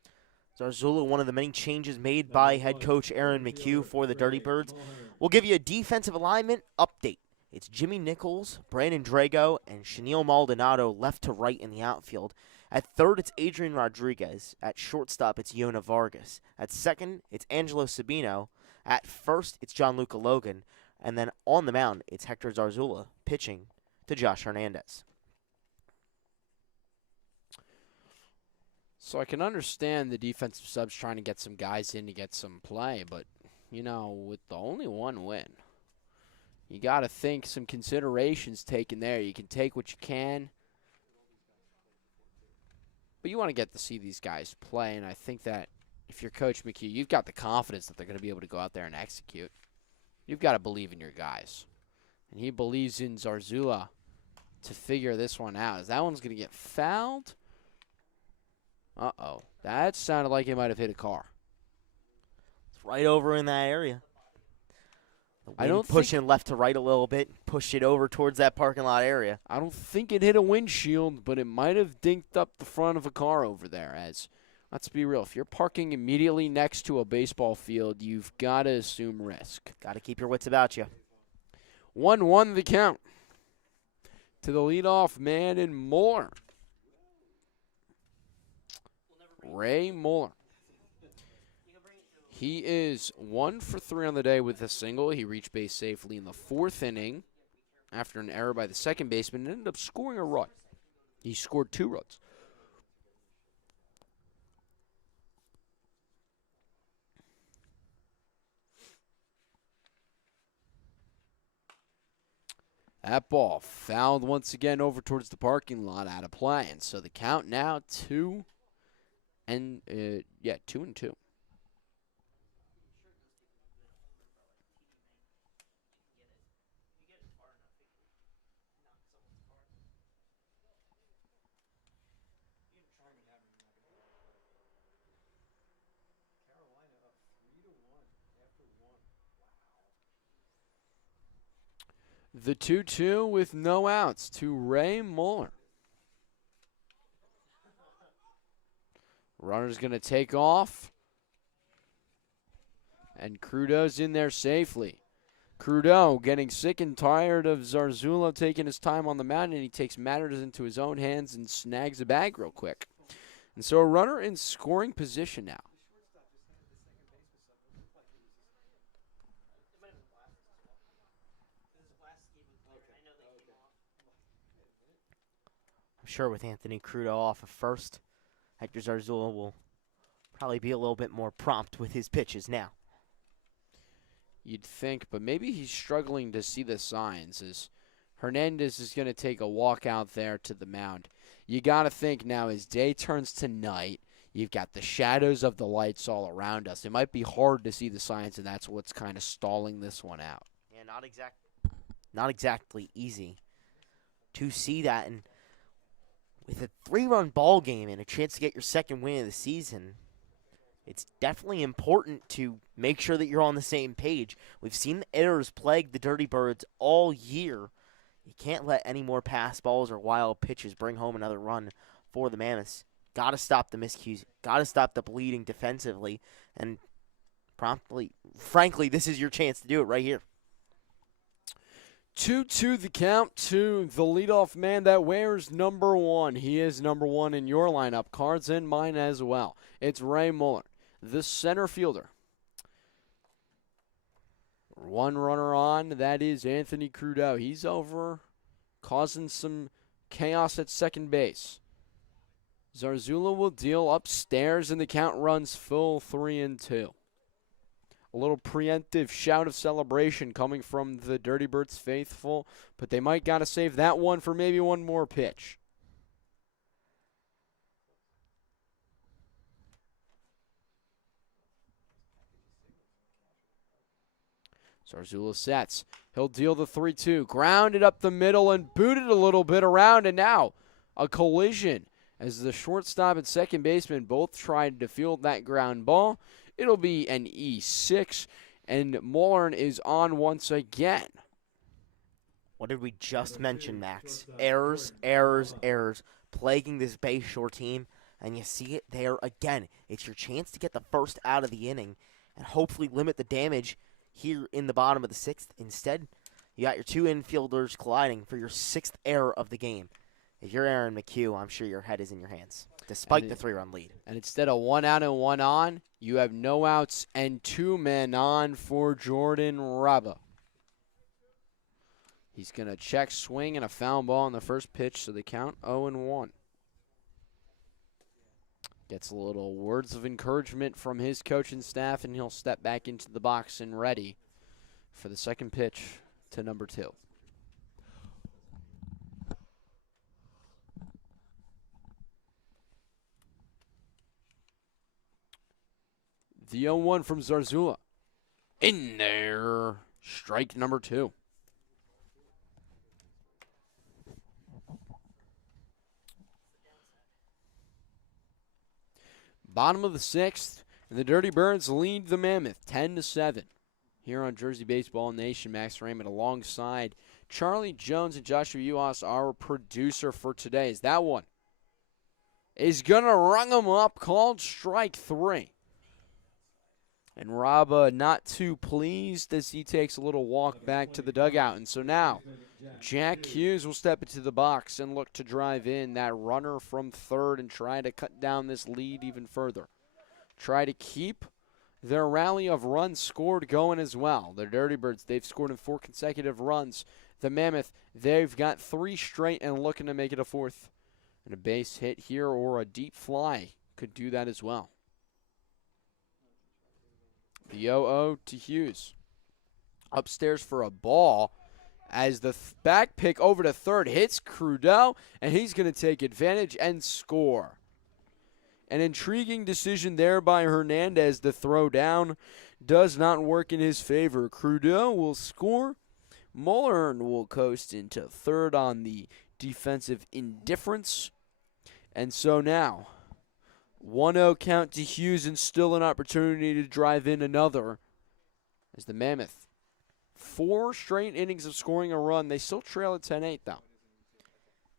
Zarzula, one of the many changes made by head coach Aaron McHugh for the Dirty Birds. We'll give you a defensive alignment update. It's Jimmy Nichols, Brandon Drago, and Chenille Maldonado left to right in the outfield. At third, it's Adrian Rodriguez. At shortstop, it's Yona Vargas. At second, it's Angelo Sabino. At first, it's Gianluca Logan. And then on the mound, it's Hector Zarzula pitching to Josh Hernandez. So I can understand the defensive subs trying to get some guys in to get some play, but, you know, with the only one win, you got to think some considerations taken there. You can take what you can, but you want to get to see these guys play, and I think that if you're Coach McHugh, you've got the confidence that they're going to be able to go out there and execute. You've got to believe in your guys, and he believes in Zarzula to figure this one out. As that one's going to get fouled. Uh-oh. That sounded like it might have hit a car. It's right over in that area. I don't pushing left to right a little bit, push it over towards that parking lot area. I don't think it hit a windshield, but it might have dinked up the front of a car over there. As, let's be real, if you're parking immediately next to a baseball field, you've got to assume risk. Got to keep your wits about you. 1-1 the count to the leadoff man in Muller. Ray Muller. He is 1 for 3 on the day with a single. He reached base safely in the 4th inning after an error by the second baseman and ended up scoring a run. He scored 2 runs. That ball fouled once again over towards the parking lot, out of play. And so the count now 2 and 2-2. The 2-2 with no outs to Ray Muller. Runner's going to take off. And Crudo's in there safely. Crudo getting sick and tired of Zarzula taking his time on the mound, and he takes matters into his own hands and snags a bag real quick. And so a runner in scoring position now. I'm sure with Anthony Crudo off at first, Hector Zarzula will probably be a little bit more prompt with his pitches now. You'd think, but maybe he's struggling to see the signs as Hernandez is going to take a walk out there to the mound. You got to think now as day turns to night, you've got the shadows of the lights all around us. It might be hard to see the signs, and that's what's kind of stalling this one out. Yeah, not exactly easy to see that. And with a 3-run ball game and a chance to get your second win of the season, it's definitely important to make sure that you're on the same page. We've seen the errors plague the Dirty Birds all year. You can't let any more pass balls or wild pitches bring home another run for the Mammoths. Got to stop the miscues. Got to stop the bleeding defensively. And promptly, frankly, this is your chance to do it right here. 2-2 the count to the leadoff man that wears number 1. He is number 1 in your lineup. Cards in mine as well. It's Ray Muller, the center fielder. One runner on, that is Anthony Crudo. He's over, causing some chaos at second base. Zarzula will deal upstairs, and the count runs full 3-2. A little preemptive shout of celebration coming from the Dirty Birds faithful, but they might got to save that one for maybe one more pitch. Zarzula sets. He'll deal the 3-2. Grounded up the middle and booted a little bit around, and now a collision as the shortstop and second baseman both tried to field that ground ball. It'll be an E6, and Mullern is on once again. What did we just mention, Max? Errors, errors, errors plaguing this Bayshore team, and you see it there again. It's your chance to get the first out of the inning and hopefully limit the damage here in the bottom of the sixth. Instead, you got your two infielders colliding for your sixth error of the game. If you're Aaron McHugh, I'm sure your head is in your hands, despite the 3-run lead. And instead of 1 out and 1 on, you have no outs and 2 men on for Jordan Raba. He's going to check swing and a foul ball on the first pitch, so they count 0-1. Gets a little words of encouragement from his coaching staff, and he'll step back into the box and ready for the second pitch to number 2. The 0-1 from Zarzula. In there. Strike number 2. Bottom of the 6th, and the Dirty Birds lead the Mammoth 10-7. Here on Jersey Baseball Nation, Max Raymond alongside Charlie Jones and Joshua Yuhas, our producer for today. Is that one is going to rung him up, called strike 3. And Raba not too pleased as he takes a little walk back to the dugout. And so now, Jack Hughes will step into the box and look to drive in that runner from third and try to cut down this lead even further. Try to keep their rally of runs scored going as well. The Dirty Birds, they've scored in 4 consecutive runs. The Mammoth, they've got 3 straight and looking to make it a 4th. And a base hit here or a deep fly could do that as well. The 0-0 to Hughes. Upstairs for a ball as the back pick over to third hits Crudell, and he's going to take advantage and score. An intriguing decision there by Hernandez. The throw down does not work in his favor. Crudell will score. Mullern will coast into third on the defensive indifference. And so now, 1-0 count to Hughes and still an opportunity to drive in another as the Mammoth. 4 straight innings of scoring a run. They still trail at 10-8 though.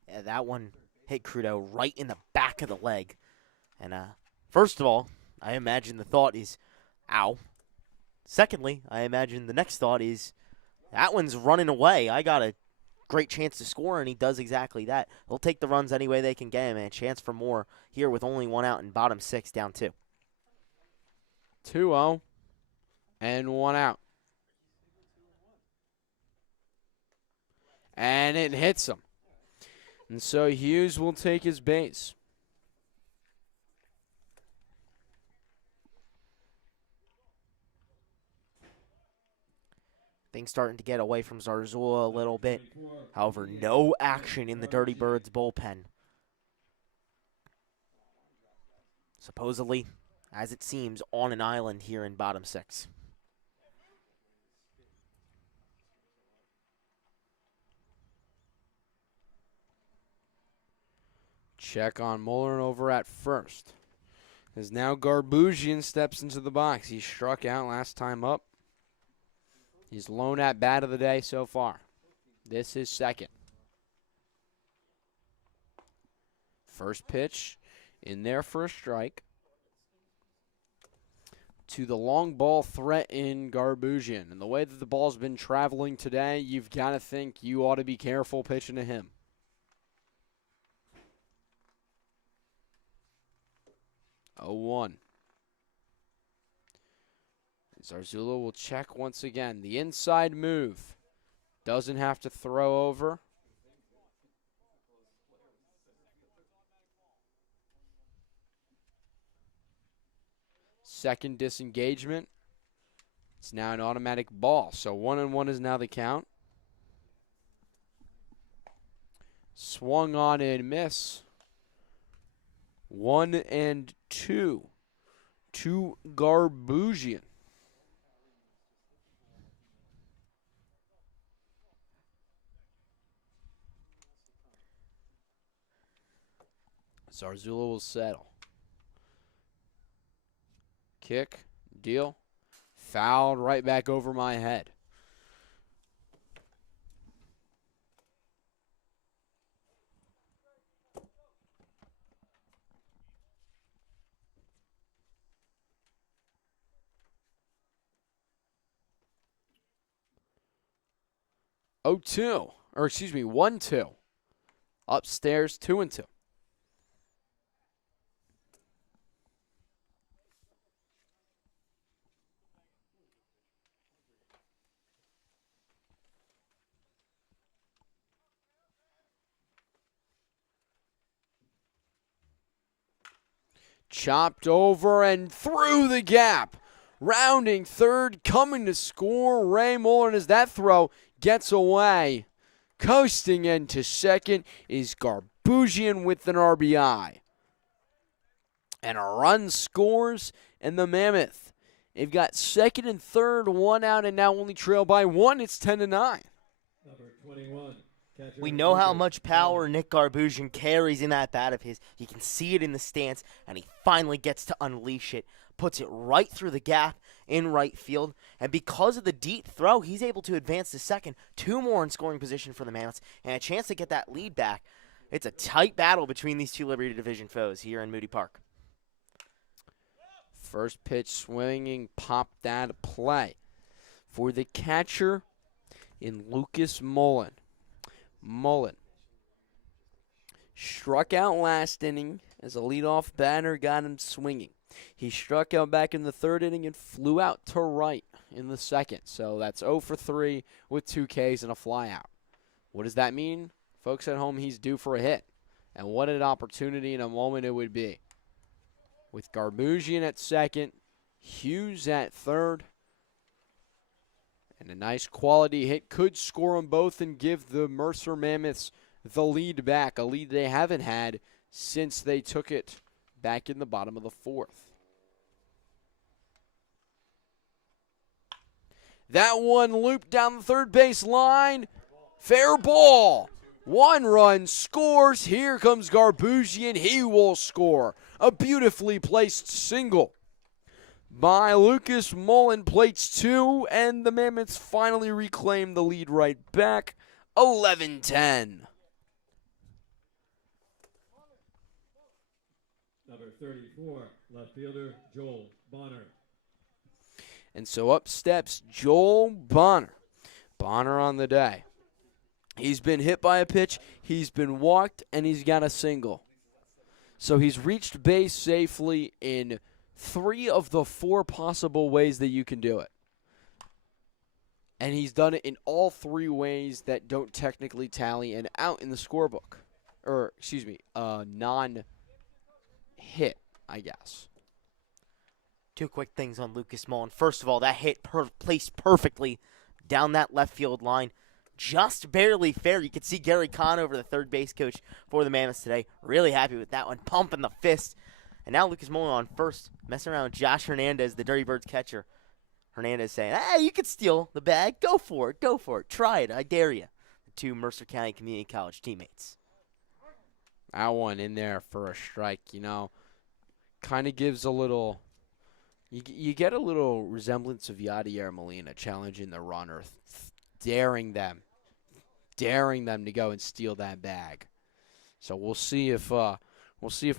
Yeah, that one hit Crudo right in the back of the leg. And first of all, I imagine the thought is, ow. Secondly, I imagine the next thought is, that one's running away. I got a great chance to score, and he does exactly that. He'll take the runs any way they can get him, and a chance for more here with only 1 out in bottom 6, down 2. 2-0 and 1 out. And it hits him. And so Hughes will take his base. Things starting to get away from Zarzula a little bit. However, no action in the Dirty Birds bullpen. Supposedly, as it seems, on an island here in bottom 6. Check on Mullern over at first. As now Garbusian steps into the box. He struck out last time up. He's lone at bat of the day so far. This is second. First pitch in there for a strike. To the long ball threat in Garbusian. And the way that the ball's been traveling today, you've got to think you ought to be careful pitching to him. Oh, 1. Zarzula will check once again. The inside move. Doesn't have to throw over. Second disengagement. It's now an automatic ball. So 1-1 is now the count. Swung on and miss. 1-2 to Garbusian. Zarzula will settle. Kick, deal, fouled right back over my head. Oh, 1-2. Upstairs, 2-2. Chopped over and through the gap. Rounding third, coming to score, Ray Mullen as that throw gets away. Coasting into second is Garbugian with an RBI. And a run scores, and the Mammoth, they've got second and third, one out, and now only trail by one. It's 10-9. Number 21. Catcher We know how Lucas much power Nick Garbugian carries in that bat of his. You can see it in the stance, and he finally gets to unleash it. Puts it right through the gap in right field. And because of the deep throw, he's able to advance to second. 2 more in scoring position for the Mammoths, and a chance to get that lead back. It's a tight battle between these two Liberty Division foes here in Moody Park. First pitch swinging, popped out of play for the catcher in Lucas Mullen. Mullen struck out last inning as a leadoff batter got him swinging. He struck out back in the third inning and flew out to right in the second. So that's 0 for 3 with 2 Ks and a flyout. What does that mean? Folks at home, he's due for a hit. And what an opportunity and a moment it would be. With Garbugian at second, Hughes at third. And a nice quality hit could score them both and give the Mercer Mammoths the lead back, a lead they haven't had since they took it back in the bottom of the fourth. That one looped down the third base line. Fair ball. 1 run scores. Here comes Garbugian. He will score. A beautifully placed single by Lucas Mullen, plates 2, and the Mammoths finally reclaim the lead right back. 11-10. Number 34. Left fielder Joel Bonner. And so up steps Joel Bonner. Bonner on the day. He's been hit by a pitch, he's been walked, and he's got a single. So he's reached base safely in 3 of the 4 possible ways that you can do it. And he's done it in all 3 ways that don't technically tally and out in the scorebook. Or, excuse me, non-hit, I guess. 2 quick things on Lucas Mullen. First of all, that hit placed perfectly down that left field line. Just barely fair. You could see Gary Conover, the third base coach for the Mammoths today. Really happy with that one. Pumping the fist. And now Lucas Mullen on first, messing around with Josh Hernandez, the Dirty Birds catcher. Hernandez saying, hey, you could steal the bag. Go for it. Go for it. Try it. I dare you. The 2 Mercer County Community College teammates. That one in there for a strike, kind of gives a little, you get a little resemblance of Yadier Molina challenging the runner, daring them to go and steal that bag. So we'll see if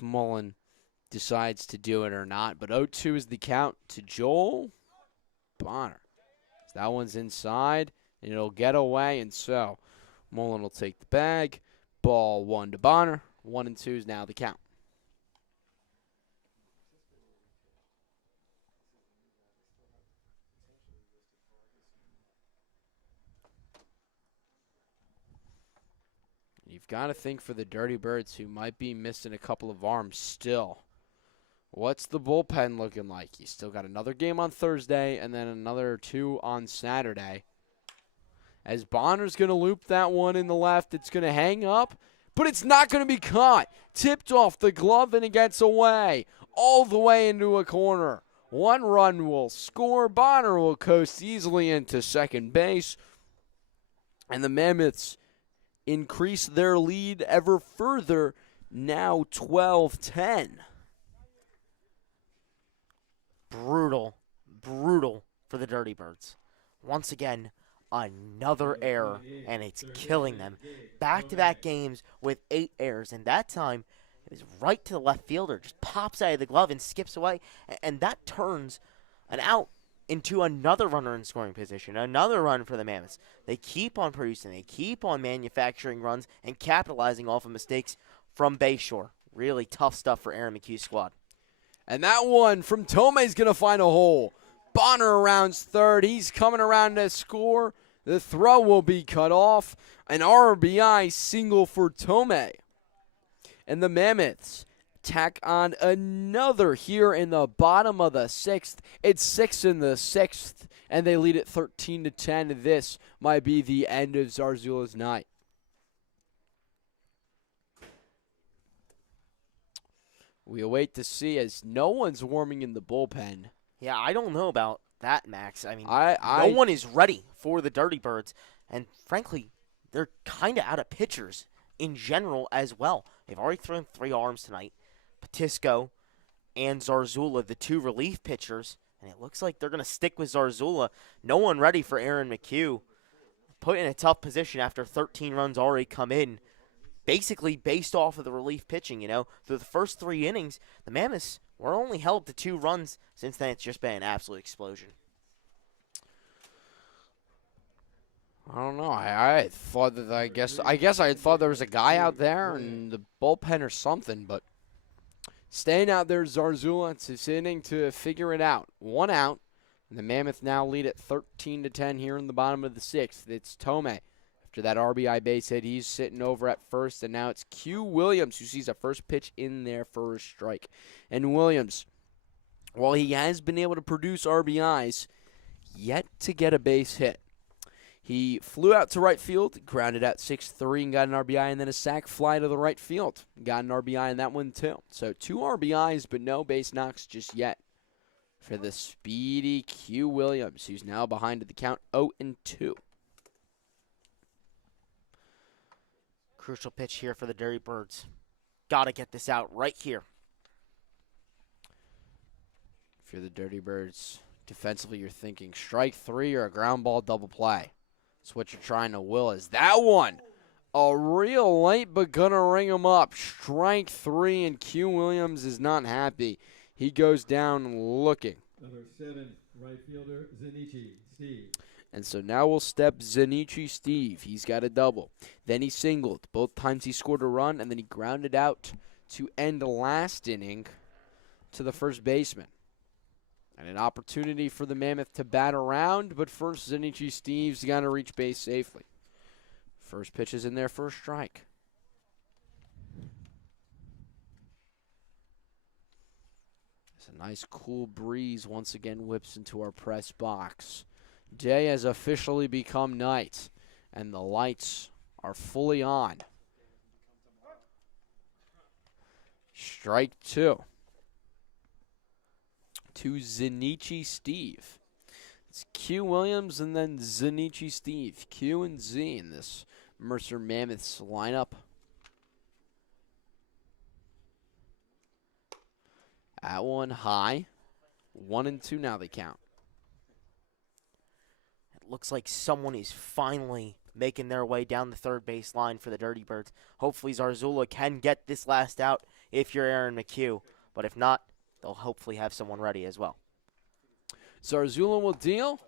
Mullen decides to do it or not. But 0-2 is the count to Joel Bonner. So that one's inside, and it'll get away, and so Mullen will take the bag. Ball 1 to Bonner. 1 and 2 is now the count. You've got to think for the Dirty Birds, who might be missing a couple of arms still. What's the bullpen looking like? You still got another game on Thursday and then another 2 on Saturday. As Bonner's going to loop that one in the left, it's going to hang up, but it's not going to be caught. Tipped off the glove and it gets away all the way into a corner. 1 run will score. Bonner will coast easily into second base. And the Mammoths increase their lead ever further now 12-10. Brutal for the Dirty Birds. Once again, another error, and it's killing them. Back-to-back games with 8 errors, and that time it was right to the left fielder, just pops out of the glove and skips away, and that turns an out into another runner in scoring position, another run for the Mammoths. They keep on producing, they keep on manufacturing runs and capitalizing off of mistakes from Bayshore. Really tough stuff for Aaron McHugh's squad. And that one from Tomei's going to find a hole. Bonner rounds third. He's coming around to score. The throw will be cut off. An RBI single for Tomei. And the Mammoths tack on another here in the bottom of the 6th. It's 6 in the 6th, and they lead it 13-10. This might be the end of Zarzula's night. We await to see as no one's warming in the bullpen. Yeah, I don't know about that, Max. I mean, no one is ready for the Dirty Birds, and frankly, they're kind of out of pitchers in general as well. They've already thrown 3 arms tonight. Patisco and Zarzula, the 2 relief pitchers, and it looks like they're going to stick with Zarzula. No one ready for Aaron McHugh. Put in a tough position after 13 runs already come in, basically based off of the relief pitching, Through the first 3 innings, the Mammoths were only held to 2 runs. Since then, it's just been an absolute explosion. I don't know. I thought that I guess I thought there was a guy out there in the bullpen or something, but staying out there, Zarzula. It's his inning to figure it out. 1 out, and the Mammoth now lead at 13-10 here in the bottom of the 6th. It's Tomei. After that RBI base hit, he's sitting over at first, and now it's Q Williams who sees a first pitch in there for a strike. And Williams, while he has been able to produce RBIs, yet to get a base hit. He flew out to right field, grounded out 6-3 and got an RBI, and then a sac fly to the right field. Got an RBI in that one too. So 2 RBIs, but no base knocks just yet for the speedy Q Williams, who's now behind at the count 0-2. Crucial pitch here for the Dirty Birds. Got to get this out right here. If you're the Dirty Birds, defensively you're thinking strike 3 or a ground ball double play. That's what you're trying to will. Is that one a real late but gonna ring him up? Strike 3, and Q Williams is not happy. He goes down looking. Number 7, right fielder, Zenichi, Steve. And so now we'll step Zenichi Steve. He's got a double. Then he singled. Both times he scored a run, and then he grounded out to end the last inning to the first baseman. And an opportunity for the Mammoth to bat around, but first Zenichi Steve's got to reach base safely. First pitch is in there for a strike. It's a nice cool breeze once again whips into our press box. Day has officially become night, and the lights are fully on. Strike 2 to Zenichi Steve. It's Q Williams and then Zenichi Steve. Q and Z in this Mercer Mammoths lineup. At one high. 1-2 now they count. Looks like someone is finally making their way down the third base line for the Dirty Birds. Hopefully Zarzula can get this last out if you're Aaron McHugh. But if not, they'll hopefully have someone ready as well. Zarzula will deal.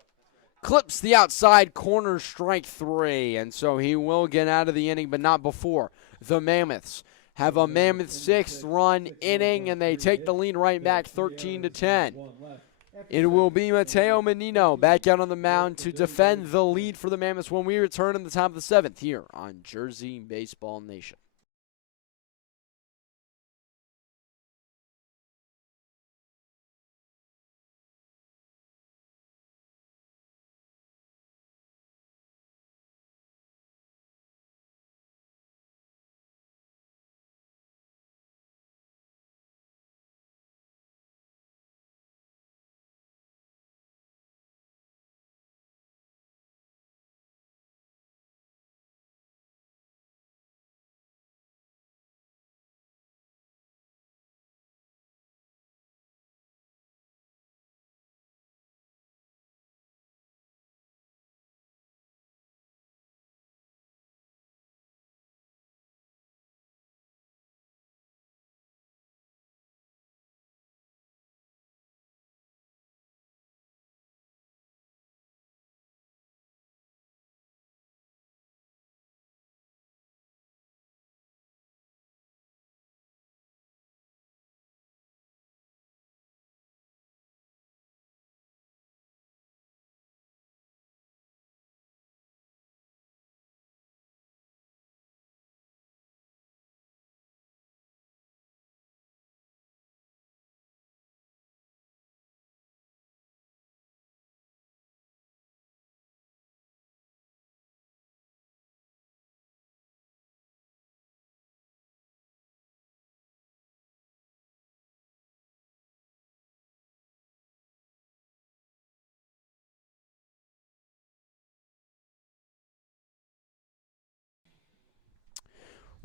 Clips the outside corner, strike 3. And so he will get out of the inning, but not before. The Mammoths have a Mammoth 6th run inning, and they take the lead right back 13-10. It will be Mateo Menino back out on the mound to defend the lead for the Mammoths when we return in the top of the 7th here on Jersey Baseball Nation.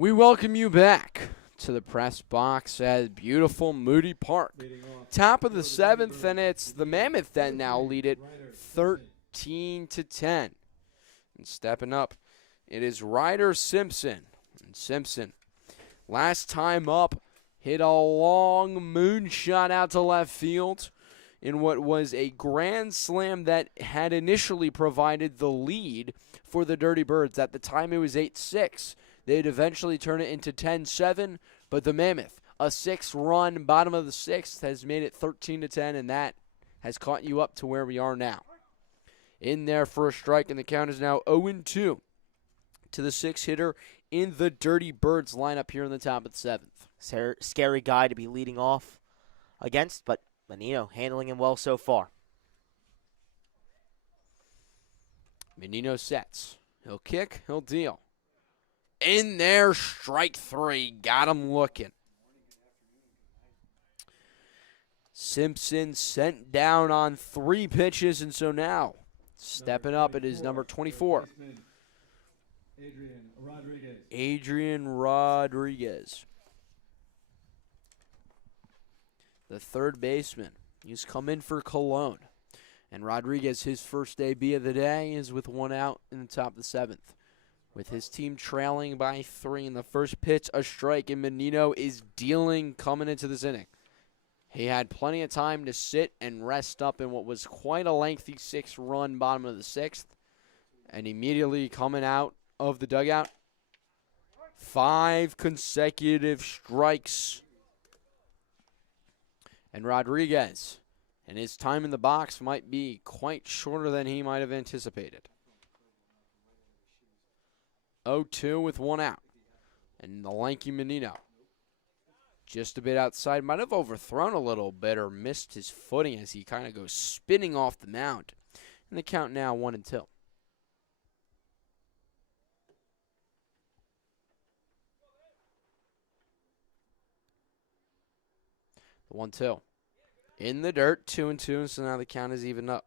We welcome you back to the press box at beautiful Moody Park. Top of the 7th, and it's the Mammoth that now lead it 13-10. And stepping up, it is Ryder Simpson. And Simpson, last time up, hit a long moonshot out to left field in what was a grand slam that had initially provided the lead for the Dirty Birds. At the time, it was 8-6. They'd eventually turn it into 10-7, but the Mammoth, a 6-run bottom of the 6th, has made it 13-10, and that has caught you up to where we are now. In there for a strike, and the count is now 0-2 to the 6-hitter in the Dirty Birds lineup here in the top of the 7th. Scary guy to be leading off against, but Menino handling him well so far. Menino sets. He'll kick, he'll deal. In there, strike 3. Got him looking. Simpson sent down on 3 pitches, and so now, stepping up, it is number 24. Adrian Rodriguez. The third baseman. He's come in for Cologne. And Rodriguez, his first AB of the day, is with 1 out in the top of the 7th. With his team trailing by 3 in the first pitch, a strike, and Menino is dealing coming into this inning. He had plenty of time to sit and rest up in what was quite a lengthy 6-run bottom of the 6th. And immediately coming out of the dugout, 5 consecutive strikes. And Rodriguez, and his time in the box might be quite shorter than he might have anticipated. 0-2 with 1 out. And the lanky Menino, just a bit outside, might have overthrown a little bit or missed his footing as he kind of goes spinning off the mound. And the count now 1-2. The 1-2. In the dirt, 2-2, so now the count is even up.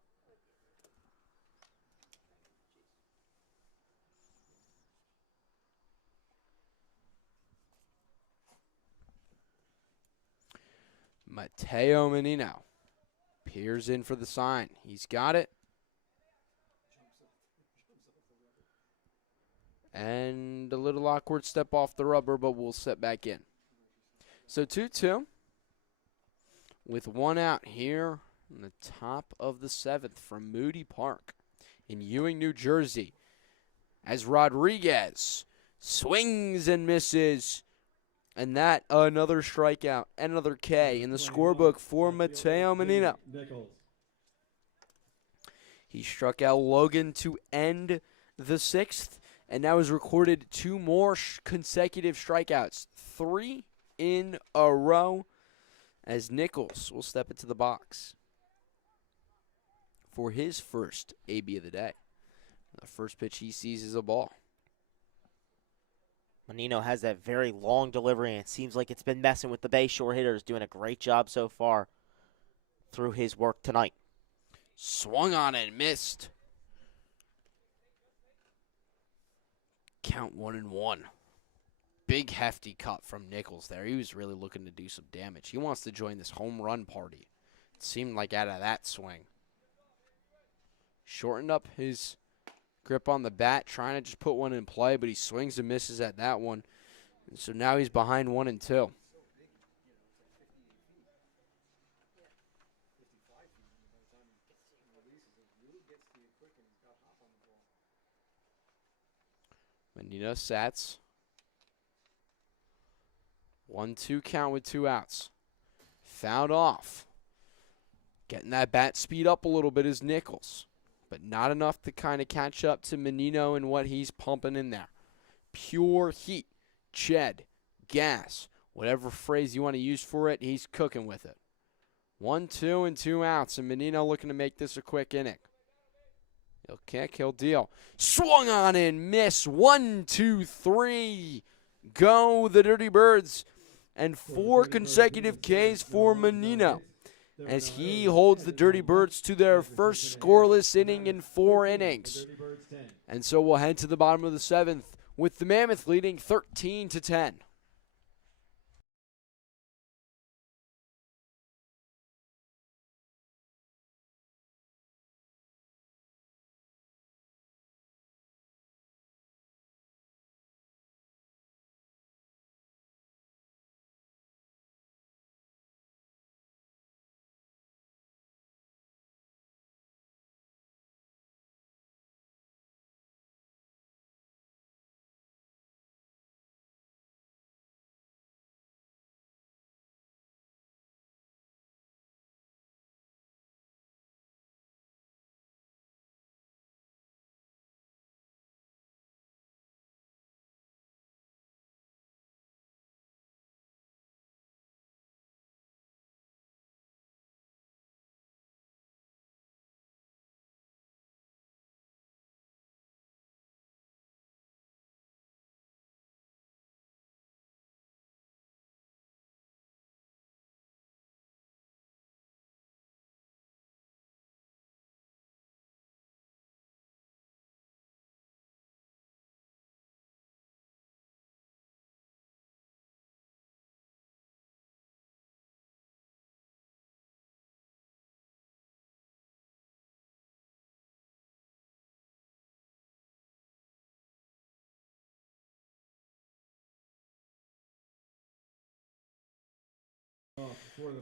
Mateo Menino peers in for the sign. He's got it. And a little awkward step off the rubber, but we'll set back in. So 2-2 with 1 out here in the top of the 7th from Moody Park in Ewing, New Jersey, as Rodriguez swings and misses. And that, another strikeout, another K in the scorebook for Mateo Menino. He struck out Logan to end the 6th, and now has recorded 2 more consecutive strikeouts, 3 in a row, as Nichols will step into the box for his first AB of the day. The first pitch he sees is a ball. Menino has that very long delivery, and it seems like it's been messing with the Bayshore hitters, doing a great job so far through his work tonight. Swung on and missed. Count 1-1. Big hefty cut from Nichols there. He was really looking to do some damage. He wants to join this home run party. It seemed like out of that swing. Shortened up his grip on the bat, trying to just put one in play, but he swings and misses at that one. And so now he's behind 1-2. Menino sats. 1-2 count with 2 outs. Fouled off. Getting that bat speed up a little bit is Nichols, but not enough to kind of catch up to Menino and what he's pumping in there. Pure heat, ched, gas, whatever phrase you want to use for it, he's cooking with it. 1-2 and 2 outs, and Menino looking to make this a quick inning. He'll kick, he'll deal. Swung on and miss. 1, 2, 3. Go the Dirty Birds. And 4 consecutive Ks for Menino, as he holds the Dirty Birds to their first scoreless inning in 4 innings. And so we'll head to the bottom of the 7th with the Mammoth leading 13-10.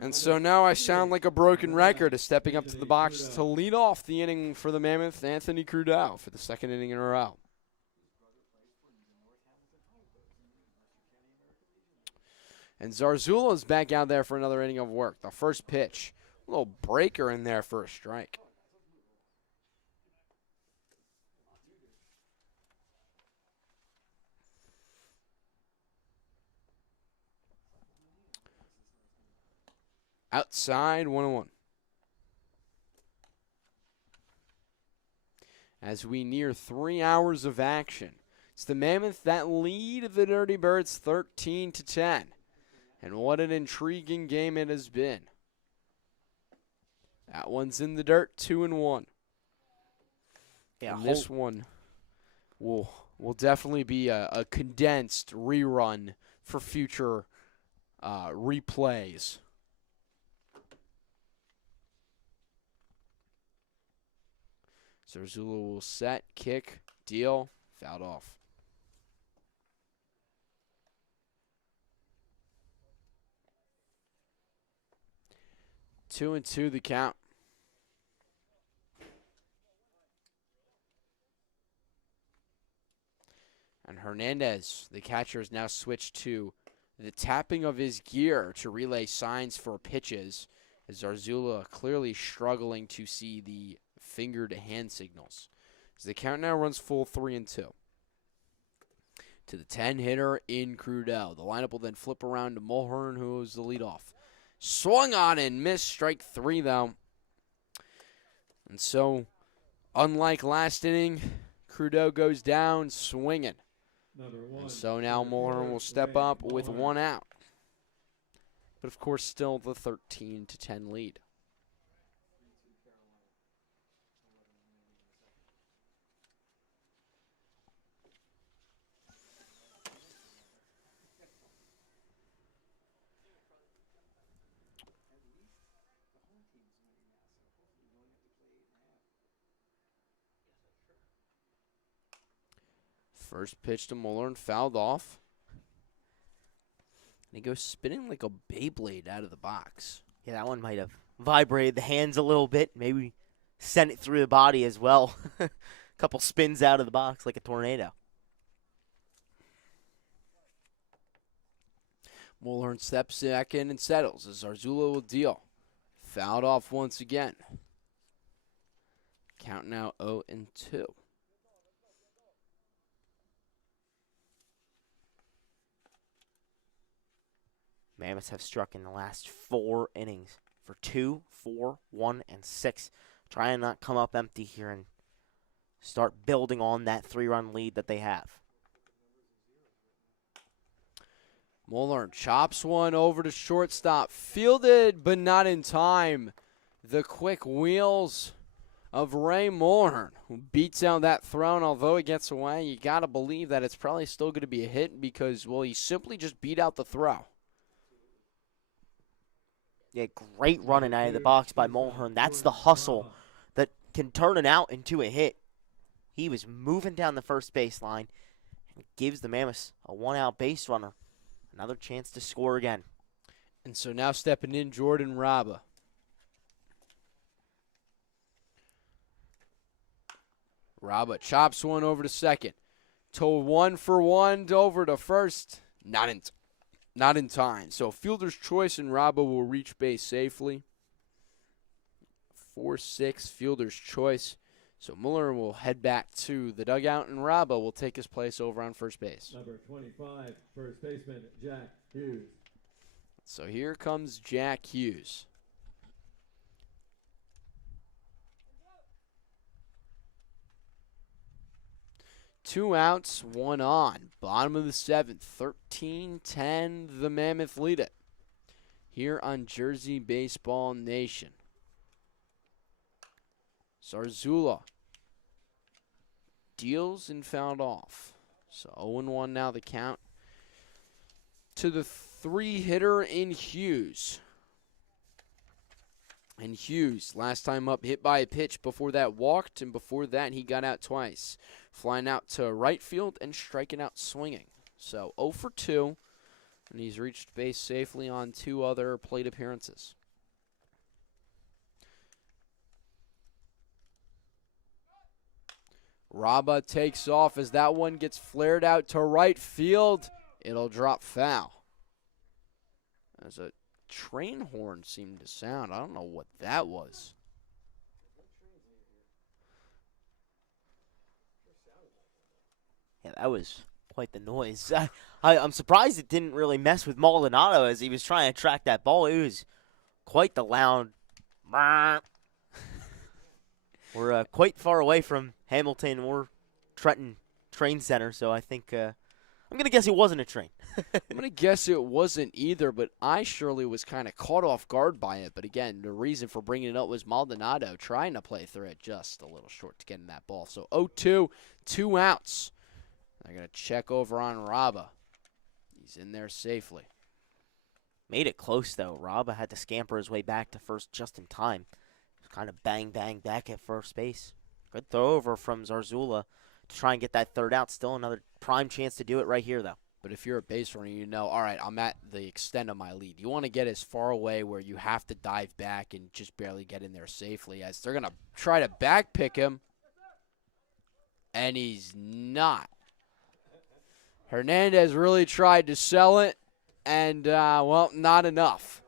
And so now I sound like a broken record as stepping up to the box to lead off the inning for the Mammoth, Anthony Crudell, for the second inning in a row. And Zarzula's back out there for another inning of work. The first pitch, a little breaker in there for a strike. Outside, 1-1. As we near 3 hours of action, it's the Mammoth that lead the Dirty Birds 13-10. And what an intriguing game it has been. That one's in the dirt, 2-1. Yeah, and this one will definitely be a condensed rerun for future replays. Zarzula will set, kick, deal, fouled off. Two and two the count. And Hernandez, the catcher, has now switched to the tapping of his gear to relay signs for pitches, as Zarzula clearly struggling to see the finger-to-hand signals. As the count now runs full 3-2. To the 10-hitter in Crudell. The lineup will then flip around to Mulhern, who is the leadoff. Swung on and missed. Strike three, though. And so, unlike last inning, Crudell goes down swinging. And so now Mulhern will step up with one out. But, of course, still the 13-10 lead. First pitch to Mulhern, fouled off. And he goes spinning like a Beyblade out of the box. Yeah, that one might have vibrated the hands a little bit. Maybe sent it through the body as well. A couple spins out of the box like a tornado. Mulhern steps back in and settles as Zarzula will deal. Fouled off once again. Count now 0-2. Mammoths have struck in the last 4 innings for 2, 4, 1, and 6. Try and not come up empty here and start building on that 3-run lead that they have. Mulhern chops one over to shortstop. Fielded, but not in time. The quick wheels of Ray Mulhern, who beats out that throw, and although it gets away, you got to believe that it's probably still going to be a hit because, well, he simply just beat out the throw. Yeah, great running out of the box by Mulhern. That's the hustle that can turn it out into a hit. He was moving down the first baseline and gives the Mammoths a one-out base runner. Another chance to score again. And so now stepping in, Jordan Raba. Raba chops one over to second. To 1-for-1 over to first. Not in time. So fielder's choice, and Raba will reach base safely. 4-6, fielder's choice. So Muller will head back to the dugout, and Raba will take his place over on first base. Number 25, first baseman, Jack Hughes. So here comes Jack Hughes. Two outs, one on. Bottom of the seventh, 13-10, the Mammoth lead it. Here on Jersey Baseball Nation. Zarzula deals and fouled off. So 0-1 now the count. To the three-hitter in Hughes. And Hughes, last time up, hit by a pitch. Before that, walked, and before that, he got out twice. Flying out to right field and striking out swinging. So 0 for 2, and he's reached base safely on 2 other plate appearances. Raba takes off as that one gets flared out to right field. It'll drop foul. As a train horn seemed to sound. I don't know what that was. Yeah, that was quite the noise. I'm surprised it didn't really mess with Maldonado as he was trying to track that ball. It was quite the loud. We're quite far away from Hamilton or Trenton Train Center, so I think I'm going to guess it wasn't a train. I'm going to guess it wasn't either, but I surely was kind of caught off guard by it. But again, the reason for bringing it up was Maldonado trying to play through it just a little short to get in that ball. So 0-2, 2 outs. They're going to check over on Raba. He's in there safely. Made it close, though. Raba had to scamper his way back to first just in time. Kind of bang back at first base. Good throw over from Zarzula to try and get that third out. Still another prime chance to do it right here, though. But if you're a base runner, you know, all right, I'm at the extent of my lead. You want to get as far away where you have to dive back and just barely get in there safely, as they're going to try to back pick him. And he's not. Hernandez really tried to sell it, and, well, not enough.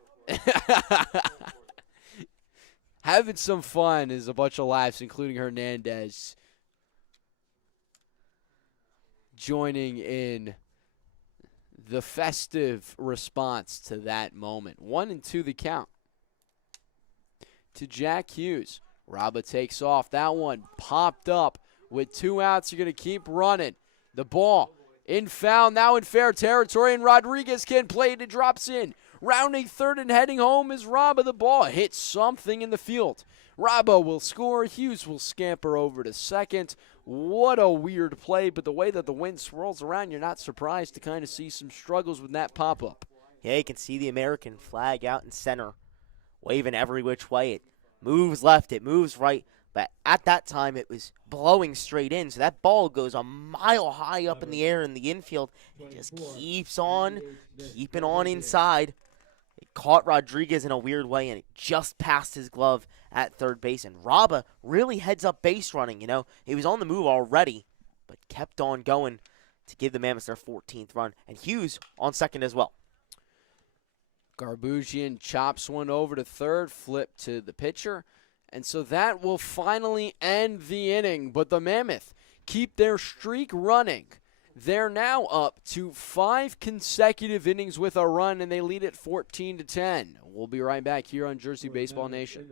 Having some fun is a bunch of laughs, including Hernandez joining in the festive response to that moment. 1-2 the count to Jack Hughes. Raba takes off. That one popped up with 2 outs. You're going to keep running. The ball in foul, now in fair territory, and Rodriguez can play it. It drops in. Rounding third and heading home is Raba. The ball hits something in the field. Raba will score. Hughes will scamper over to second. What a weird play, but the way that the wind swirls around, you're not surprised to kind of see some struggles with that pop-up. Yeah, you can see the American flag out in center, waving every which way. It moves left, it moves right, but at that time it was blowing straight in, so that ball goes a mile high up in the air in the infield. It just keeps on, keeping on inside. It caught Rodriguez in a weird way, and it just passed his glove at third base. And Raba really heads up base running, you know. He was on the move already, but kept on going to give the Mammoths their 14th run. And Hughes on second as well. Garbugian chops one over to third, flip to the pitcher. And so that will finally end the inning. But the Mammoth keep their streak running. They're now up to 5 consecutive innings with a run, and they lead it 14-10. We'll be right back here on Jersey Baseball Nation.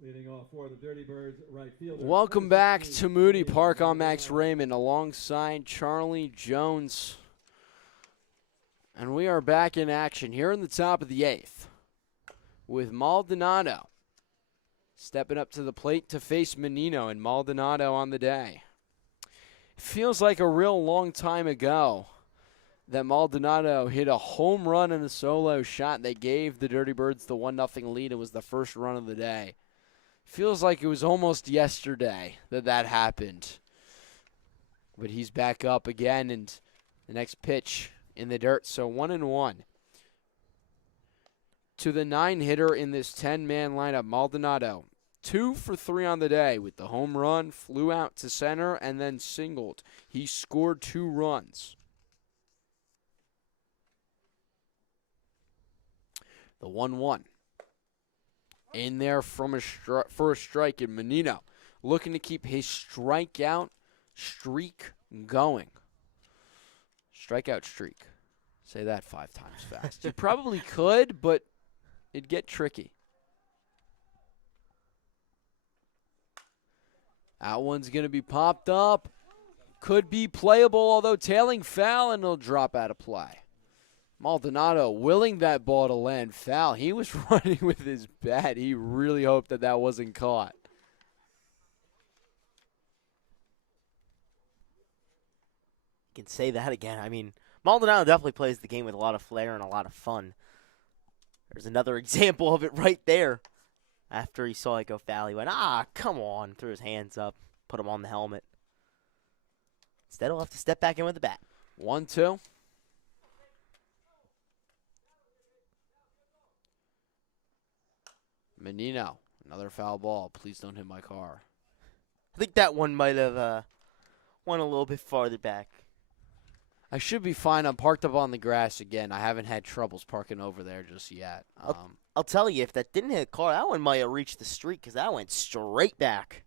Leading off for the Dirty Birds, right fielder. Welcome back to Moody Park on Max Raymond alongside Charlie Jones. And we are back in action here in the top of the 8th with Maldonado stepping up to the plate to face Menino, and Maldonado on the day. It feels like a real long time ago that Maldonado hit a home run and a solo shot that gave the Dirty Birds the 1-0 lead. It was the first run of the day. Feels like it was almost yesterday that happened. But he's back up again, and the next pitch in the dirt. So 1-1. To the 9-hitter in this 10-man lineup, Maldonado. 2 for 3 on the day with the home run, flew out to center, and then singled. He scored 2 runs. The 1-1. In there for a strike, and Menino looking to keep his strikeout streak going. Strikeout streak. Say that 5 times fast. You probably could, but it'd get tricky. That one's going to be popped up. Could be playable, although tailing foul, and it'll drop out of play. Maldonado willing that ball to land foul. He was running with his bat. He really hoped that wasn't caught. You can say that again. I mean, Maldonado definitely plays the game with a lot of flair and a lot of fun. There's another example of it right there. After he saw it go foul, he went, come on, threw his hands up, put him on the helmet. Instead, he'll have to step back in with the bat. 1-2. Menino, another foul ball. Please don't hit my car. I think that one might have went a little bit farther back. I should be fine. I'm parked up on the grass again. I haven't had troubles parking over there just yet. I'll tell you, if that didn't hit a car, that one might have reached the street because that went straight back.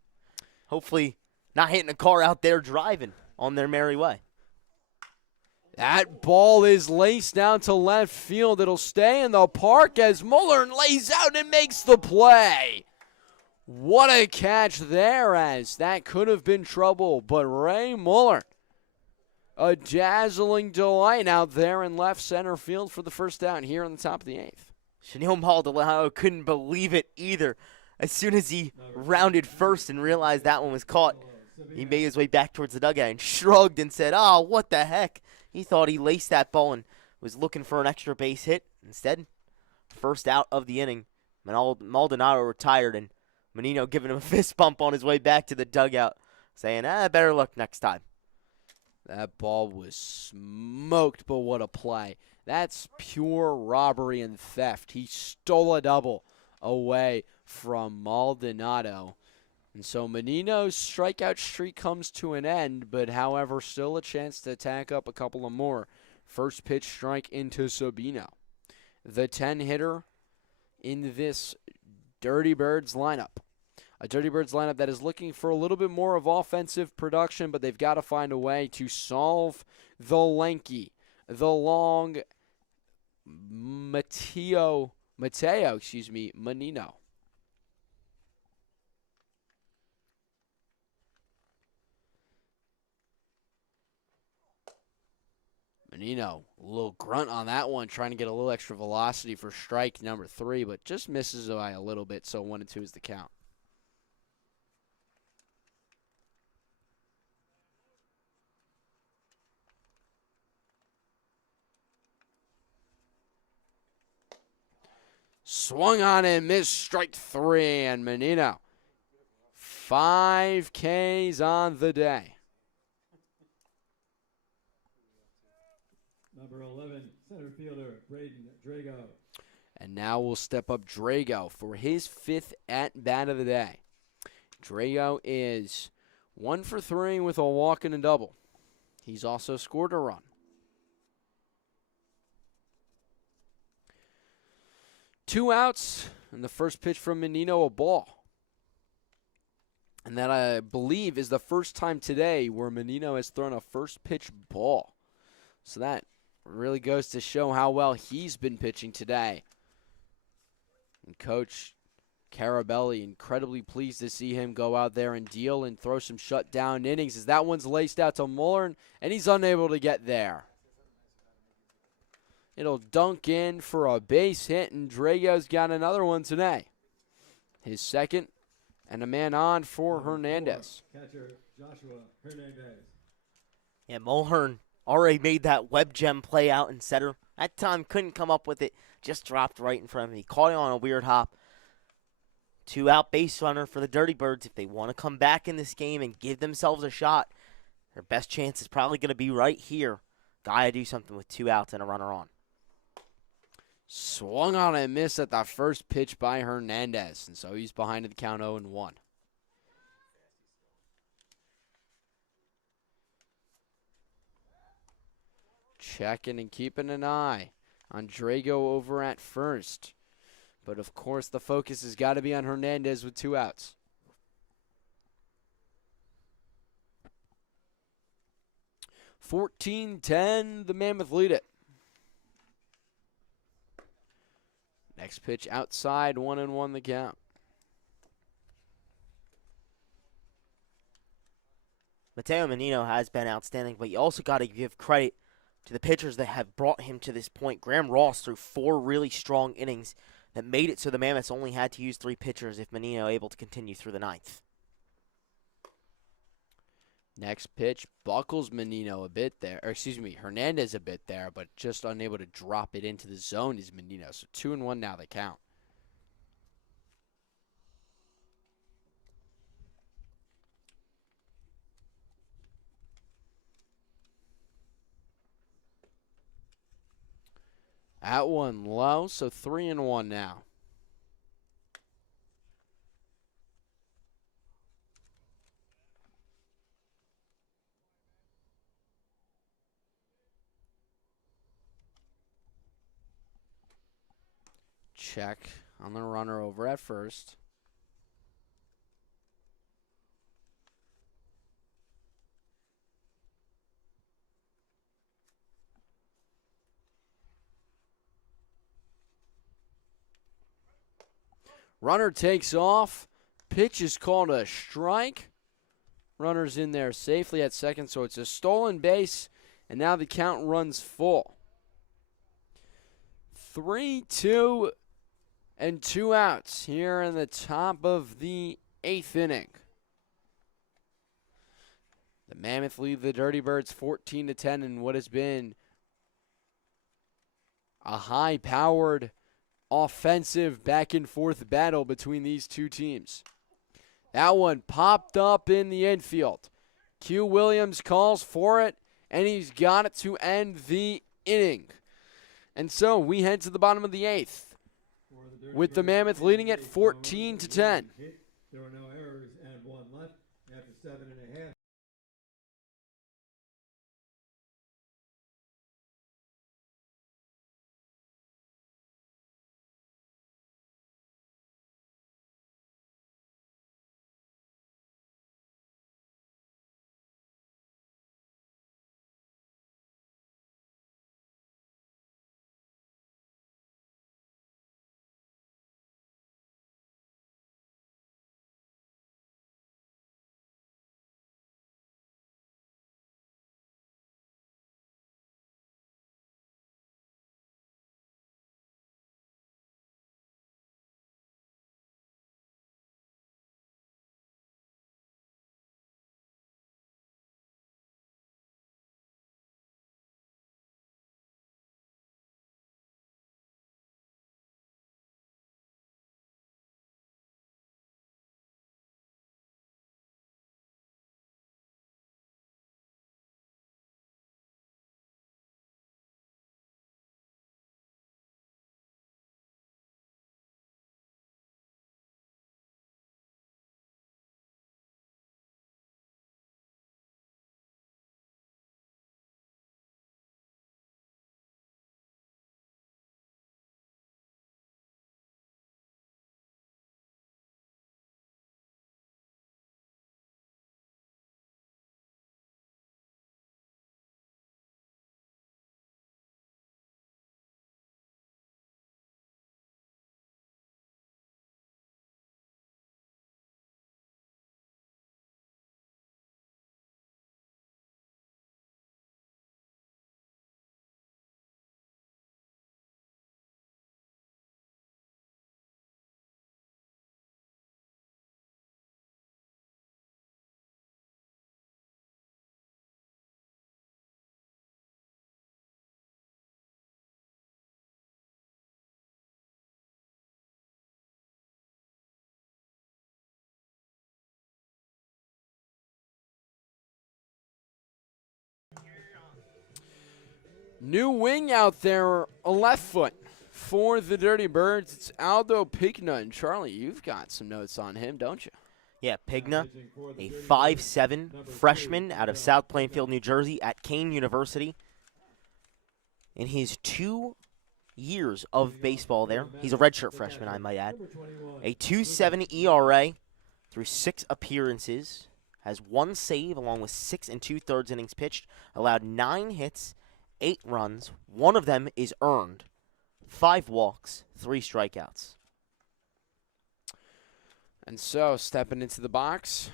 Hopefully not hitting a car out there driving on their merry way. That ball is laced down to left field. It'll stay in the park as Muller lays out and makes the play. What a catch there, as that could have been trouble. But Ray Muller, a dazzling delight out there in left center field for the first down here on the top of the 8th. Chanel Maldonado couldn't believe it either. As soon as he rounded first and realized that one was caught, he made his way back towards the dugout and shrugged and said, what the heck? He thought he laced that ball and was looking for an extra base hit. Instead, first out of the inning, Maldonado retired, and Menino giving him a fist bump on his way back to the dugout, saying, better luck next time. That ball was smoked, but what a play. That's pure robbery and theft. He stole a double away from Maldonado. And so Menino's strikeout streak comes to an end, but however, still a chance to tack up a couple of more. First pitch strike into Sabino. The 10-hitter in this Dirty Birds lineup. A Dirty Birds lineup that is looking for a little bit more of offensive production, but they've got to find a way to solve the lanky, the long Menino. Menino, a little grunt on that one, trying to get a little extra velocity for strike number 3, but just misses by a little bit, so 1-2 is the count. Swung on and missed, strike 3, and Menino, 5 Ks on the day. Number 11, center fielder, Braden Drago. And now we'll step up Drago for his 5th at-bat of the day. Drago is 1 for 3 with a walk and a double. He's also scored a run. 2 outs, and the first pitch from Menino, a ball. And that, I believe, is the first time today where Menino has thrown a first pitch ball. So that really goes to show how well he's been pitching today. And Coach Carabelli, incredibly pleased to see him go out there and deal and throw some shutdown innings as that one's laced out to Muller, and he's unable to get there. It'll dunk in for a base hit, and Drago's got another one today. His second, and a man on for Hernandez. Catcher Joshua Hernandez. Yeah, Mulhern already made that web gem play out in center. That time couldn't come up with it, just dropped right in front of him. He caught it on a weird hop. 2-out base runner for the Dirty Birds. If they want to come back in this game and give themselves a shot, their best chance is probably going to be right here. Gotta do something with 2 outs and a runner on. Swung on and missed at the first pitch by Hernandez, and so he's behind the count 0-1. Checking and keeping an eye on Drago over at first. But, of course, the focus has got to be on Hernandez with 2 outs. (14-10), the Mammoth lead it. Next pitch outside, 1-1 the count. Mateo Menino has been outstanding, but you also got to give credit to the pitchers that have brought him to this point. Graham Ross threw 4 really strong innings that made it so the Mammoths only had to use 3 pitchers if Menino able to continue through the 9th. Next pitch buckles Menino a bit there, or excuse me, Hernandez a bit there, but just unable to drop it into the zone is Menino. So 2-1 now the count. At 1 low, so 3-1 now. Check on the runner over at first. Runner takes off. Pitch is called a strike. Runner's in there safely at second, so it's a stolen base, and now the count runs full. 3-2 and 2 outs here in the top of the 8th inning. The Mammoth lead the Dirty Birds 14-10 in what has been a high-powered offensive back-and-forth battle between these two teams. That one popped up in the infield. Q Williams calls for it, and he's got it to end the inning. And so we head to the bottom of the 8th, with the Mammoth leading at 14-10. There were no errors and 1 left after 7.5. New wing out there, a left foot for the Dirty Birds. It's Aldo Pigna. And Charlie, you've got some notes on him, don't you? Yeah, Pigna, a 5'7" freshman out of South Plainfield, New Jersey at Kane University. In his 2 years of baseball there, he's a redshirt freshman, I might add. A 2.70 ERA through 6 appearances, has 1 save along with 6 2/3 innings pitched, allowed 9 hits, 8 runs, 1 of them is earned, 5 walks, 3 strikeouts. And so, stepping into the box,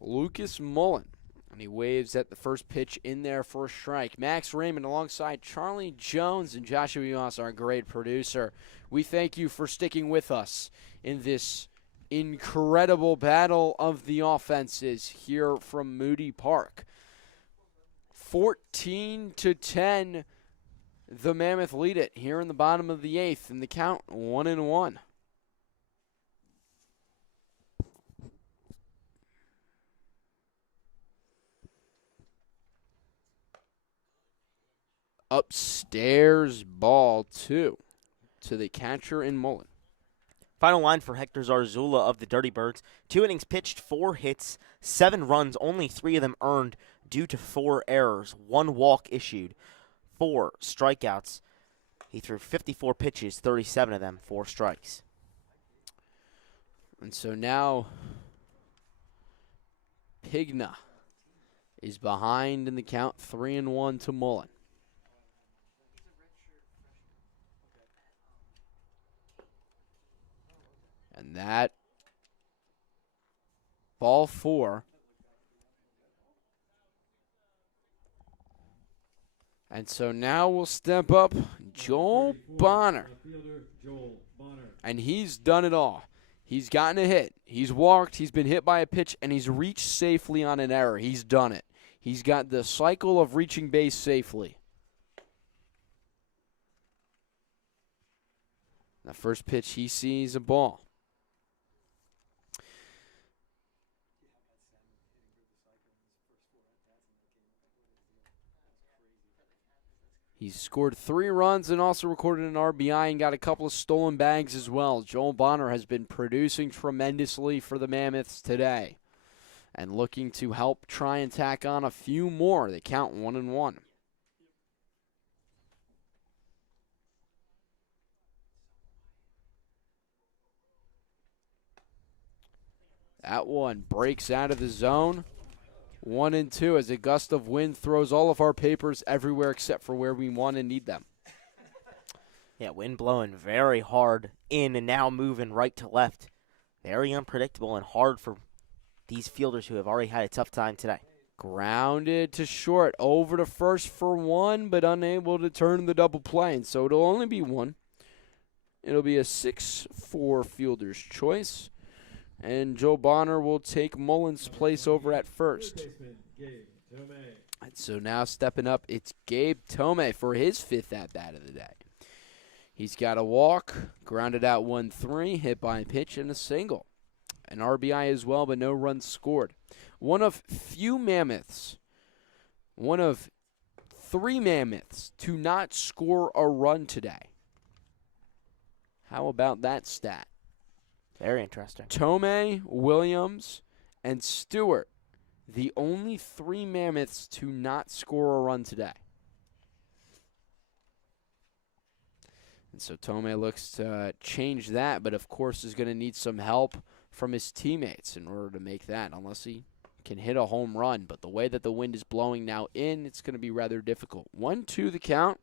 Lucas Mullen. And he waves at the first pitch in there for a strike. Max Raymond alongside Charlie Jones and Joshua Yuhas, our great producer. We thank you for sticking with us in this incredible battle of the offenses here from Moody Park. 14-10, the Mammoth lead it here in the bottom of the 8th, and the count 1-1. Upstairs ball 2 to the catcher in Mullen. Final line for Hector Zarzula of the Dirty Birds. 2 innings pitched, 4 hits, 7 runs, only 3 of them earned due to 4 errors, 1 walk issued, 4 strikeouts. He threw 54 pitches, 37 of them, 4 strikes. And so now Pigna is behind in the count 3-1 to Mullen. And that ball 4. And so now we'll step up Joel Bonner. And he's done it all. He's gotten a hit. He's walked. He's been hit by a pitch, and he's reached safely on an error. He's done it. He's got the cycle of reaching base safely. The first pitch he sees a ball. He's scored 3 runs and also recorded an RBI and got a couple of stolen bags as well. Joel Bonner has been producing tremendously for the Mammoths today and looking to help try and tack on a few more. They count 1-1. That one breaks out of the zone. 1-2 as a gust of wind throws all of our papers everywhere except for where we want and need them. Yeah, wind blowing very hard in and now moving right to left. Very unpredictable and hard for these fielders who have already had a tough time today. Grounded to short, over to first for 1, but unable to turn the double play, and so it'll only be 1. It'll be a 6-4 fielder's choice. And Joe Bonner will take Mullen's place over at first. And so now stepping up, it's Gabe Tomei for his 5th at-bat of the day. He's got a walk, grounded out 1-3, hit by a pitch, and a single. An RBI as well, but no runs scored. One of 3 Mammoths to not score a run today. How about that stat? Very interesting. Tomei, Williams, and Stewart, the only 3 Mammoths to not score a run today. And so Tomei looks to change that, but of course is going to need some help from his teammates in order to make that, unless he can hit a home run. But the way that the wind is blowing now in, it's going to be rather difficult. 1-2 the count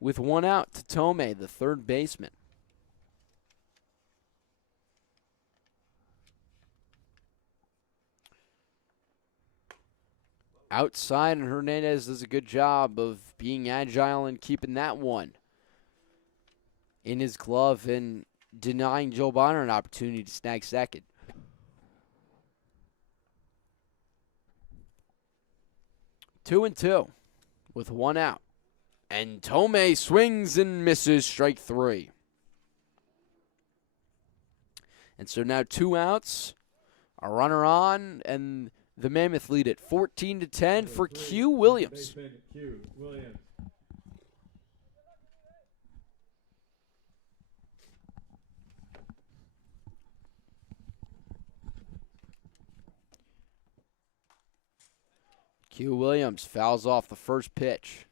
with 1 out to Tomei, the 3rd baseman. Outside, and Hernandez does a good job of being agile and keeping that one in his glove and denying Joe Bonner an opportunity to snag second. 2-2 with 1 out. And Tomei swings and misses, strike 3. And so now 2 outs, a runner on, and The Mammoth lead it 14-10 for Q Williams. Baseman Q Williams. Q Williams fouls off the first pitch.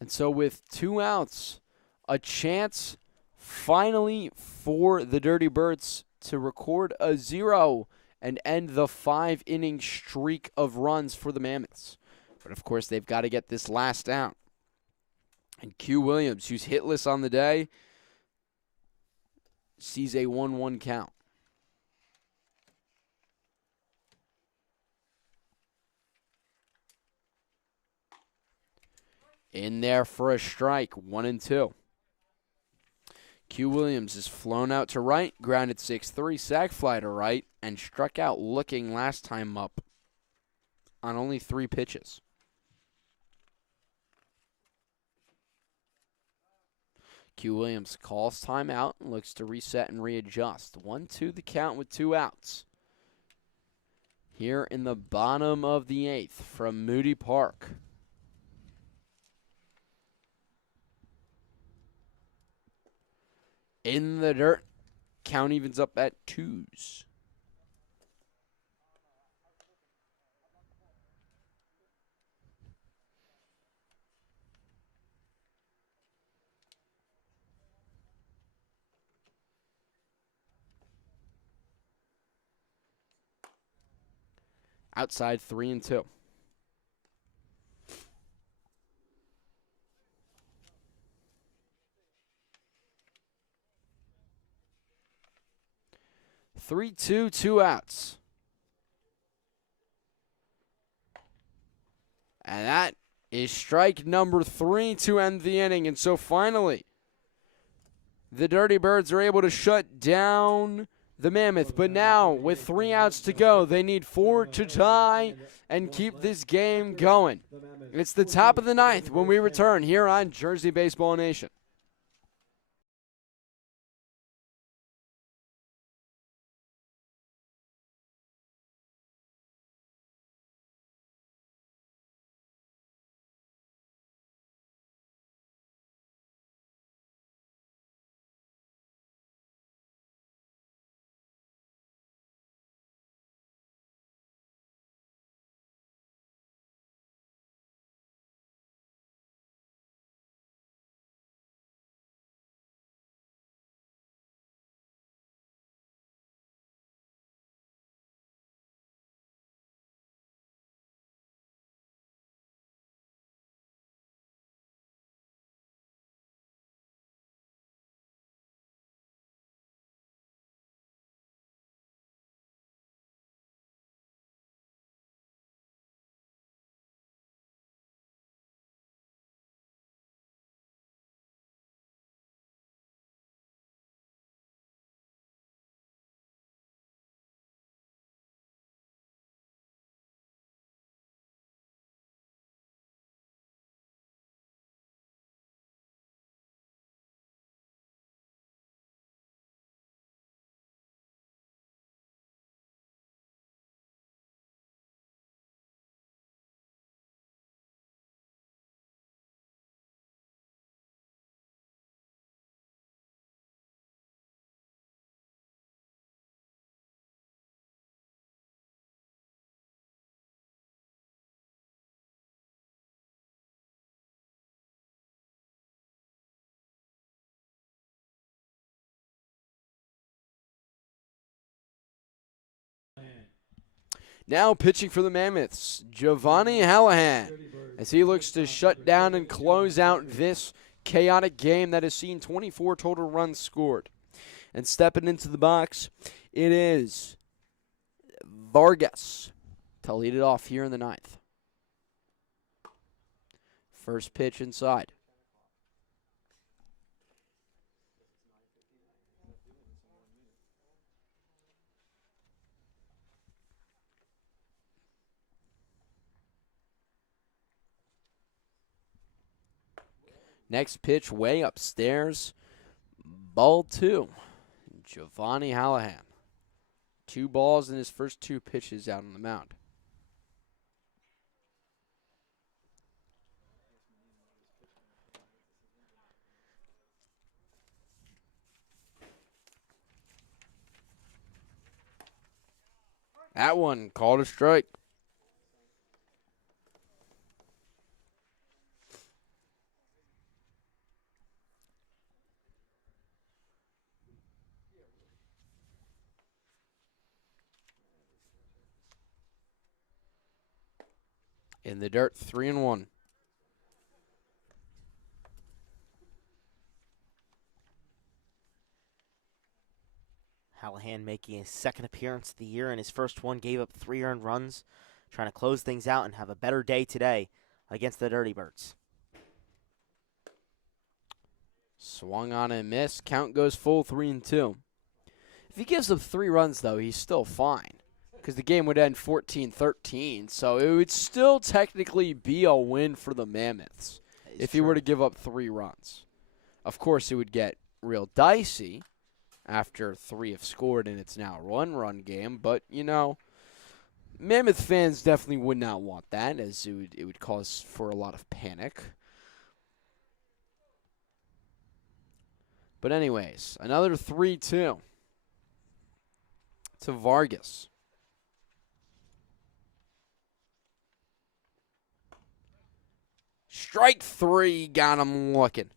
And so with 2 outs, a chance finally for the Dirty Birds to record a 0 and end the 5-inning streak of runs for the Mammoths. But of course, they've got to get this last out. And Q Williams, who's hitless on the day, sees a 1-1 count. In there for a strike, 1-2. Q Williams is flown out to right, grounded 6-3, sac fly to right, and struck out looking last time up on only 3 pitches. Q Williams calls timeout and looks to reset and readjust. 1-2 the count with 2 outs. Here in the bottom of the 8th from Moody Park. In the dirt, count evens up at 2s. Outside 3-2. Three-two, 2 outs. And that is strike number 3 to end the inning. And so finally, the Dirty Birds are able to shut down the Mammoth. But now, with 3 outs to go, they need 4 to tie and keep this game going. It's the top of the 9th when we return here on Jersey Baseball Nation. Now pitching for the Mammoths, Giovanni Hallahan, as he looks to shut down and close out this chaotic game that has seen 24 total runs scored. And stepping into the box, it is Vargas to lead it off here in the 9th. First pitch inside. Next pitch way upstairs. Ball 2. Giovanni Hallahan. 2 balls in his first 2 pitches out on the mound. That one called a strike. In the dirt, 3-1. Hallahan making his second appearance of the year, and his first one gave up 3 earned runs, trying to close things out and have a better day today against the Dirty Birds. Swung on and missed. Count goes full, 3-2. If he gives up 3 runs, though, he's still fine, because the game would end 14-13, so it would still technically be a win for the Mammoths if he were to give up 3 runs. Of course, it would get real dicey after 3 have scored and it's now a 1-run game, but, you know, Mammoth fans definitely would not want that, as it would cause for a lot of panic. But anyways, another 3-2 to Vargas. Strike 3, got him looking.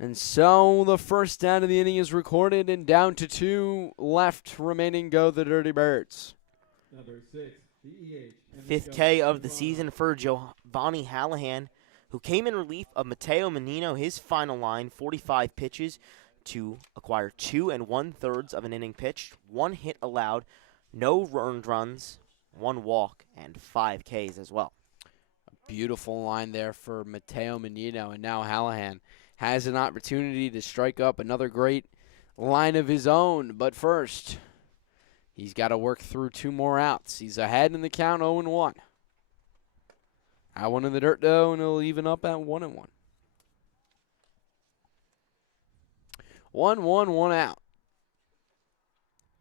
And so the first out of the inning is recorded, and down to 2 left remaining go the Dirty Birds. Number 6, the EH. 5th K of the season for Giovanni Hallahan, who came in relief of Mateo Menino. His final line, 45 pitches to acquire 2 1/3 of an inning pitched, 1 hit allowed, no earned runs, 1 walk, and 5 Ks as well. A beautiful line there for Mateo Menino, and now Hallahan has an opportunity to strike up another great line of his own. But first, he's got to work through 2 more outs. He's ahead in the count, 0-1. Out 1 in the dirt, though, and he'll even up at 1-1. 1-1, 1 out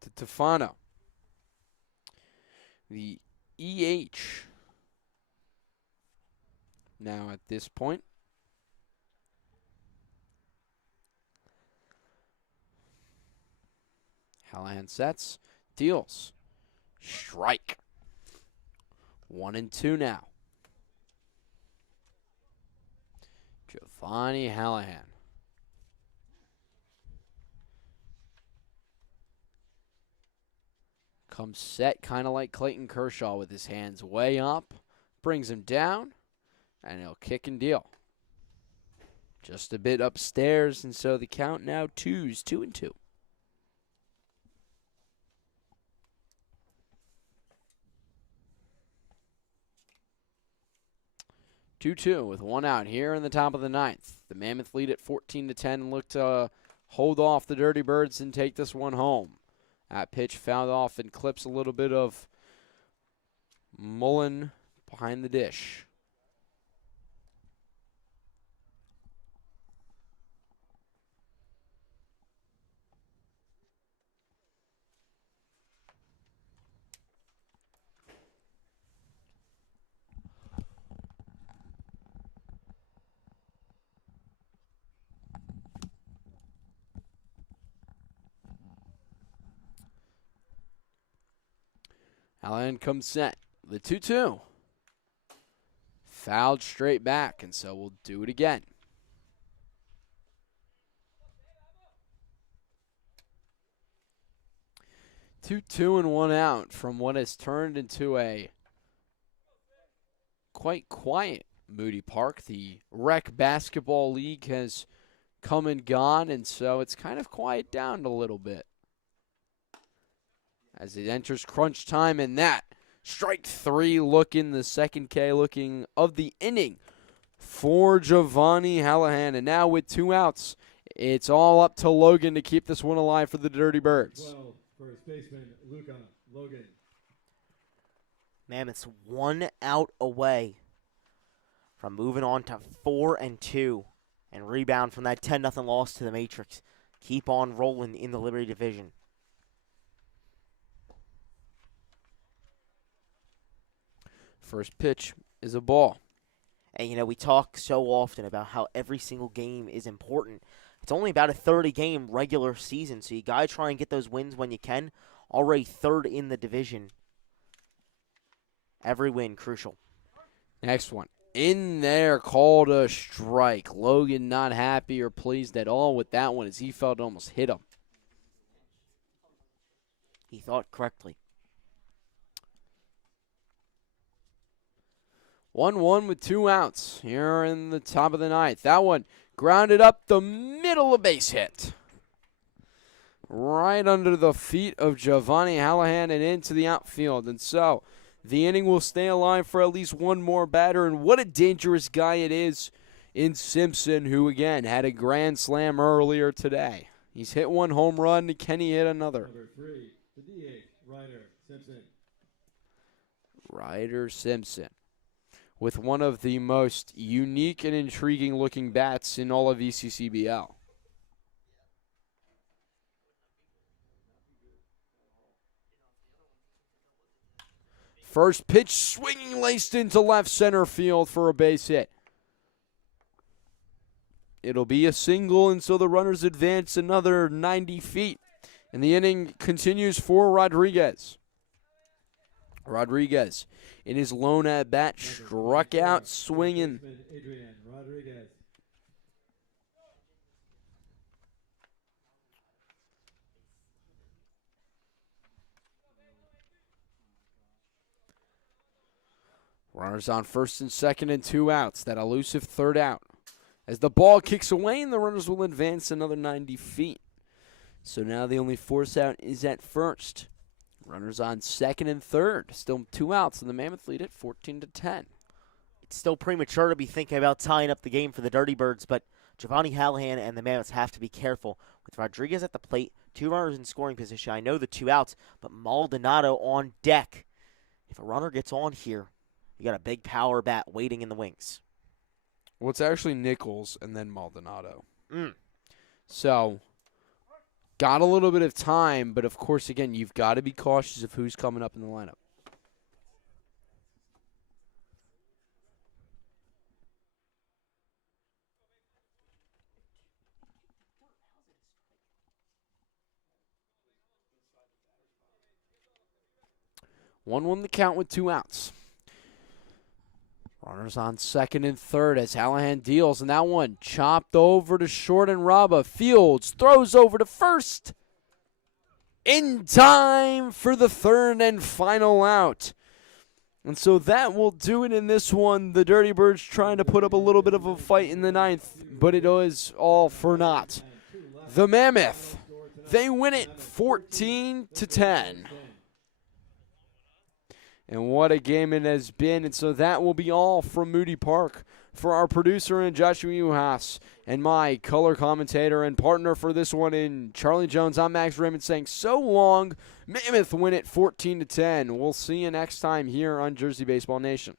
to Tefano. The EH now at this point. Hallahan sets, deals, strike. 1-2 now. Giovanni Hallahan. Comes set kind of like Clayton Kershaw with his hands way up. Brings him down, and he'll kick and deal. Just a bit upstairs, and so the count now 2-2. 2-2 with 1 out here in the top of the 9th. The Mammoth lead at 14-10 and look to hold off the Dirty Birds and take this one home. That pitch fouled off and clips a little bit of Mullen behind the dish. Hallahan comes set. The 2-2. Fouled straight back, and so we'll do it again. Two and 1 out from what has turned into a quite quiet Moody Park. The rec basketball league has come and gone, and so it's kind of quiet down a little bit. As it enters crunch time, and that strike 3 looking, the second K looking of the inning for Giovanni Hallahan. And now with 2 outs, it's all up to Logan to keep this one alive for the Dirty Birds. 12, first baseman Luca Logan. Mammoths 1 out away from moving on to 4-2 and rebound from that 10-0 loss to the Matrix. Keep on rolling in the Liberty Division. First pitch is a ball. And, you know, we talk so often about how every single game is important. It's only about a 30-game regular season, so you got to try and get those wins when you can. Already third in the division. Every win crucial. Next one. In there, called a strike. Logan not happy or pleased at all with that one as he felt it almost hit him. He thought correctly. 1-1 with 2 outs here in the top of the ninth. That one grounded up the middle of base hit. Right under the feet of Giovanni Hallahan and into the outfield. And so the inning will stay alive for at least one more batter. And what a dangerous guy it is in Simpson, who again had a grand slam earlier today. He's hit 1 home run. Can he hit another? Number 3, the DH, Ryder Simpson. Ryder Simpson, with one of the most unique and intriguing looking bats in all of ECCBL. First pitch swinging laced into left center field for a base hit. It'll be a single, and so the runners advance another 90 feet. And the inning continues for Rodriguez. Rodriguez, in his lone at-bat, struck out swinging. Adrian Rodriguez. Runners on first and second and 2 outs. That elusive third out. As the ball kicks away, and the runners will advance another 90 feet. So now the only force out is at first. Runners on second and third. Still 2 outs, and the Mammoth lead it 14-10. It's still premature to be thinking about tying up the game for the Dirty Birds, but Giovanni Hallahan and the Mammoths have to be careful. With Rodriguez at the plate, 2 runners in scoring position. I know the 2 outs, but Maldonado on deck. If a runner gets on here, you got a big power bat waiting in the wings. Well, it's actually Nichols and then Maldonado. Mm. So, got a little bit of time, but of course, again, you've got to be cautious of who's coming up in the lineup. One the count with 2 outs. Runners on second and third as Hallahan deals, and that one chopped over to short and Rabba. Fields throws over to first. In time for the third and final out. And so that will do it in this one. The Dirty Birds trying to put up a little bit of a fight in the ninth, but it was all for naught. The Mammoth, they win it 14-10. And what a game it has been. And so that will be all from Moody Park. For our producer and Joshua Yuhas and my color commentator and partner for this one in Charlie Jones, I'm Max Raymond saying so long. Mammoth win it 14-10. We'll see you next time here on Jersey Baseball Nation.